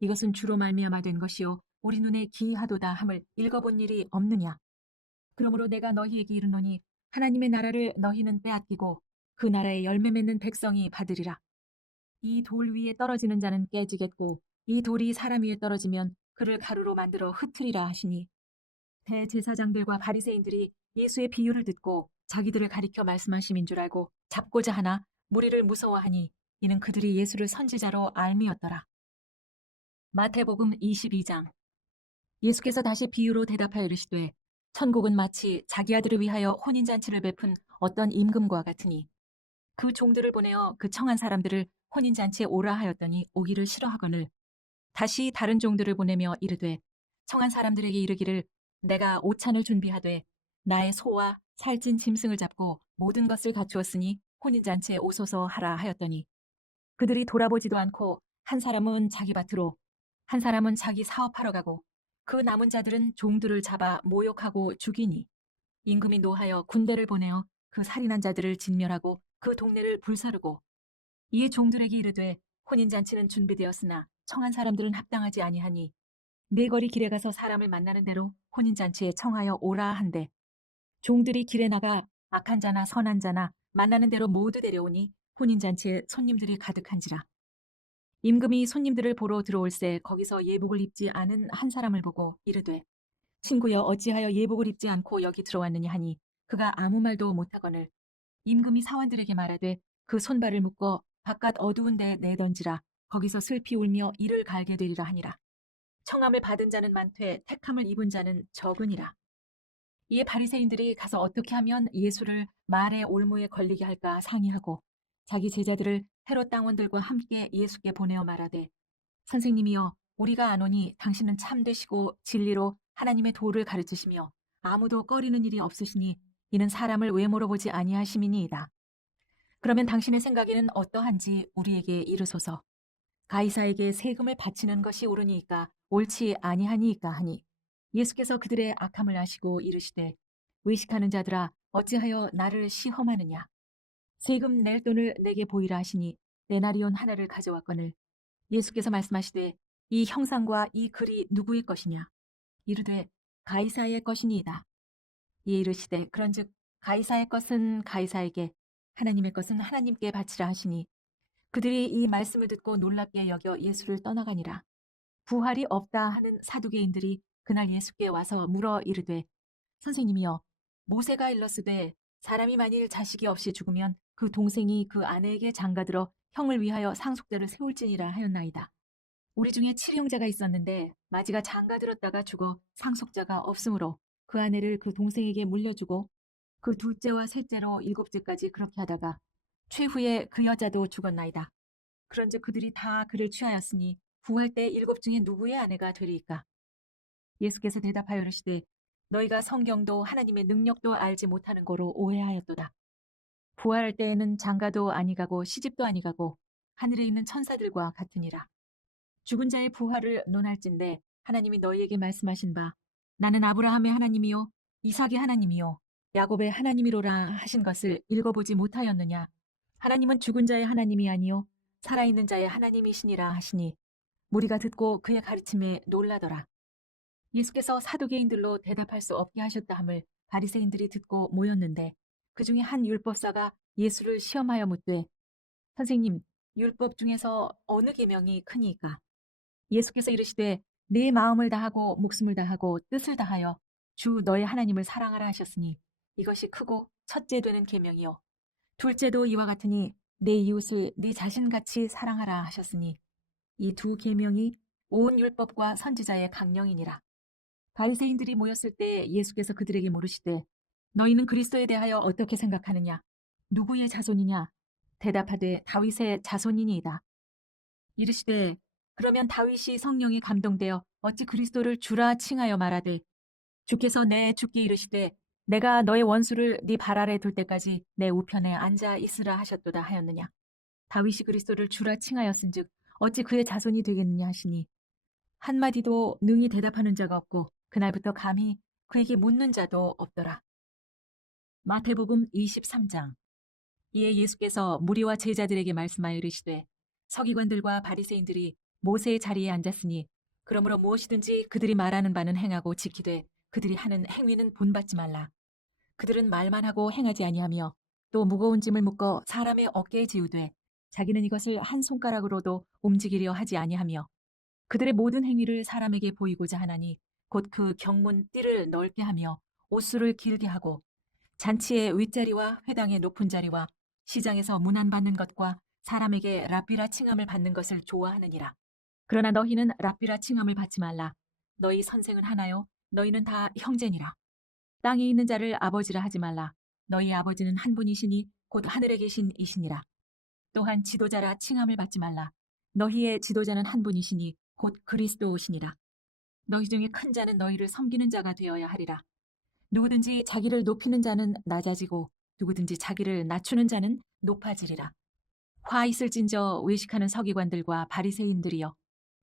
이것은 주로 말미암아 된 것이요 우리 눈에 기이하도다 함을 읽어본 일이 없느냐? 그러므로 내가 너희에게 이르노니 하나님의 나라를 너희는 빼앗기고 그 나라의 열매 맺는 백성이 받으리라. 이 돌 위에 떨어지는 자는 깨지겠고 이 돌이 사람 위에 떨어지면 그를 가루로 만들어 흩으리라 하시니 대제사장들과 바리새인들이 예수의 비유를 듣고 자기들을 가리켜 말씀하심인 줄 알고 잡고자 하나 무리를 무서워하니 이는 그들이 예수를 선지자로 알미었더라. 마태복음 22장. 예수께서 다시 비유로 대답하여 이르시되 천국은 마치 자기 아들을 위하여 혼인잔치를 베푼 어떤 임금과 같으니 그 종들을 보내어 그 청한 사람들을 혼인잔치에 오라 하였더니 오기를 싫어하거늘 다시 다른 종들을 보내며 이르되 청한 사람들에게 이르기를 내가 오찬을 준비하되 나의 소와 살찐 짐승을 잡고 모든 것을 갖추었으니 혼인잔치에 오소서 하라 하였더니 그들이 돌아보지도 않고 한 사람은 자기 밭으로 한 사람은 자기 사업하러 가고 그 남은 자들은 종들을 잡아 모욕하고 죽이니 임금이 노하여 군대를 보내어 그 살인한 자들을 진멸하고 그 동네를 불사르고 이에 종들에게 이르되 혼인잔치는 준비되었으나 청한 사람들은 합당하지 아니하니 네 거리 길에 가서 사람을 만나는 대로 혼인잔치에 청하여 오라 한대 종들이 길에 나가 악한 자나 선한 자나 만나는 대로 모두 데려오니 혼인잔치에 손님들이 가득한지라. 임금이 손님들을 보러 들어올새 거기서 예복을 입지 않은 한 사람을 보고 이르되 친구여 어찌하여 예복을 입지 않고 여기 들어왔느냐 하니 그가 아무 말도 못하거늘 임금이 사원들에게 말하되 그 손발을 묶어 바깥 어두운 데 내던지라 거기서 슬피 울며 이를 갈게 되리라 하니라. 청함을 받은 자는 많되 택함을 입은 자는 적으니라. 이에 바리새인들이 가서 어떻게 하면 예수를 말의 올무에 걸리게 할까 상의하고 자기 제자들을 헤롯 당원들과 함께 예수께 보내어 말하되 선생님이여 우리가 아노니 당신은 참되시고 진리로 하나님의 도를 가르치시며 아무도 꺼리는 일이 없으시니 이는 사람을 외모로 보지 아니하심이니이다. 그러면 당신의 생각에는 어떠한지 우리에게 이르소서. 가이사에게 세금을 바치는 것이 옳으니까 옳지 아니하니이까 하니 예수께서 그들의 악함을 아시고 이르시되 의식하는 자들아 어찌하여 나를 시험하느냐. 세금 낼 돈을 내게 보이라 하시니 데나리온 하나를 가져왔거늘 예수께서 말씀하시되 이 형상과 이 글이 누구의 것이냐. 이르되 가이사의 것이니이다. 이에 이르시되 그런즉 가이사의 것은 가이사에게 하나님의 것은 하나님께 바치라 하시니 그들이 이 말씀을 듣고 놀랍게 여겨 예수를 떠나가니라. 부활이 없다 하는 사두개인들이 그날 예수께 와서 물어 이르되 선생님이여 모세가 일렀으되 사람이 만일 자식이 없이 죽으면 그 동생이 그 아내에게 장가들어 형을 위하여 상속자를 세울지니라 하였나이다. 우리 중에 7형제가 있었는데 마지가 장가들었다가 죽어 상속자가 없으므로 그 아내를 그 동생에게 물려주고 그 둘째와 셋째로 7째까지 그렇게 하다가 최후에 그 여자도 죽었나이다. 그런즉 그들이 다 그를 취하였으니 부활 때 7 중에 누구의 아내가 되리이까? 예수께서 대답하여 이르시되 너희가 성경도 하나님의 능력도 알지 못하는 거로 오해하였도다. 부활할 때에는 장가도 아니가고 시집도 아니가고 하늘에 있는 천사들과 같으니라. 죽은 자의 부활을 논할진대 하나님이 너희에게 말씀하신 바 나는 아브라함의 하나님이요 이삭의 하나님이요 야곱의 하나님이로라 하신 것을 읽어보지 못하였느냐. 하나님은 죽은 자의 하나님이 아니요 살아있는 자의 하나님이시니라 하시니 무리가 듣고 그의 가르침에 놀라더라. 예수께서 사두개인들로 대답할 수 없게 하셨다 함을 바리새인들이 듣고 모였는데 그 중에 한 율법사가 예수를 시험하여 묻되 선생님, 율법 중에서 어느 계명이 크니이까? 예수께서 이르시되 네 마음을 다하고 목숨을 다하고 뜻을 다하여 주 너의 하나님을 사랑하라 하셨으니 이것이 크고 첫째 되는 계명이요 둘째도 이와 같으니 내 이웃을 네 자신같이 사랑하라 하셨으니 이 두 계명이 온 율법과 선지자의 강령이니라. 바리새인들이 모였을 때 예수께서 그들에게 물으시되 너희는 그리스도에 대하여 어떻게 생각하느냐? 누구의 자손이냐? 대답하되 다윗의 자손이니이다. 이르시되 그러면 다윗이 성령에 감동되어 어찌 그리스도를 주라 칭하여 말하되 주께서 내 주께 이르시되 내가 너의 원수를 네 발 아래 둘 때까지 내 우편에 앉아 있으라 하셨도다 하였느냐. 다윗이 그리스도를 주라 칭하였은즉 어찌 그의 자손이 되겠느냐 하시니 한마디도 능히 대답하는 자가 없고 그날부터 감히 그에게 묻는 자도 없더라. 마태복음 23장. 이에 예수께서 무리와 제자들에게 말씀하여 이르시되 서기관들과 바리새인들이 모세의 자리에 앉았으니 그러므로 무엇이든지 그들이 말하는 바는 행하고 지키되 그들이 하는 행위는 본받지 말라. 그들은 말만 하고 행하지 아니하며 또 무거운 짐을 묶어 사람의 어깨에 지우되 자기는 이것을 한 손가락으로도 움직이려 하지 아니하며 그들의 모든 행위를 사람에게 보이고자 하나니 곧 그 경문 띠를 넓게 하며 옷수를 길게 하고 잔치의 윗자리와 회당의 높은 자리와 시장에서 문안받는 것과 사람에게 랍비라 칭함을 받는 것을 좋아하느니라. 그러나 너희는 랍비라 칭함을 받지 말라. 너희 선생은 하나요 너희는 다 형제니라. 땅에 있는 자를 아버지라 하지 말라. 너희 아버지는 한 분이시니 곧 하늘에 계신 이시니라. 또한 지도자라 칭함을 받지 말라. 너희의 지도자는 한 분이시니 곧 그리스도시니라. 너희 중에 큰 자는 너희를 섬기는 자가 되어야 하리라. 누구든지 자기를 높이는 자는 낮아지고 누구든지 자기를 낮추는 자는 높아지리라. 화 있을진저 외식하는 서기관들과 바리새인들이여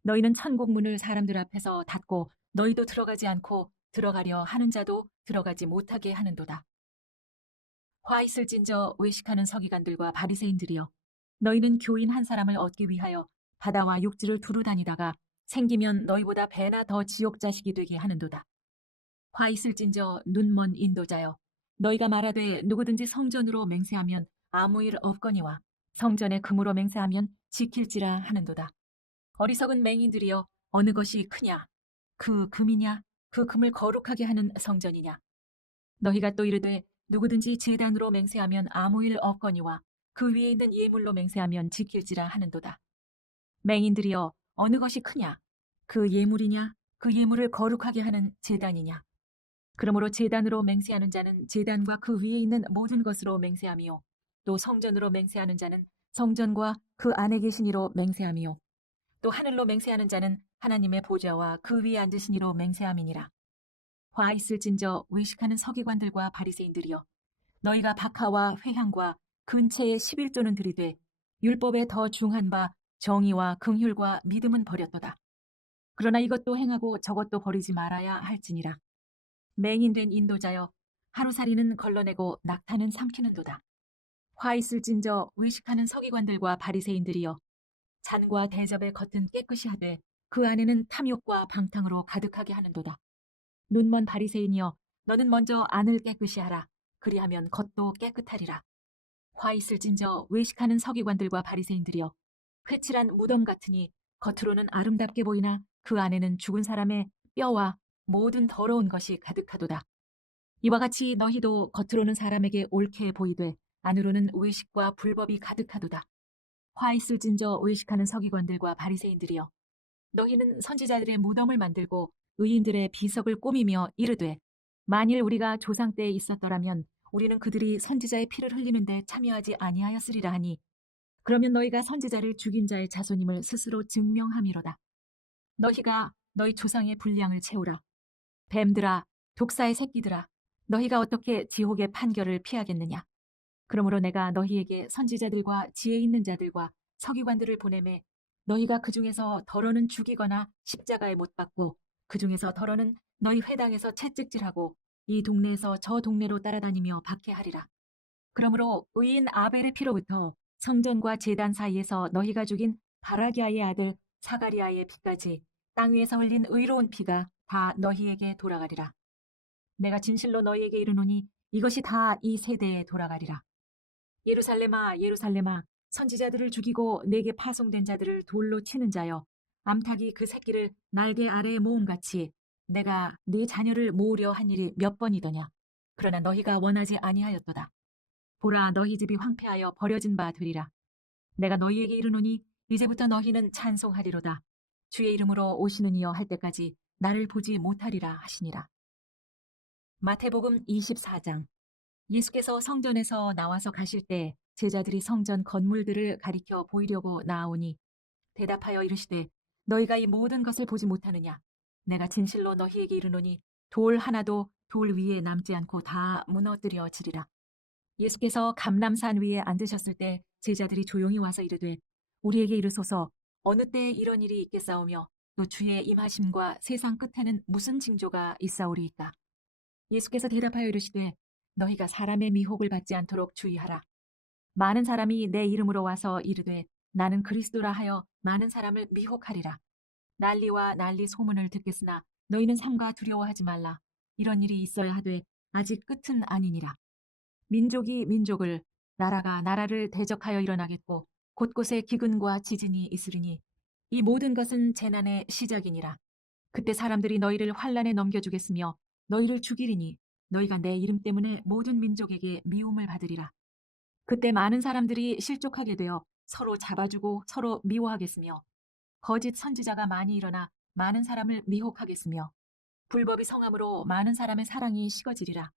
너희는 천국 문을 사람들 앞에서 닫고 너희도 들어가지 않고 들어가려 하는 자도 들어가지 못하게 하는도다. 화 있을진저 외식하는 서기관들과 바리새인들이여 너희는 교인 한 사람을 얻기 위하여 바다와 육지를 두루 다니다가 생기면 너희보다 배나 더 지옥 자식이 되게 하는도다. 화 있을진저 눈먼 인도자여 너희가 말하되 누구든지 성전으로 맹세하면 아무 일 없거니와 성전에 금으로 맹세하면 지킬지라 하는도다. 어리석은 맹인들이여 어느 것이 크냐? 그 금이냐? 그 금을 거룩하게 하는 성전이냐? 너희가 또 이르되 누구든지 제단으로 맹세하면 아무 일 없거니와 그 위에 있는 예물로 맹세하면 지킬지라 하는도다. 맹인들이여 어느 것이 크냐? 그 예물이냐? 그 예물을 거룩하게 하는 제단이냐? 그러므로 제단으로 맹세하는 자는 제단과 그 위에 있는 모든 것으로 맹세하며 또 성전으로 맹세하는 자는 성전과 그 안에 계신 이로 맹세하며 또 하늘로 맹세하는 자는 하나님의 보좌와 그 위에 앉으신 이로 맹세함이니라. 화 있을진저 외식하는 서기관들과 바리새인들이여 너희가 박하와 회향과 근체의 11조는 들이되 율법에 더 중한 바 정의와 긍휼과 믿음은 버렸도다. 그러나 이것도 행하고 저것도 버리지 말아야 할지니라. 맹인된 인도자여 하루살이는 걸러내고 낙타는 삼키는도다. 화 있을진저 외식하는 서기관들과 바리새인들이여 잔과 대접의 겉은 깨끗이 하되 그 안에는 탐욕과 방탕으로 가득하게 하는도다. 눈먼 바리새인이여 너는 먼저 안을 깨끗이 하라. 그리하면 겉도 깨끗하리라. 화 있을진저 외식하는 서기관들과 바리새인들이여 회칠한 무덤 같으니 겉으로는 아름답게 보이나 그 안에는 죽은 사람의 뼈와 모든 더러운 것이 가득하도다. 이와 같이 너희도 겉으로는 사람에게 옳게 보이되 안으로는 외식과 불법이 가득하도다. 화 있을진저 외식하는 서기관들과 바리새인들이여 너희는 선지자들의 무덤을 만들고 의인들의 비석을 꾸미며 이르되 만일 우리가 조상 때에 있었더라면 우리는 그들이 선지자의 피를 흘리는데 참여하지 아니하였으리라 하니 그러면 너희가 선지자를 죽인 자의 자손임을 스스로 증명함이로다. 너희가 너희 조상의 분량을 채우라. 뱀들아 독사의 새끼들아 너희가 어떻게 지옥의 판결을 피하겠느냐. 그러므로 내가 너희에게 선지자들과 지혜 있는 자들과 서기관들을 보내매 너희가 그 중에서 덜어는 죽이거나 십자가에 못 박고 그 중에서 덜어는 너희 회당에서 채찍질하고 이 동네에서 저 동네로 따라다니며 박해하리라. 그러므로 의인 아벨의 피로부터 성전과 제단 사이에서 너희가 죽인 바라기아의 아들 사가리아의 피까지 땅 위에서 흘린 의로운 피가 다 너희에게 돌아가리라. 내가 진실로 너희에게 이르노니 이것이 다 이 세대에 돌아가리라. 예루살렘아 예루살렘아 선지자들을 죽이고 내게 파송된 자들을 돌로 치는 자여 암탉이 그 새끼를 날개 아래에 모음같이 내가 네 자녀를 모으려 한 일이 몇 번이더냐. 그러나 너희가 원하지 아니하였도다. 보라 너희 집이 황폐하여 버려진 바 되리라. 내가 너희에게 이르노니 이제부터 너희는 찬송하리로다. 주의 이름으로 오시는 이여 할 때까지 나를 보지 못하리라 하시니라. 마태복음 24장. 예수께서 성전에서 나와서 가실 때 제자들이 성전 건물들을 가리켜 보이려고 나아오니 대답하여 이르시되 너희가 이 모든 것을 보지 못하느냐. 내가 진실로 너희에게 이르노니 돌 하나도 돌 위에 남지 않고 다 무너뜨려지리라. 예수께서 감람산 위에 앉으셨을 때 제자들이 조용히 와서 이르되 우리에게 이르소서 어느 때에 이런 일이 있겠사오며 또 주의 임하심과 세상 끝에는 무슨 징조가 있사오리이까. 예수께서 대답하여 이르시되 너희가 사람의 미혹을 받지 않도록 주의하라. 많은 사람이 내 이름으로 와서 이르되 나는 그리스도라 하여 많은 사람을 미혹하리라. 난리와 난리 소문을 듣겠으나 너희는 삼가 두려워하지 말라. 이런 일이 있어야 하되 아직 끝은 아니니라. 민족이 민족을 나라가 나라를 대적하여 일어나겠고 곳곳에 기근과 지진이 있으리니 이 모든 것은 재난의 시작이니라. 그때 사람들이 너희를 환난에 넘겨주겠으며 너희를 죽이리니 너희가 내 이름 때문에 모든 민족에게 미움을 받으리라. 그때 많은 사람들이 실족하게 되어 서로 잡아주고 서로 미워하겠으며 거짓 선지자가 많이 일어나 많은 사람을 미혹하겠으며 불법이 성함으로 많은 사람의 사랑이 식어지리라.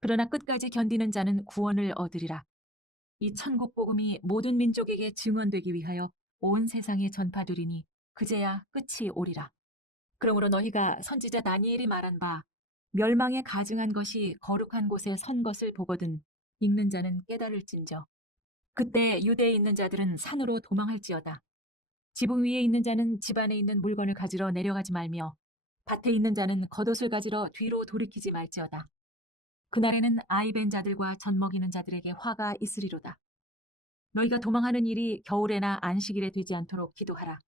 그러나 끝까지 견디는 자는 구원을 얻으리라. 이 천국 복음이 모든 민족에게 증언되기 위하여 온 세상에 전파되리니 그제야 끝이 오리라. 그러므로 너희가 선지자 다니엘이 말한 바 멸망에 가증한 것이 거룩한 곳에 선 것을 보거든 읽는 자는 깨달을진저. 그때 유대에 있는 자들은 산으로 도망할지어다. 지붕 위에 있는 자는 집 안에 있는 물건을 가지러 내려가지 말며 밭에 있는 자는 겉옷을 가지러 뒤로 돌이키지 말지어다. 그날에는 아이 벤 자들과 젖 먹이는 자들에게 화가 있으리로다. 너희가 도망하는 일이 겨울에나 안식일에 되지 않도록 기도하라.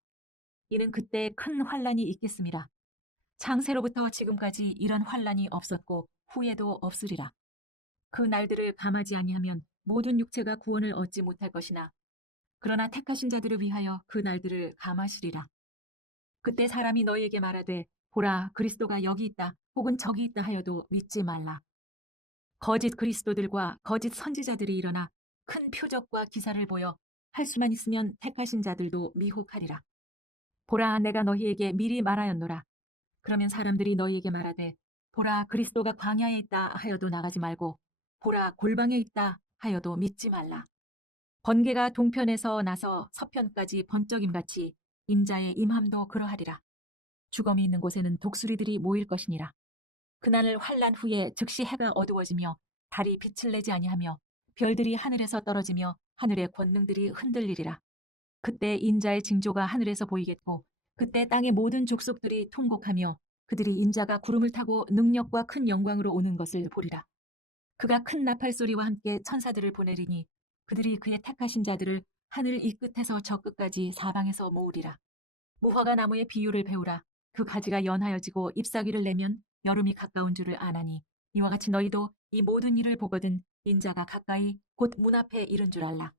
이는 그때 큰 환란이 있겠음이라. 창세로부터 지금까지 이런 환란이 없었고 후에도 없으리라. 그 날들을 감하지 아니하면 모든 육체가 구원을 얻지 못할 것이나 그러나 택하신 자들을 위하여 그 날들을 감하시리라. 그때 사람이 너희에게 말하되 보라 그리스도가 여기 있다 혹은 저기 있다 하여도 믿지 말라. 거짓 그리스도들과 거짓 선지자들이 일어나 큰 표적과 기사를 보여 할 수만 있으면 택하신 자들도 미혹하리라. 보라 내가 너희에게 미리 말하였노라. 그러면 사람들이 너희에게 말하되 보라 그리스도가 광야에 있다 하여도 나가지 말고 보라 골방에 있다 하여도 믿지 말라. 번개가 동편에서 나서 서편까지 번쩍임같이 임자의 임함도 그러하리라. 주검이 있는 곳에는 독수리들이 모일 것이니라. 그날 환란 후에 즉시 해가 어두워지며 달이 빛을 내지 아니하며 별들이 하늘에서 떨어지며 하늘의 권능들이 흔들리리라. 그때 인자의 징조가 하늘에서 보이겠고 그때 땅의 모든 족속들이 통곡하며 그들이 인자가 구름을 타고 능력과 큰 영광으로 오는 것을 보리라. 그가 큰 나팔 소리와 함께 천사들을 보내리니 그들이 그의 택하신 자들을 하늘 이 끝에서 저 끝까지 사방에서 모으리라. 무화과 나무의 비유를 배우라. 그 가지가 연하여지고 잎사귀를 내면 여름이 가까운 줄을 아나니 이와 같이 너희도 이 모든 일을 보거든 인자가 가까이 곧 문 앞에 이른 줄 알라.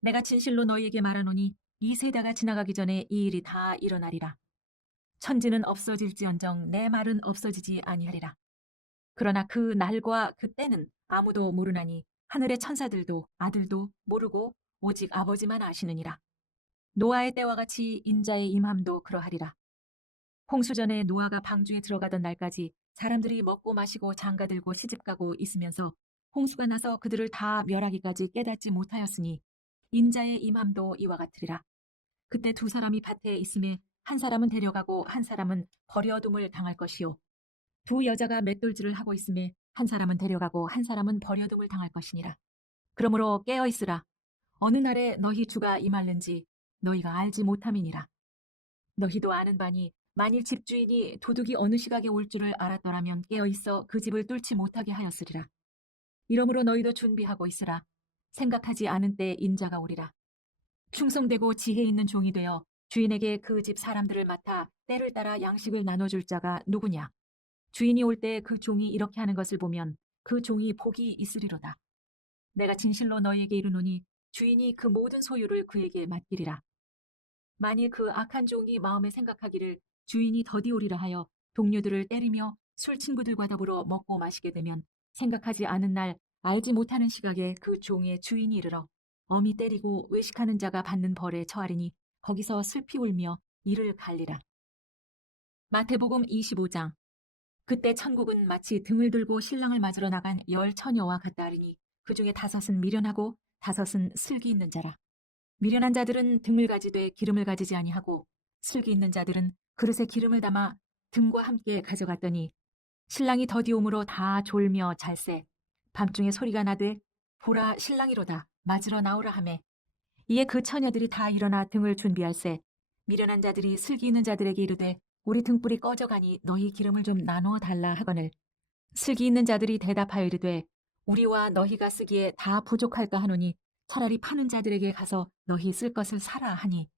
내가 진실로 너희에게 말하노니 이 세대가 지나가기 전에 이 일이 다 일어나리라. 천지는 없어질지언정 내 말은 없어지지 아니하리라. 그러나 그 날과 그 때는 아무도 모르나니 하늘의 천사들도 아들도 모르고 오직 아버지만 아시느니라. 노아의 때와 같이 인자의 임함도 그러하리라. 홍수전에 노아가 방주에 들어가던 날까지 사람들이 먹고 마시고 장가들고 시집가고 있으면서 홍수가 나서 그들을 다 멸하기까지 깨닫지 못하였으니 인자의 임함도 이와 같으리라. 그때 두 사람이 밭에 있음에 한 사람은 데려가고 한 사람은 버려둠을 당할 것이요. 두 여자가 맷돌질을 하고 있음에 한 사람은 데려가고 한 사람은 버려둠을 당할 것이니라. 그러므로 깨어 있으라. 어느 날에 너희 주가 임할는지 너희가 알지 못함이니라. 너희도 아는 바니 만일 집주인이 도둑이 어느 시각에 올 줄을 알았더라면 깨어 있어 그 집을 뚫지 못하게 하였으리라. 이러므로 너희도 준비하고 있으라. 생각하지 않은 때 인자가 오리라. 충성되고 지혜 있는 종이 되어 주인에게 그 집 사람들을 맡아 때를 따라 양식을 나눠줄 자가 누구냐? 주인이 올 때 그 종이 이렇게 하는 것을 보면 그 종이 복이 있으리로다. 내가 진실로 너희에게 이르노니 주인이 그 모든 소유를 그에게 맡기리라. 만일 그 악한 종이 마음에 생각하기를 주인이 더디 오리라 하여 동료들을 때리며 술 친구들과 더불어 먹고 마시게 되면 생각하지 않은 날 알지 못하는 시각에 그 종의 주인이 이르러 엄히 때리고 외식하는 자가 받는 벌에 처하리니 거기서 슬피 울며 이를 갈리라. 마태복음 25장. 그때 천국은 마치 등을 들고 신랑을 맞으러 나간 10처녀와 같다 하리니 그 중에 5은 미련하고 5은 슬기 있는 자라. 미련한 자들은 등을 가지되 기름을 가지지 아니하고 슬기 있는 자들은 그릇에 기름을 담아 등과 함께 가져갔더니 신랑이 더디 오므로 다 졸며 잘세. 밤중에 소리가 나되 보라 신랑이로다 맞으러 나오라 하매 이에 그 처녀들이 다 일어나 등을 준비할세. 미련한 자들이 슬기 있는 자들에게 이르되 우리 등불이 꺼져가니 너희 기름을 좀 나누어 달라 하거늘 슬기 있는 자들이 대답하여 이르되 우리와 너희가 쓰기에 다 부족할까 하노니 차라리 파는 자들에게 가서 너희 쓸 것을 사라 하니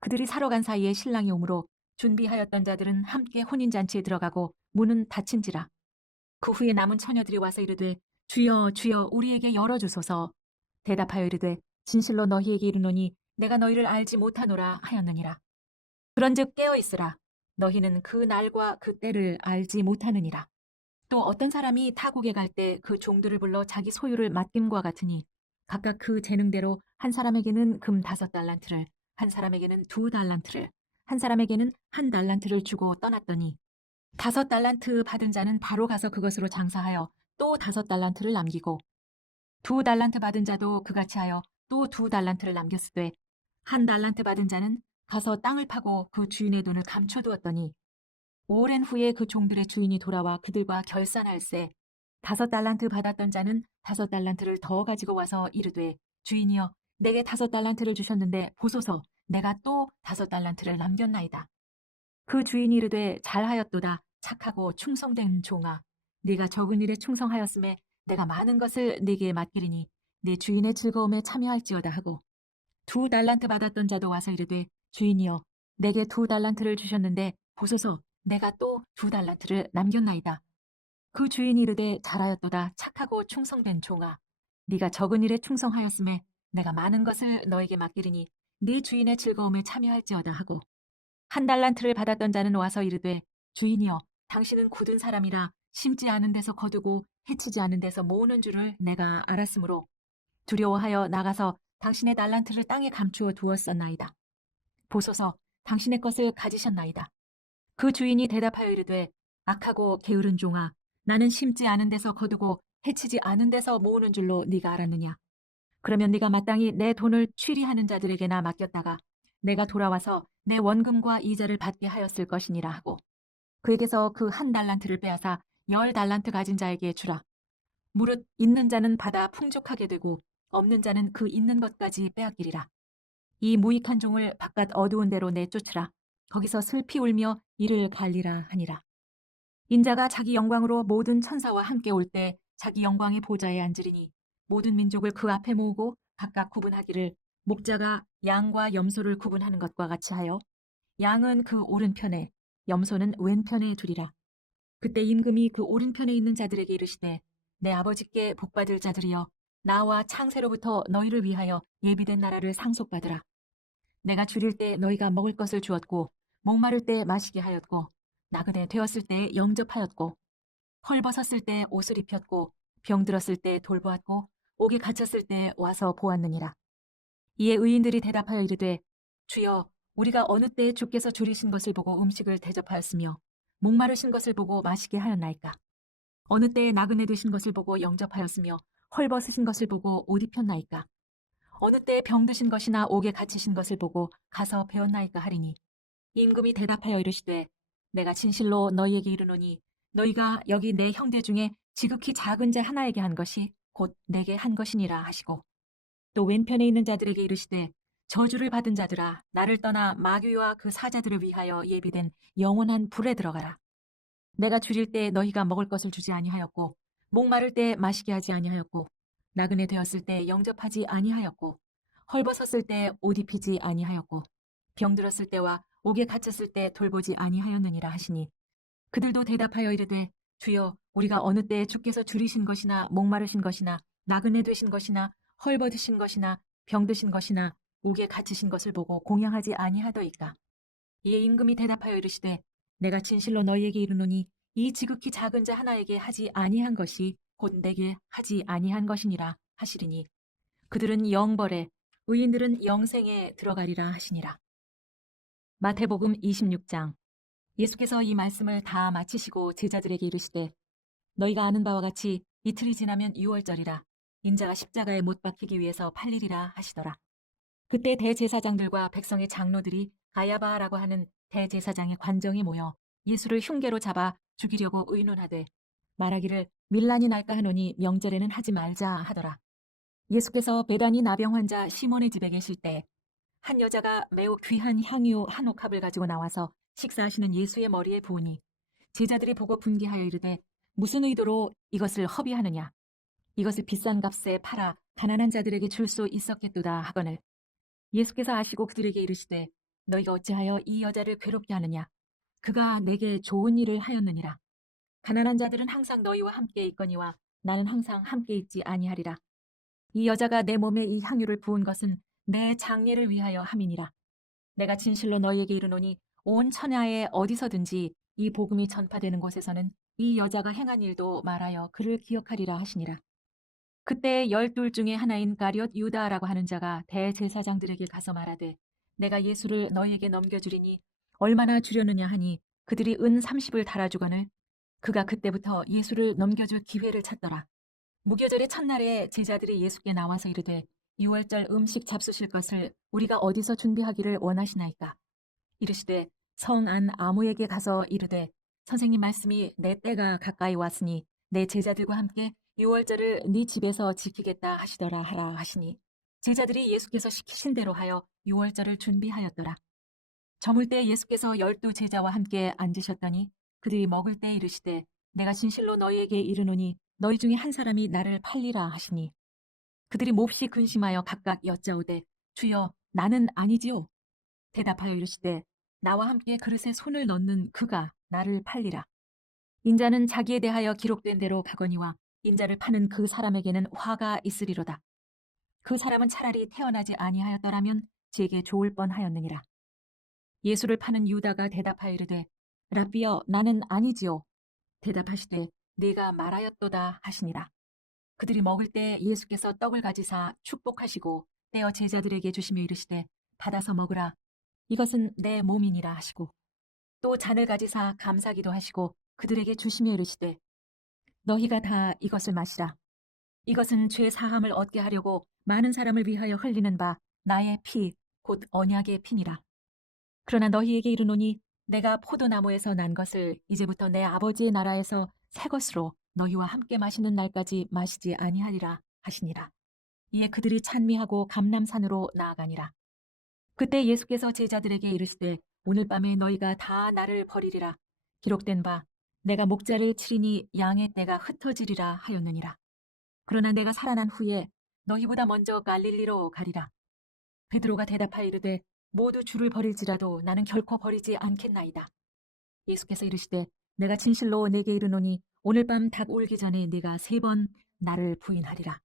그들이 사러 간 사이에 신랑이 오므로 준비하였던 자들은 함께 혼인잔치에 들어가고 문은 닫힌지라. 그 후에 남은 처녀들이 와서 이르되 주여 주여 우리에게 열어주소서. 대답하여 이르되 진실로 너희에게 이르노니 내가 너희를 알지 못하노라 하였느니라. 그런즉 깨어 있으라. 너희는 그 날과 그 때를 알지 못하느니라. 또 어떤 사람이 타국에 갈 때 그 종들을 불러 자기 소유를 맡김과 같으니 각각 그 재능대로 한 사람에게는 금 5달란트를, 한 사람에게는 2달란트를, 한 사람에게는 1달란트를 주고 떠났더니 5달란트 받은 자는 바로 가서 그것으로 장사하여 또 5달란트를 남기고 2달란트 받은 자도 그같이 하여 또 2달란트를 남겼으되 1달란트 받은 자는 가서 땅을 파고 그 주인의 돈을 감춰두었더니 오랜 후에 그 종들의 주인이 돌아와 그들과 결산할세 5달란트 받았던 자는 5달란트를 더 가지고 와서 이르되 주인이여 내게 5달란트를 주셨는데 보소서 내가 또 5달란트를 남겼나이다. 그 주인이 이르되 잘하였도다 착하고 충성된 종아 네가 적은 일에 충성하였음에 내가 많은 것을 네게 맡기리니 네 주인의 즐거움에 참여할지어다 하고 2달란트 받았던 자도 와서 이르되 주인이여 내게 2달란트를 주셨는데 보소서 내가 또 2달란트를 남겼나이다. 그 주인이 이르되 잘하였도다 착하고 충성된 종아 네가 적은 일에 충성하였음에 내가 많은 것을 너에게 맡기리니 네 주인의 즐거움에 참여할지어다 하고 1달란트를 받았던 자는 와서 이르되 주인이여 당신은 굳은 사람이라 심지 않은 데서 거두고 해치지 않은 데서 모으는 줄을 내가 알았으므로 두려워하여 나가서 당신의 달란트를 땅에 감추어 두었었나이다. 보소서 당신의 것을 가지셨나이다. 그 주인이 대답하여 이르되 악하고 게으른 종아 나는 심지 않은 데서 거두고 해치지 않은 데서 모으는 줄로 네가 알았느냐. 그러면 네가 마땅히 내 돈을 취리하는 자들에게나 맡겼다가 내가 돌아와서 내 원금과 이자를 받게 하였을 것이니라 하고 그에게서 그 1달란트를 빼앗아 10달란트 가진 자에게 주라. 무릇 있는 자는 받아 풍족하게 되고 없는 자는 그 있는 것까지 빼앗기리라. 이 무익한 종을 바깥 어두운 데로 내쫓으라. 거기서 슬피 울며 이를 갈리라 하니라. 인자가 자기 영광으로 모든 천사와 함께 올 때 자기 영광의 보좌에 앉으리니 모든 민족을 그 앞에 모으고 각각 구분하기를 목자가 양과 염소를 구분하는 것과 같이 하여 양은 그 오른편에 염소는 왼편에 두리라. 그때 임금이 그 오른편에 있는 자들에게 이르시되 내 아버지께 복받을 자들이여 나와 창세로부터 너희를 위하여 예비된 나라를 상속받으라. 내가 줄일 때 너희가 먹을 것을 주었고 목마를 때 마시게 하였고 나그네 되었을 때 영접하였고 헐벗었을 때 옷을 입혔고 병들었을 때 돌보았고 옥에 갇혔을 때 와서 보았느니라. 이에 의인들이 대답하여 이르되 주여 우리가 어느 때에 주께서 줄이신 것을 보고 음식을 대접하였으며 목마르신 것을 보고 마시게 하였나이까. 어느 때에 나그네 되신 것을 보고 영접하였으며 헐벗으신 것을 보고 옷 입혔나이까. 어느 때에 병드신 것이나 옥에 갇히신 것을 보고 가서 배웠나이까 하리니 임금이 대답하여 이르시되 내가 진실로 너희에게 이르노니 너희가 여기 내 형제 중에 지극히 작은 자 하나에게 한 것이 곧 내게 한 것이니라 하시고 또 왼편에 있는 자들에게 이르시되 저주를 받은 자들아 나를 떠나 마귀와 그 사자들을 위하여 예비된 영원한 불에 들어가라. 내가 줄일 때 너희가 먹을 것을 주지 아니하였고 목마를 때 마시게 하지 아니하였고 나그네 되었을 때 영접하지 아니하였고 헐벗었을 때 옷 입히지 아니하였고 병들었을 때와 옥에 갇혔을 때 돌보지 아니하였느니라 하시니 그들도 대답하여 이르되 주여 우리가 어느 때에 주께서 줄이신 것이나 목마르신 것이나 나그네 되신 것이나 헐벗으신 것이나 병드신 것이나 옥에 갇히신 것을 보고 공양하지 아니하더이까. 이에 임금이 대답하여 이르시되 내가 진실로 너희에게 이르노니 이 지극히 작은 자 하나에게 하지 아니한 것이 곧 내게 하지 아니한 것이니라 하시리니 그들은 영벌에 의인들은 영생에 들어가리라 하시니라. 마태복음 26장. 예수께서 이 말씀을 다 마치시고 제자들에게 이르시되 너희가 아는 바와 같이 이틀이 지나면 유월절이라 인자가 십자가에 못 박히기 위해서 팔리리라 하시더라. 그때 대제사장들과 백성의 장로들이 가야바라고 하는 대제사장의 관정에 모여 예수를 흉계로 잡아 죽이려고 의논하되 말하기를 밀란이 날까 하노니 명절에는 하지 말자 하더라. 예수께서 베다니 나병 환자 시몬의 집에 계실 때 한 여자가 매우 귀한 향유 한 옥합을 가지고 나와서 식사하시는 예수의 머리에 부으니 제자들이 보고 분개하여 이르되 무슨 의도로 이것을 허비하느냐 이것을 비싼 값에 팔아 가난한 자들에게 줄 수 있었겠도다 하거늘 예수께서 아시고 그들에게 이르시되 너희가 어찌하여 이 여자를 괴롭게 하느냐 그가 내게 좋은 일을 하였느니라. 가난한 자들은 항상 너희와 함께 있거니와 나는 항상 함께 있지 아니하리라. 이 여자가 내 몸에 이 향유를 부은 것은 내 장례를 위하여 함이니라. 내가 진실로 너희에게 이르노니 온 천하에 어디서든지 이 복음이 전파되는 곳에서는 이 여자가 행한 일도 말하여 그를 기억하리라 하시니라. 그때 12 중에 하나인 가룟 유다라고 하는 자가 대제사장들에게 가서 말하되 내가 예수를 너희에게 넘겨주리니 얼마나 주려느냐 하니 그들이 은 30을 달아주거늘 그가 그때부터 예수를 넘겨줄 기회를 찾더라. 무교절의 첫날에 제자들이 예수께 나와서 이르되 유월절 음식 잡수실 것을 우리가 어디서 준비하기를 원하시나이까. 이르시되 성 안 아무에게 가서 이르되 선생님 말씀이 내 때가 가까이 왔으니 내 제자들과 함께 유월절을 네 집에서 지키겠다 하시더라 하라 하시니 제자들이 예수께서 시키신 대로 하여 유월절을 준비하였더라. 저물 때 예수께서 12 제자와 함께 앉으셨더니 그들이 먹을 때 이르시되 내가 진실로 너희에게 이르노니 너희 중에 한 사람이 나를 팔리라 하시니 그들이 몹시 근심하여 각각 여짜오되 주여 나는 아니지요. 대답하여 이르시되 나와 함께 그릇에 손을 넣는 그가 나를 팔리라. 인자는 자기에 대하여 기록된 대로 가거니와 인자를 파는 그 사람에게는 화가 있으리로다. 그 사람은 차라리 태어나지 아니하였더라면 제게 좋을 뻔하였느니라. 예수를 파는 유다가 대답하여 이르되 랍비여 나는 아니지요. 대답하시되 네가 말하였도다 하시니라. 그들이 먹을 때 예수께서 떡을 가지사 축복하시고 떼어 제자들에게 주시며 이르시되 받아서 먹으라. 이것은 내 몸이니라 하시고 또 잔을 가지사 감사기도 하시고 그들에게 주시며 이르시되 너희가 다 이것을 마시라. 이것은 죄 사함을 얻게 하려고 많은 사람을 위하여 흘리는 바 나의 피 곧 언약의 피니라. 그러나 너희에게 이르노니 내가 포도나무에서 난 것을 이제부터 내 아버지의 나라에서 새 것으로 너희와 함께 마시는 날까지 마시지 아니하리라 하시니라. 이에 그들이 찬미하고 감람산으로 나아가니라. 그때 예수께서 제자들에게 이르시되 오늘 밤에 너희가 다 나를 버리리라. 기록된 바 내가 목자를 치리니 양의 떼가 흩어지리라 하였느니라. 그러나 내가 살아난 후에 너희보다 먼저 갈릴리로 가리라. 베드로가 대답하여 이르되 모두 주를 버릴지라도 나는 결코 버리지 않겠나이다. 예수께서 이르시되 내가 진실로 네게 이르노니 오늘 밤 닭 울기 전에 네가 3번 나를 부인하리라.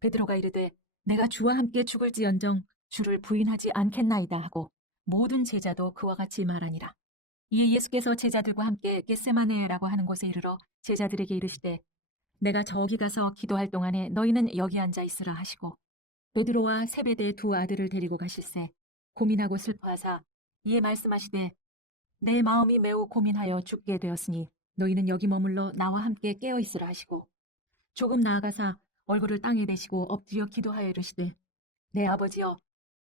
베드로가 이르되 내가 주와 함께 죽을지언정 주를 부인하지 않겠나이다 하고 모든 제자도 그와 같이 말하니라. 이에 예수께서 제자들과 함께 겟세마네라고 하는 곳에 이르러 제자들에게 이르시되 내가 저기 가서 기도할 동안에 너희는 여기 앉아 있으라 하시고 베드로와 세베대의 2 아들을 데리고 가실새 고민하고 슬퍼하사 이에 말씀하시되 내 마음이 매우 고민하여 죽게 되었으니 너희는 여기 머물러 나와 함께 깨어 있으라 하시고 조금 나아가사 얼굴을 땅에 대시고 엎드려 기도하여 이르시되 내 아버지여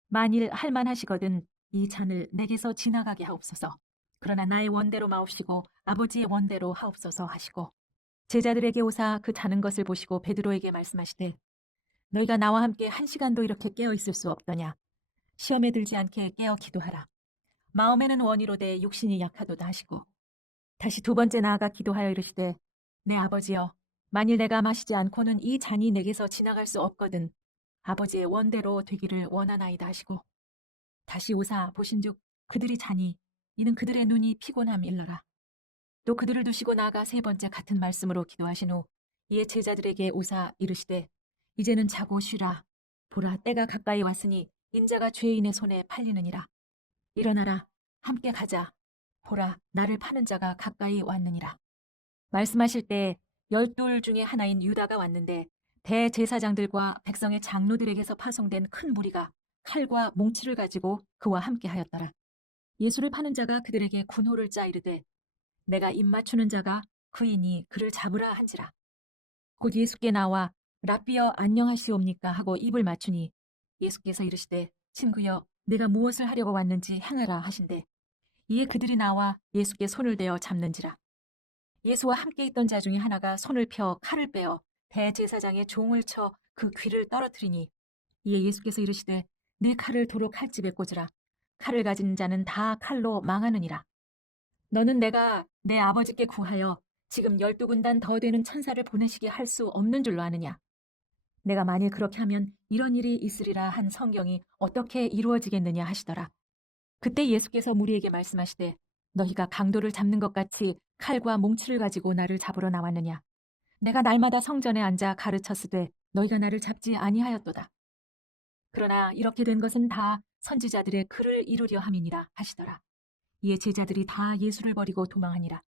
만일 할만하시거든 이 잔을 내게서 지나가게 하옵소서. 그러나 나의 원대로 마옵시고 아버지의 원대로 하옵소서 하시고 제자들에게 오사 그 자는 것을 보시고 베드로에게 말씀하시되 너희가 나와 함께 1시간도 이렇게 깨어 있을 수 없더냐. 시험에 들지 않게 깨어 기도하라. 마음에는 원이로되 육신이 약하도다 하시고 다시 2번째 나아가 기도하여 이르시되 내 아버지여 만일 내가 마시지 않고는 이 잔이 내게서 지나갈 수 없거든 아버지의 원대로 되기를 원하나이다 하시고 다시 오사 보신즉 그들이 자니 이는 그들의 눈이 피곤함 일러라. 또 그들을 두시고 나아가 세 번째 같은 말씀으로 기도하신 후 이에 제자들에게 오사 이르시되 이제는 자고 쉬라. 보라 때가 가까이 왔으니 인자가 죄인의 손에 팔리느니라. 일어나라 함께 가자. 보라 나를 파는 자가 가까이 왔느니라. 말씀하실 때 12 중에 하나인 유다가 왔는데 대제사장들과 백성의 장로들에게서 파송된 큰 무리가 칼과 몽치를 가지고 그와 함께 하였더라. 예수를 파는 자가 그들에게 군호를 짜 이르되 내가 입맞추는 자가 그이니 그를 잡으라 한지라. 곧 예수께 나와 랍비여 안녕하시옵니까 하고 입을 맞추니 예수께서 이르시되 친구여 내가 무엇을 하려고 왔는지 행하라 하신대 이에 그들이 나와 예수께 손을 대어 잡는지라. 예수와 함께 있던 자 중에 하나가 손을 펴 칼을 빼어 대제사장의 종을 쳐 그 귀를 떨어뜨리니 이에 예수께서 이르시되 네 칼을 도로 칼집에 꽂으라. 칼을 가진 자는 다 칼로 망하느니라. 너는 내가 내 아버지께 구하여 지금 12군단 더 되는 천사를 보내시게 할 수 없는 줄로 아느냐. 내가 만일 그렇게 하면 이런 일이 있으리라 한 성경이 어떻게 이루어지겠느냐 하시더라. 그때 예수께서 무리에게 말씀하시되 너희가 강도를 잡는 것 같이 칼과 몽치를 가지고 나를 잡으러 나왔느냐. 내가 날마다 성전에 앉아 가르쳤으되 너희가 나를 잡지 아니하였도다. 그러나 이렇게 된 것은 다 선지자들의 글을 이루려 함이니라 하시더라. 이에 제자들이 다 예수를 버리고 도망하니라.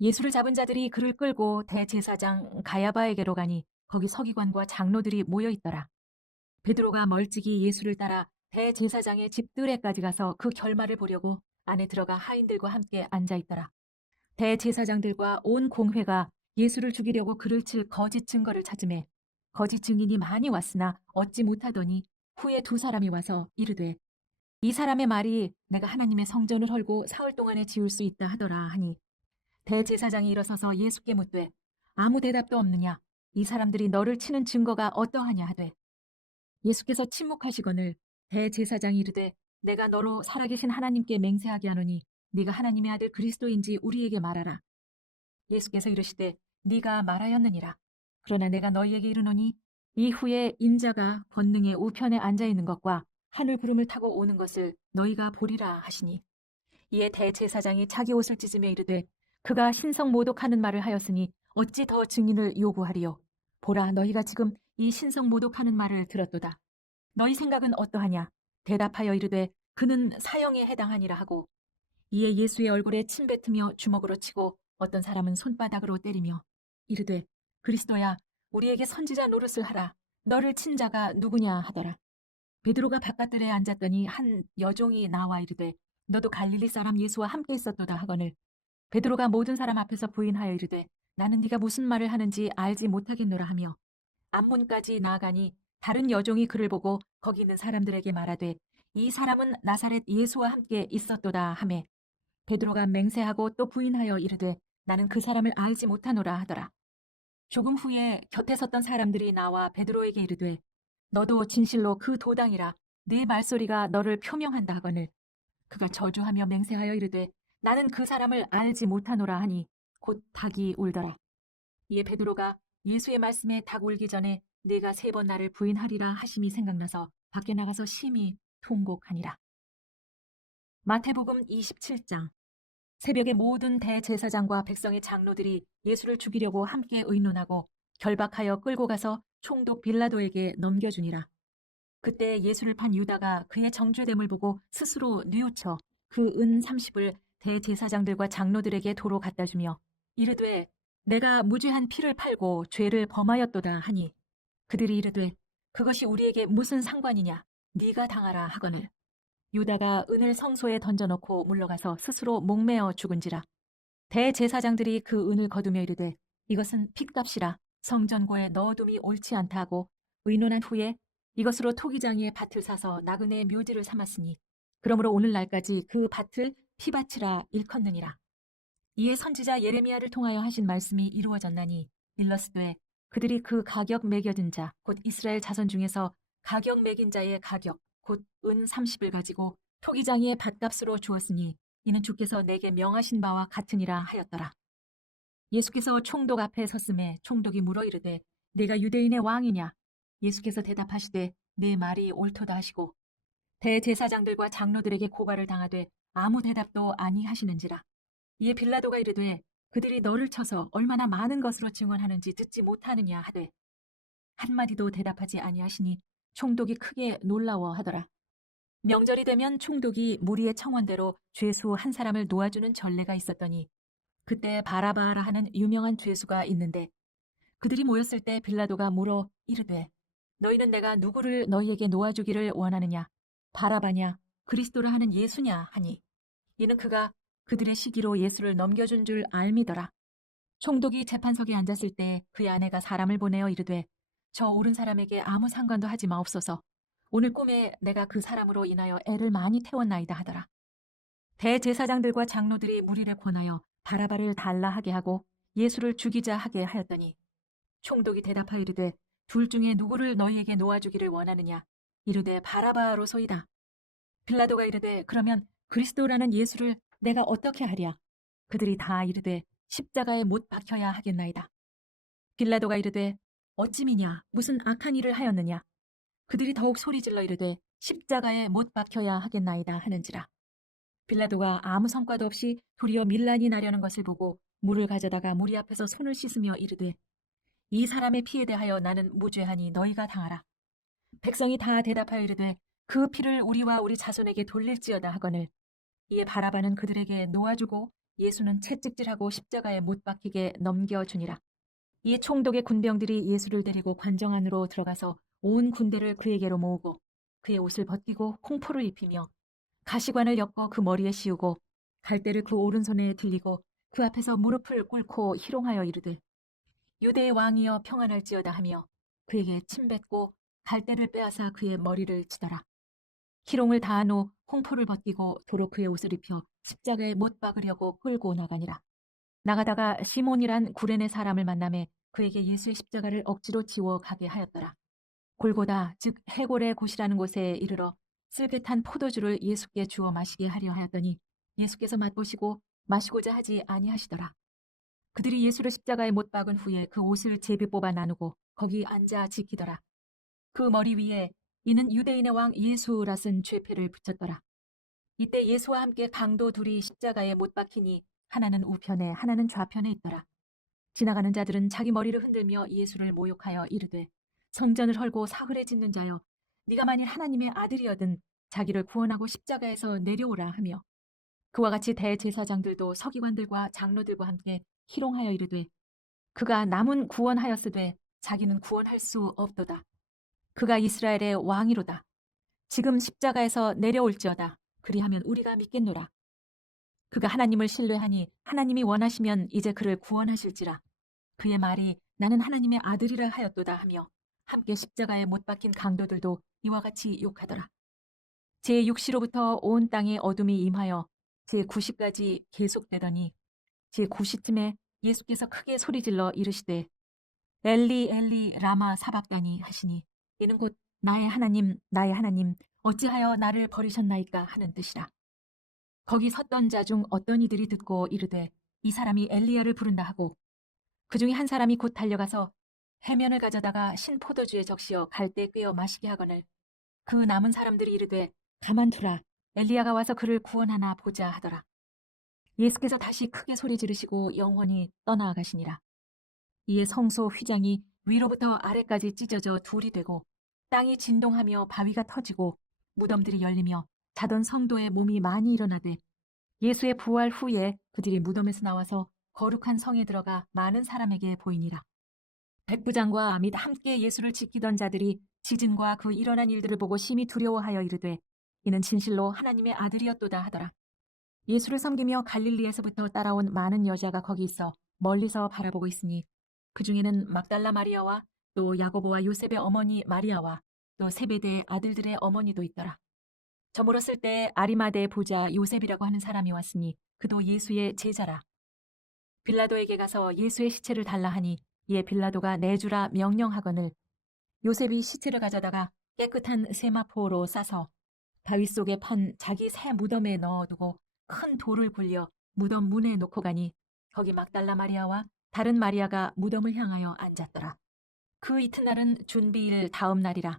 예수를 잡은 자들이 그를 끌고 대제사장 가야바에게로 가니 거기 서기관과 장로들이 모여 있더라. 베드로가 멀찍이 예수를 따라 대제사장의 집 뜰에까지 가서 그 결말을 보려고 안에 들어가 하인들과 함께 앉아 있더라. 대제사장들과 온 공회가 예수를 죽이려고 그를 칠 거짓 증거를 찾으매 거짓 증인이 많이 왔으나 얻지 못하더니 후에 2 사람이 와서 이르되 이 사람의 말이 내가 하나님의 성전을 헐고 사흘 동안에 지을 수 있다 하더라 하니 대제사장이 일어서서 예수께 묻되 아무 대답도 없느냐. 이 사람들이 너를 치는 증거가 어떠하냐 하되 예수께서 침묵하시거늘 대제사장이 이르되 내가 너로 살아계신 하나님께 맹세하게 하노니 네가 하나님의 아들 그리스도인지 우리에게 말하라. 예수께서 이르시되 네가 말하였느니라. 그러나 내가 너희에게 이르노니 이후에 인자가 권능의 우편에 앉아 있는 것과 하늘 구름을 타고 오는 것을 너희가 보리라 하시니 이에 대제사장이 자기 옷을 찢으며 이르되 그가 신성 모독하는 말을 하였으니 어찌 더 증인을 요구하리요. 보라 너희가 지금 이 신성 모독하는 말을 들었도다. 너희 생각은 어떠하냐. 대답하여 이르되 그는 사형에 해당하니라 하고 이에 예수의 얼굴에 침 뱉으며 주먹으로 치고 어떤 사람은 손바닥으로 때리며 이르되 그리스도야 우리에게 선지자 노릇을 하라. 너를 친 자가 누구냐 하더라. 베드로가 바깥들에 앉았더니 한 여종이 나와 이르되 너도 갈릴리 사람 예수와 함께 있었도다 하거늘 베드로가 모든 사람 앞에서 부인하여 이르되 나는 네가 무슨 말을 하는지 알지 못하겠노라 하며 앞문까지 나아가니 다른 여종이 그를 보고 거기 있는 사람들에게 말하되 이 사람은 나사렛 예수와 함께 있었도다 하매 베드로가 맹세하고 또 부인하여 이르되 나는 그 사람을 알지 못하노라 하더라. 조금 후에 곁에 섰던 사람들이 나와 베드로에게 이르되 너도 진실로 그 도당이라 네 말소리가 너를 표명한다 하거늘 그가 저주하며 맹세하여 이르되 나는 그 사람을 알지 못하노라 하니 곧 닭이 울더라. 이에 베드로가 예수의 말씀에 닭 울기 전에 네가 3번 나를 부인하리라 하심이 생각나서 밖에 나가서 심히 통곡하니라. 마태복음 27장. 새벽에 모든 대제사장과 백성의 장로들이 예수를 죽이려고 함께 의논하고 결박하여 끌고 가서 총독 빌라도에게 넘겨주니라. 그때 예수를 판 유다가 그의 정죄됨을 보고 스스로 뉘우쳐 그 은 30을 대제사장들과 장로들에게 도로 갖다 주며 이르되 내가 무죄한 피를 팔고 죄를 범하였도다 하니 그들이 이르되 그것이 우리에게 무슨 상관이냐 네가 당하라 하거늘 유다가 은을 성소에 던져놓고 물러가서 스스로 목매어 죽은지라. 대제사장들이 그 은을 거두며 이르되 이것은 핏값이라 성전고에 넣어둠이 옳지 않다 하고 의논한 후에 이것으로 토기장에 밭을 사서 나그네의 묘지를 삼았으니 그러므로 오늘날까지 그 밭을 피밭이라 일컫느니라. 이에 선지자 예레미야를 통하여 하신 말씀이 이루어졌나니 일러스되 그들이 그 가격 매겨진 자 곧 이스라엘 자손 중에서 가격 매긴 자의 가격 곧 은 30을 가지고 토기장이의 밭값으로 주었으니 이는 주께서 내게 명하신 바와 같으니라 하였더라. 예수께서 총독 앞에 섰음에 총독이 물어 이르되 네가 유대인의 왕이냐? 예수께서 대답하시되 내 말이 옳도다 하시고 대제사장들과 장로들에게 고발을 당하되 아무 대답도 아니하시는지라. 이에 빌라도가 이르되 그들이 너를 쳐서 얼마나 많은 것으로 증언하는지 듣지 못하느냐 하되 한마디도 대답하지 아니하시니 총독이 크게 놀라워하더라. 명절이 되면 총독이 무리의 청원대로 죄수 한 사람을 놓아주는 전례가 있었더니 그때 바라바라 하는 유명한 죄수가 있는데 그들이 모였을 때 빌라도가 물어 이르되 너희는 내가 누구를 너희에게 놓아주기를 원하느냐? 바라바냐? 그리스도라 하는 예수냐? 하니 이는 그가 그들의 시기로 예수를 넘겨준 줄 알미더라. 총독이 재판석에 앉았을 때 그의 아내가 사람을 보내어 이르되 저 옳은 사람에게 아무 상관도 하지 마옵소서. 오늘 꿈에 내가 그 사람으로 인하여 애를 많이 태웠나이다 하더라. 대제사장들과 장로들이 무리를 권하여 바라바를 달라 하게 하고 예수를 죽이자 하게 하였더니 총독이 대답하여 이르되 둘 중에 누구를 너희에게 놓아주기를 원하느냐? 이르되 바라바로소이다. 빌라도가 이르되 그러면 그리스도라는 예수를 내가 어떻게 하랴? 그들이 다 이르되 십자가에 못 박혀야 하겠나이다. 빌라도가 이르되 어찌미냐 무슨 악한 일을 하였느냐? 그들이 더욱 소리질러 이르되 십자가에 못 박혀야 하겠나이다 하는지라. 빌라도가 아무 성과도 없이 도리어 밀란이 나려는 것을 보고 물을 가져다가 무리 앞에서 손을 씻으며 이르되 이 사람의 피에 대하여 나는 무죄하니 너희가 당하라. 백성이 다 대답하여 이르되 그 피를 우리와 우리 자손에게 돌릴지어다 하거늘 이에 바라바는 그들에게 놓아주고 예수는 채찍질하고 십자가에 못 박히게 넘겨주니라. 이에 총독의 군병들이 예수를 데리고 관정 안으로 들어가서 온 군대를 그에게로 모으고 그의 옷을 벗기고 홍포를 입히며 가시관을 엮어 그 머리에 씌우고 갈대를 그 오른손에 들리고 그 앞에서 무릎을 꿇고 희롱하여 이르되 유대의 왕이여 평안할지어다 하며 그에게 침뱉고 갈대를 빼앗아 그의 머리를 치더라. 희롱을 다한 후 홍포를 벗기고 도로 그의 옷을 입혀 십자가에 못 박으려고 끌고 나가니라. 나가다가 시몬이란 구레네 사람을 만나매 그에게 예수의 십자가를 억지로 지워 가게 하였더라. 골고다 즉 해골의 곳이라는 곳에 이르러 쓸개탄 포도주를 예수께 주어 마시게 하려 하였더니 예수께서 맛보시고 마시고자 하지 아니하시더라. 그들이 예수를 십자가에 못 박은 후에 그 옷을 제비 뽑아 나누고 거기 앉아 지키더라. 그 머리 위에 이는 유대인의 왕 예수라 쓴 죄패를 붙였더라. 이때 예수와 함께 강도 둘이 십자가에 못 박히니 하나는 우편에 하나는 좌편에 있더라. 지나가는 자들은 자기 머리를 흔들며 예수를 모욕하여 이르되 성전을 헐고 사흘에 짓는 자여 네가 만일 하나님의 아들이어든 자기를 구원하고 십자가에서 내려오라 하며 그와 같이 대제사장들도 서기관들과 장로들과 함께 희롱하여 이르되 그가 남은 구원하였으되 자기는 구원할 수 없도다. 그가 이스라엘의 왕이로다. 지금 십자가에서 내려올지어다. 그리하면 우리가 믿겠노라. 그가 하나님을 신뢰하니 하나님이 원하시면 이제 그를 구원하실지라. 그의 말이 나는 하나님의 아들이라 하였도다 하며 함께 십자가에 못 박힌 강도들도 이와 같이 욕하더라. 제6시로부터 온 땅에 어둠이 임하여 제9시까지 계속되더니 제9시쯤에 예수께서 크게 소리질러 이르시되 엘리 엘리 라마 사박다니 하시니 이는 곧 나의 하나님 어찌하여 나를 버리셨나이까 하는 뜻이라. 거기 섰던 자 중 어떤 이들이 듣고 이르되 이 사람이 엘리야를 부른다 하고 그 중에 한 사람이 곧 달려가서 해면을 가져다가 신 포도주에 적시어 갈대 꿰어 마시게 하거늘 그 남은 사람들이 이르되 가만두라 엘리야가 와서 그를 구원하나 보자 하더라. 예수께서 다시 크게 소리 지르시고 영원히 떠나가시니라. 이에 성소 휘장이 위로부터 아래까지 찢어져 둘이 되고 땅이 진동하며 바위가 터지고 무덤들이 열리며 자던 성도의 몸이 많이 일어나되 예수의 부활 후에 그들이 무덤에서 나와서 거룩한 성에 들어가 많은 사람에게 보이니라. 백부장과 및 함께 예수를 지키던 자들이 지진과 그 일어난 일들을 보고 심히 두려워하여 이르되 이는 진실로 하나님의 아들이었도다 하더라. 예수를 섬기며 갈릴리에서부터 따라온 많은 여자가 거기 있어 멀리서 바라보고 있으니 그 중에는 막달라 마리아와 또 야고보와 요셉의 어머니 마리아와 또 세베대의 아들들의 어머니도 있더라. 저물었을 때 아리마대의 보자 요셉이라고 하는 사람이 왔으니 그도 예수의 제자라. 빌라도에게 가서 예수의 시체를 달라 하니 이에 빌라도가 내주라 명령하거늘 요셉이 시체를 가져다가 깨끗한 세마포로 싸서 바위 속에 판 자기 새 무덤에 넣어두고 큰 돌을 굴려 무덤 문에 놓고 가니 거기 막달라 마리아와 다른 마리아가 무덤을 향하여 앉았더라. 그 이튿날은 준비일 다음 날이라.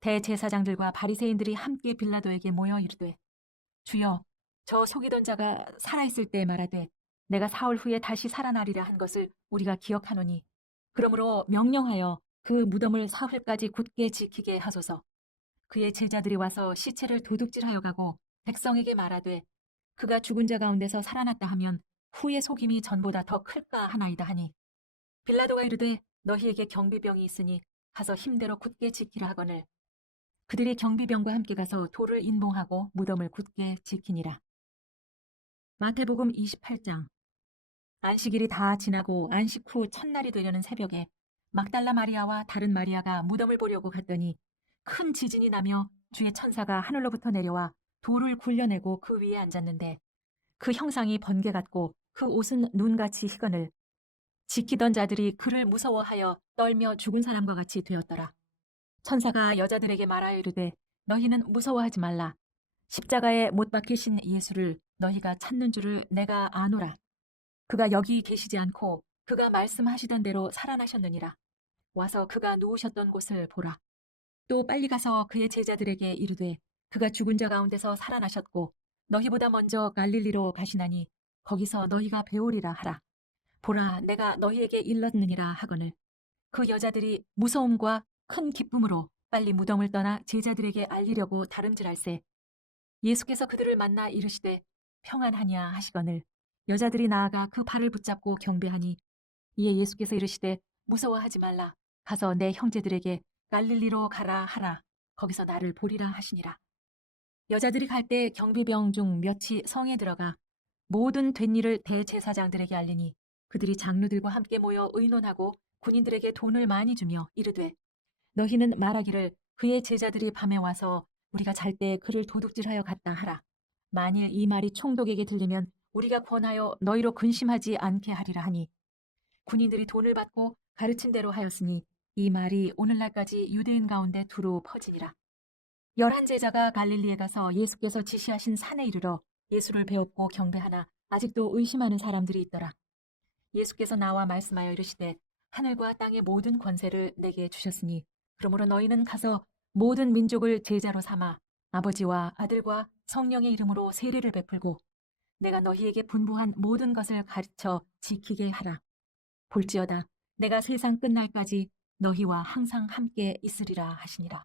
대제사장들과 바리새인들이 함께 빌라도에게 모여 이르되, 주여, 저 속이던 자가 살아있을 때 말하되 내가 사흘 후에 다시 살아나리라 한 것을 우리가 기억하노니, 그러므로 명령하여 그 무덤을 사흘까지 굳게 지키게 하소서. 그의 제자들이 와서 시체를 도둑질하여 가고 백성에게 말하되 그가 죽은 자 가운데서 살아났다 하면 후의 속임이 전보다 더 클까 하나이다 하니, 빌라도가 이르되 너희에게 경비병이 있으니 가서 힘대로 굳게 지키라 하거늘, 그들이 경비병과 함께 가서 돌을 인봉하고 무덤을 굳게 지키니라. 마태복음 28장. 안식일이 다 지나고 안식 후 첫날이 되려는 새벽에 막달라 마리아와 다른 마리아가 무덤을 보려고 갔더니 큰 지진이 나며 주의 천사가 하늘로부터 내려와 돌을 굴려내고 그 위에 앉았는데, 그 형상이 번개 같고 그 옷은 눈같이 희거늘, 지키던 자들이 그를 무서워하여 떨며 죽은 사람과 같이 되었더라. 천사가 여자들에게 말하여 이르되 너희는 무서워하지 말라. 십자가에 못 박히신 예수를 너희가 찾는 줄을 내가 아노라. 그가 여기 계시지 않고 그가 말씀하시던 대로 살아나셨느니라. 와서 그가 누우셨던 곳을 보라. 또 빨리 가서 그의 제자들에게 이르되 그가 죽은 자 가운데서 살아나셨고 너희보다 먼저 갈릴리로 가시나니 거기서 너희가 배우리라 하라. 보라, 내가 너희에게 일렀느니라 하거늘, 그 여자들이 무서움과 큰 기쁨으로 빨리 무덤을 떠나 제자들에게 알리려고 다름질할세, 예수께서 그들을 만나 이르시되 평안하냐 하시거늘, 여자들이 나아가 그 발을 붙잡고 경배하니, 이에 예수께서 이르시되 무서워하지 말라. 가서 내 형제들에게 갈릴리로 가라 하라. 거기서 나를 보리라 하시니라. 여자들이 갈 때 경비병 중 몇이 성에 들어가 모든 된 일을 대제사장들에게 알리니, 그들이 장로들과 함께 모여 의논하고 군인들에게 돈을 많이 주며 이르되 너희는 말하기를 그의 제자들이 밤에 와서 우리가 잘 때 그를 도둑질하여 갔다 하라. 만일 이 말이 총독에게 들리면 우리가 권하여 너희로 근심하지 않게 하리라 하니, 군인들이 돈을 받고 가르친 대로 하였으니 이 말이 오늘날까지 유대인 가운데 두루 퍼지니라. 11제자가 갈릴리에 가서 예수께서 지시하신 산에 이르러 예수를 배웠고 경배하나 아직도 의심하는 사람들이 있더라. 예수께서 나와 말씀하여 이르시되 하늘과 땅의 모든 권세를 내게 주셨으니 그러므로 너희는 가서 모든 민족을 제자로 삼아 아버지와 아들과 성령의 이름으로 세례를 베풀고 내가 너희에게 분부한 모든 것을 가르쳐 지키게 하라. 볼지어다 내가 세상 끝날까지 너희와 항상 함께 있으리라 하시니라.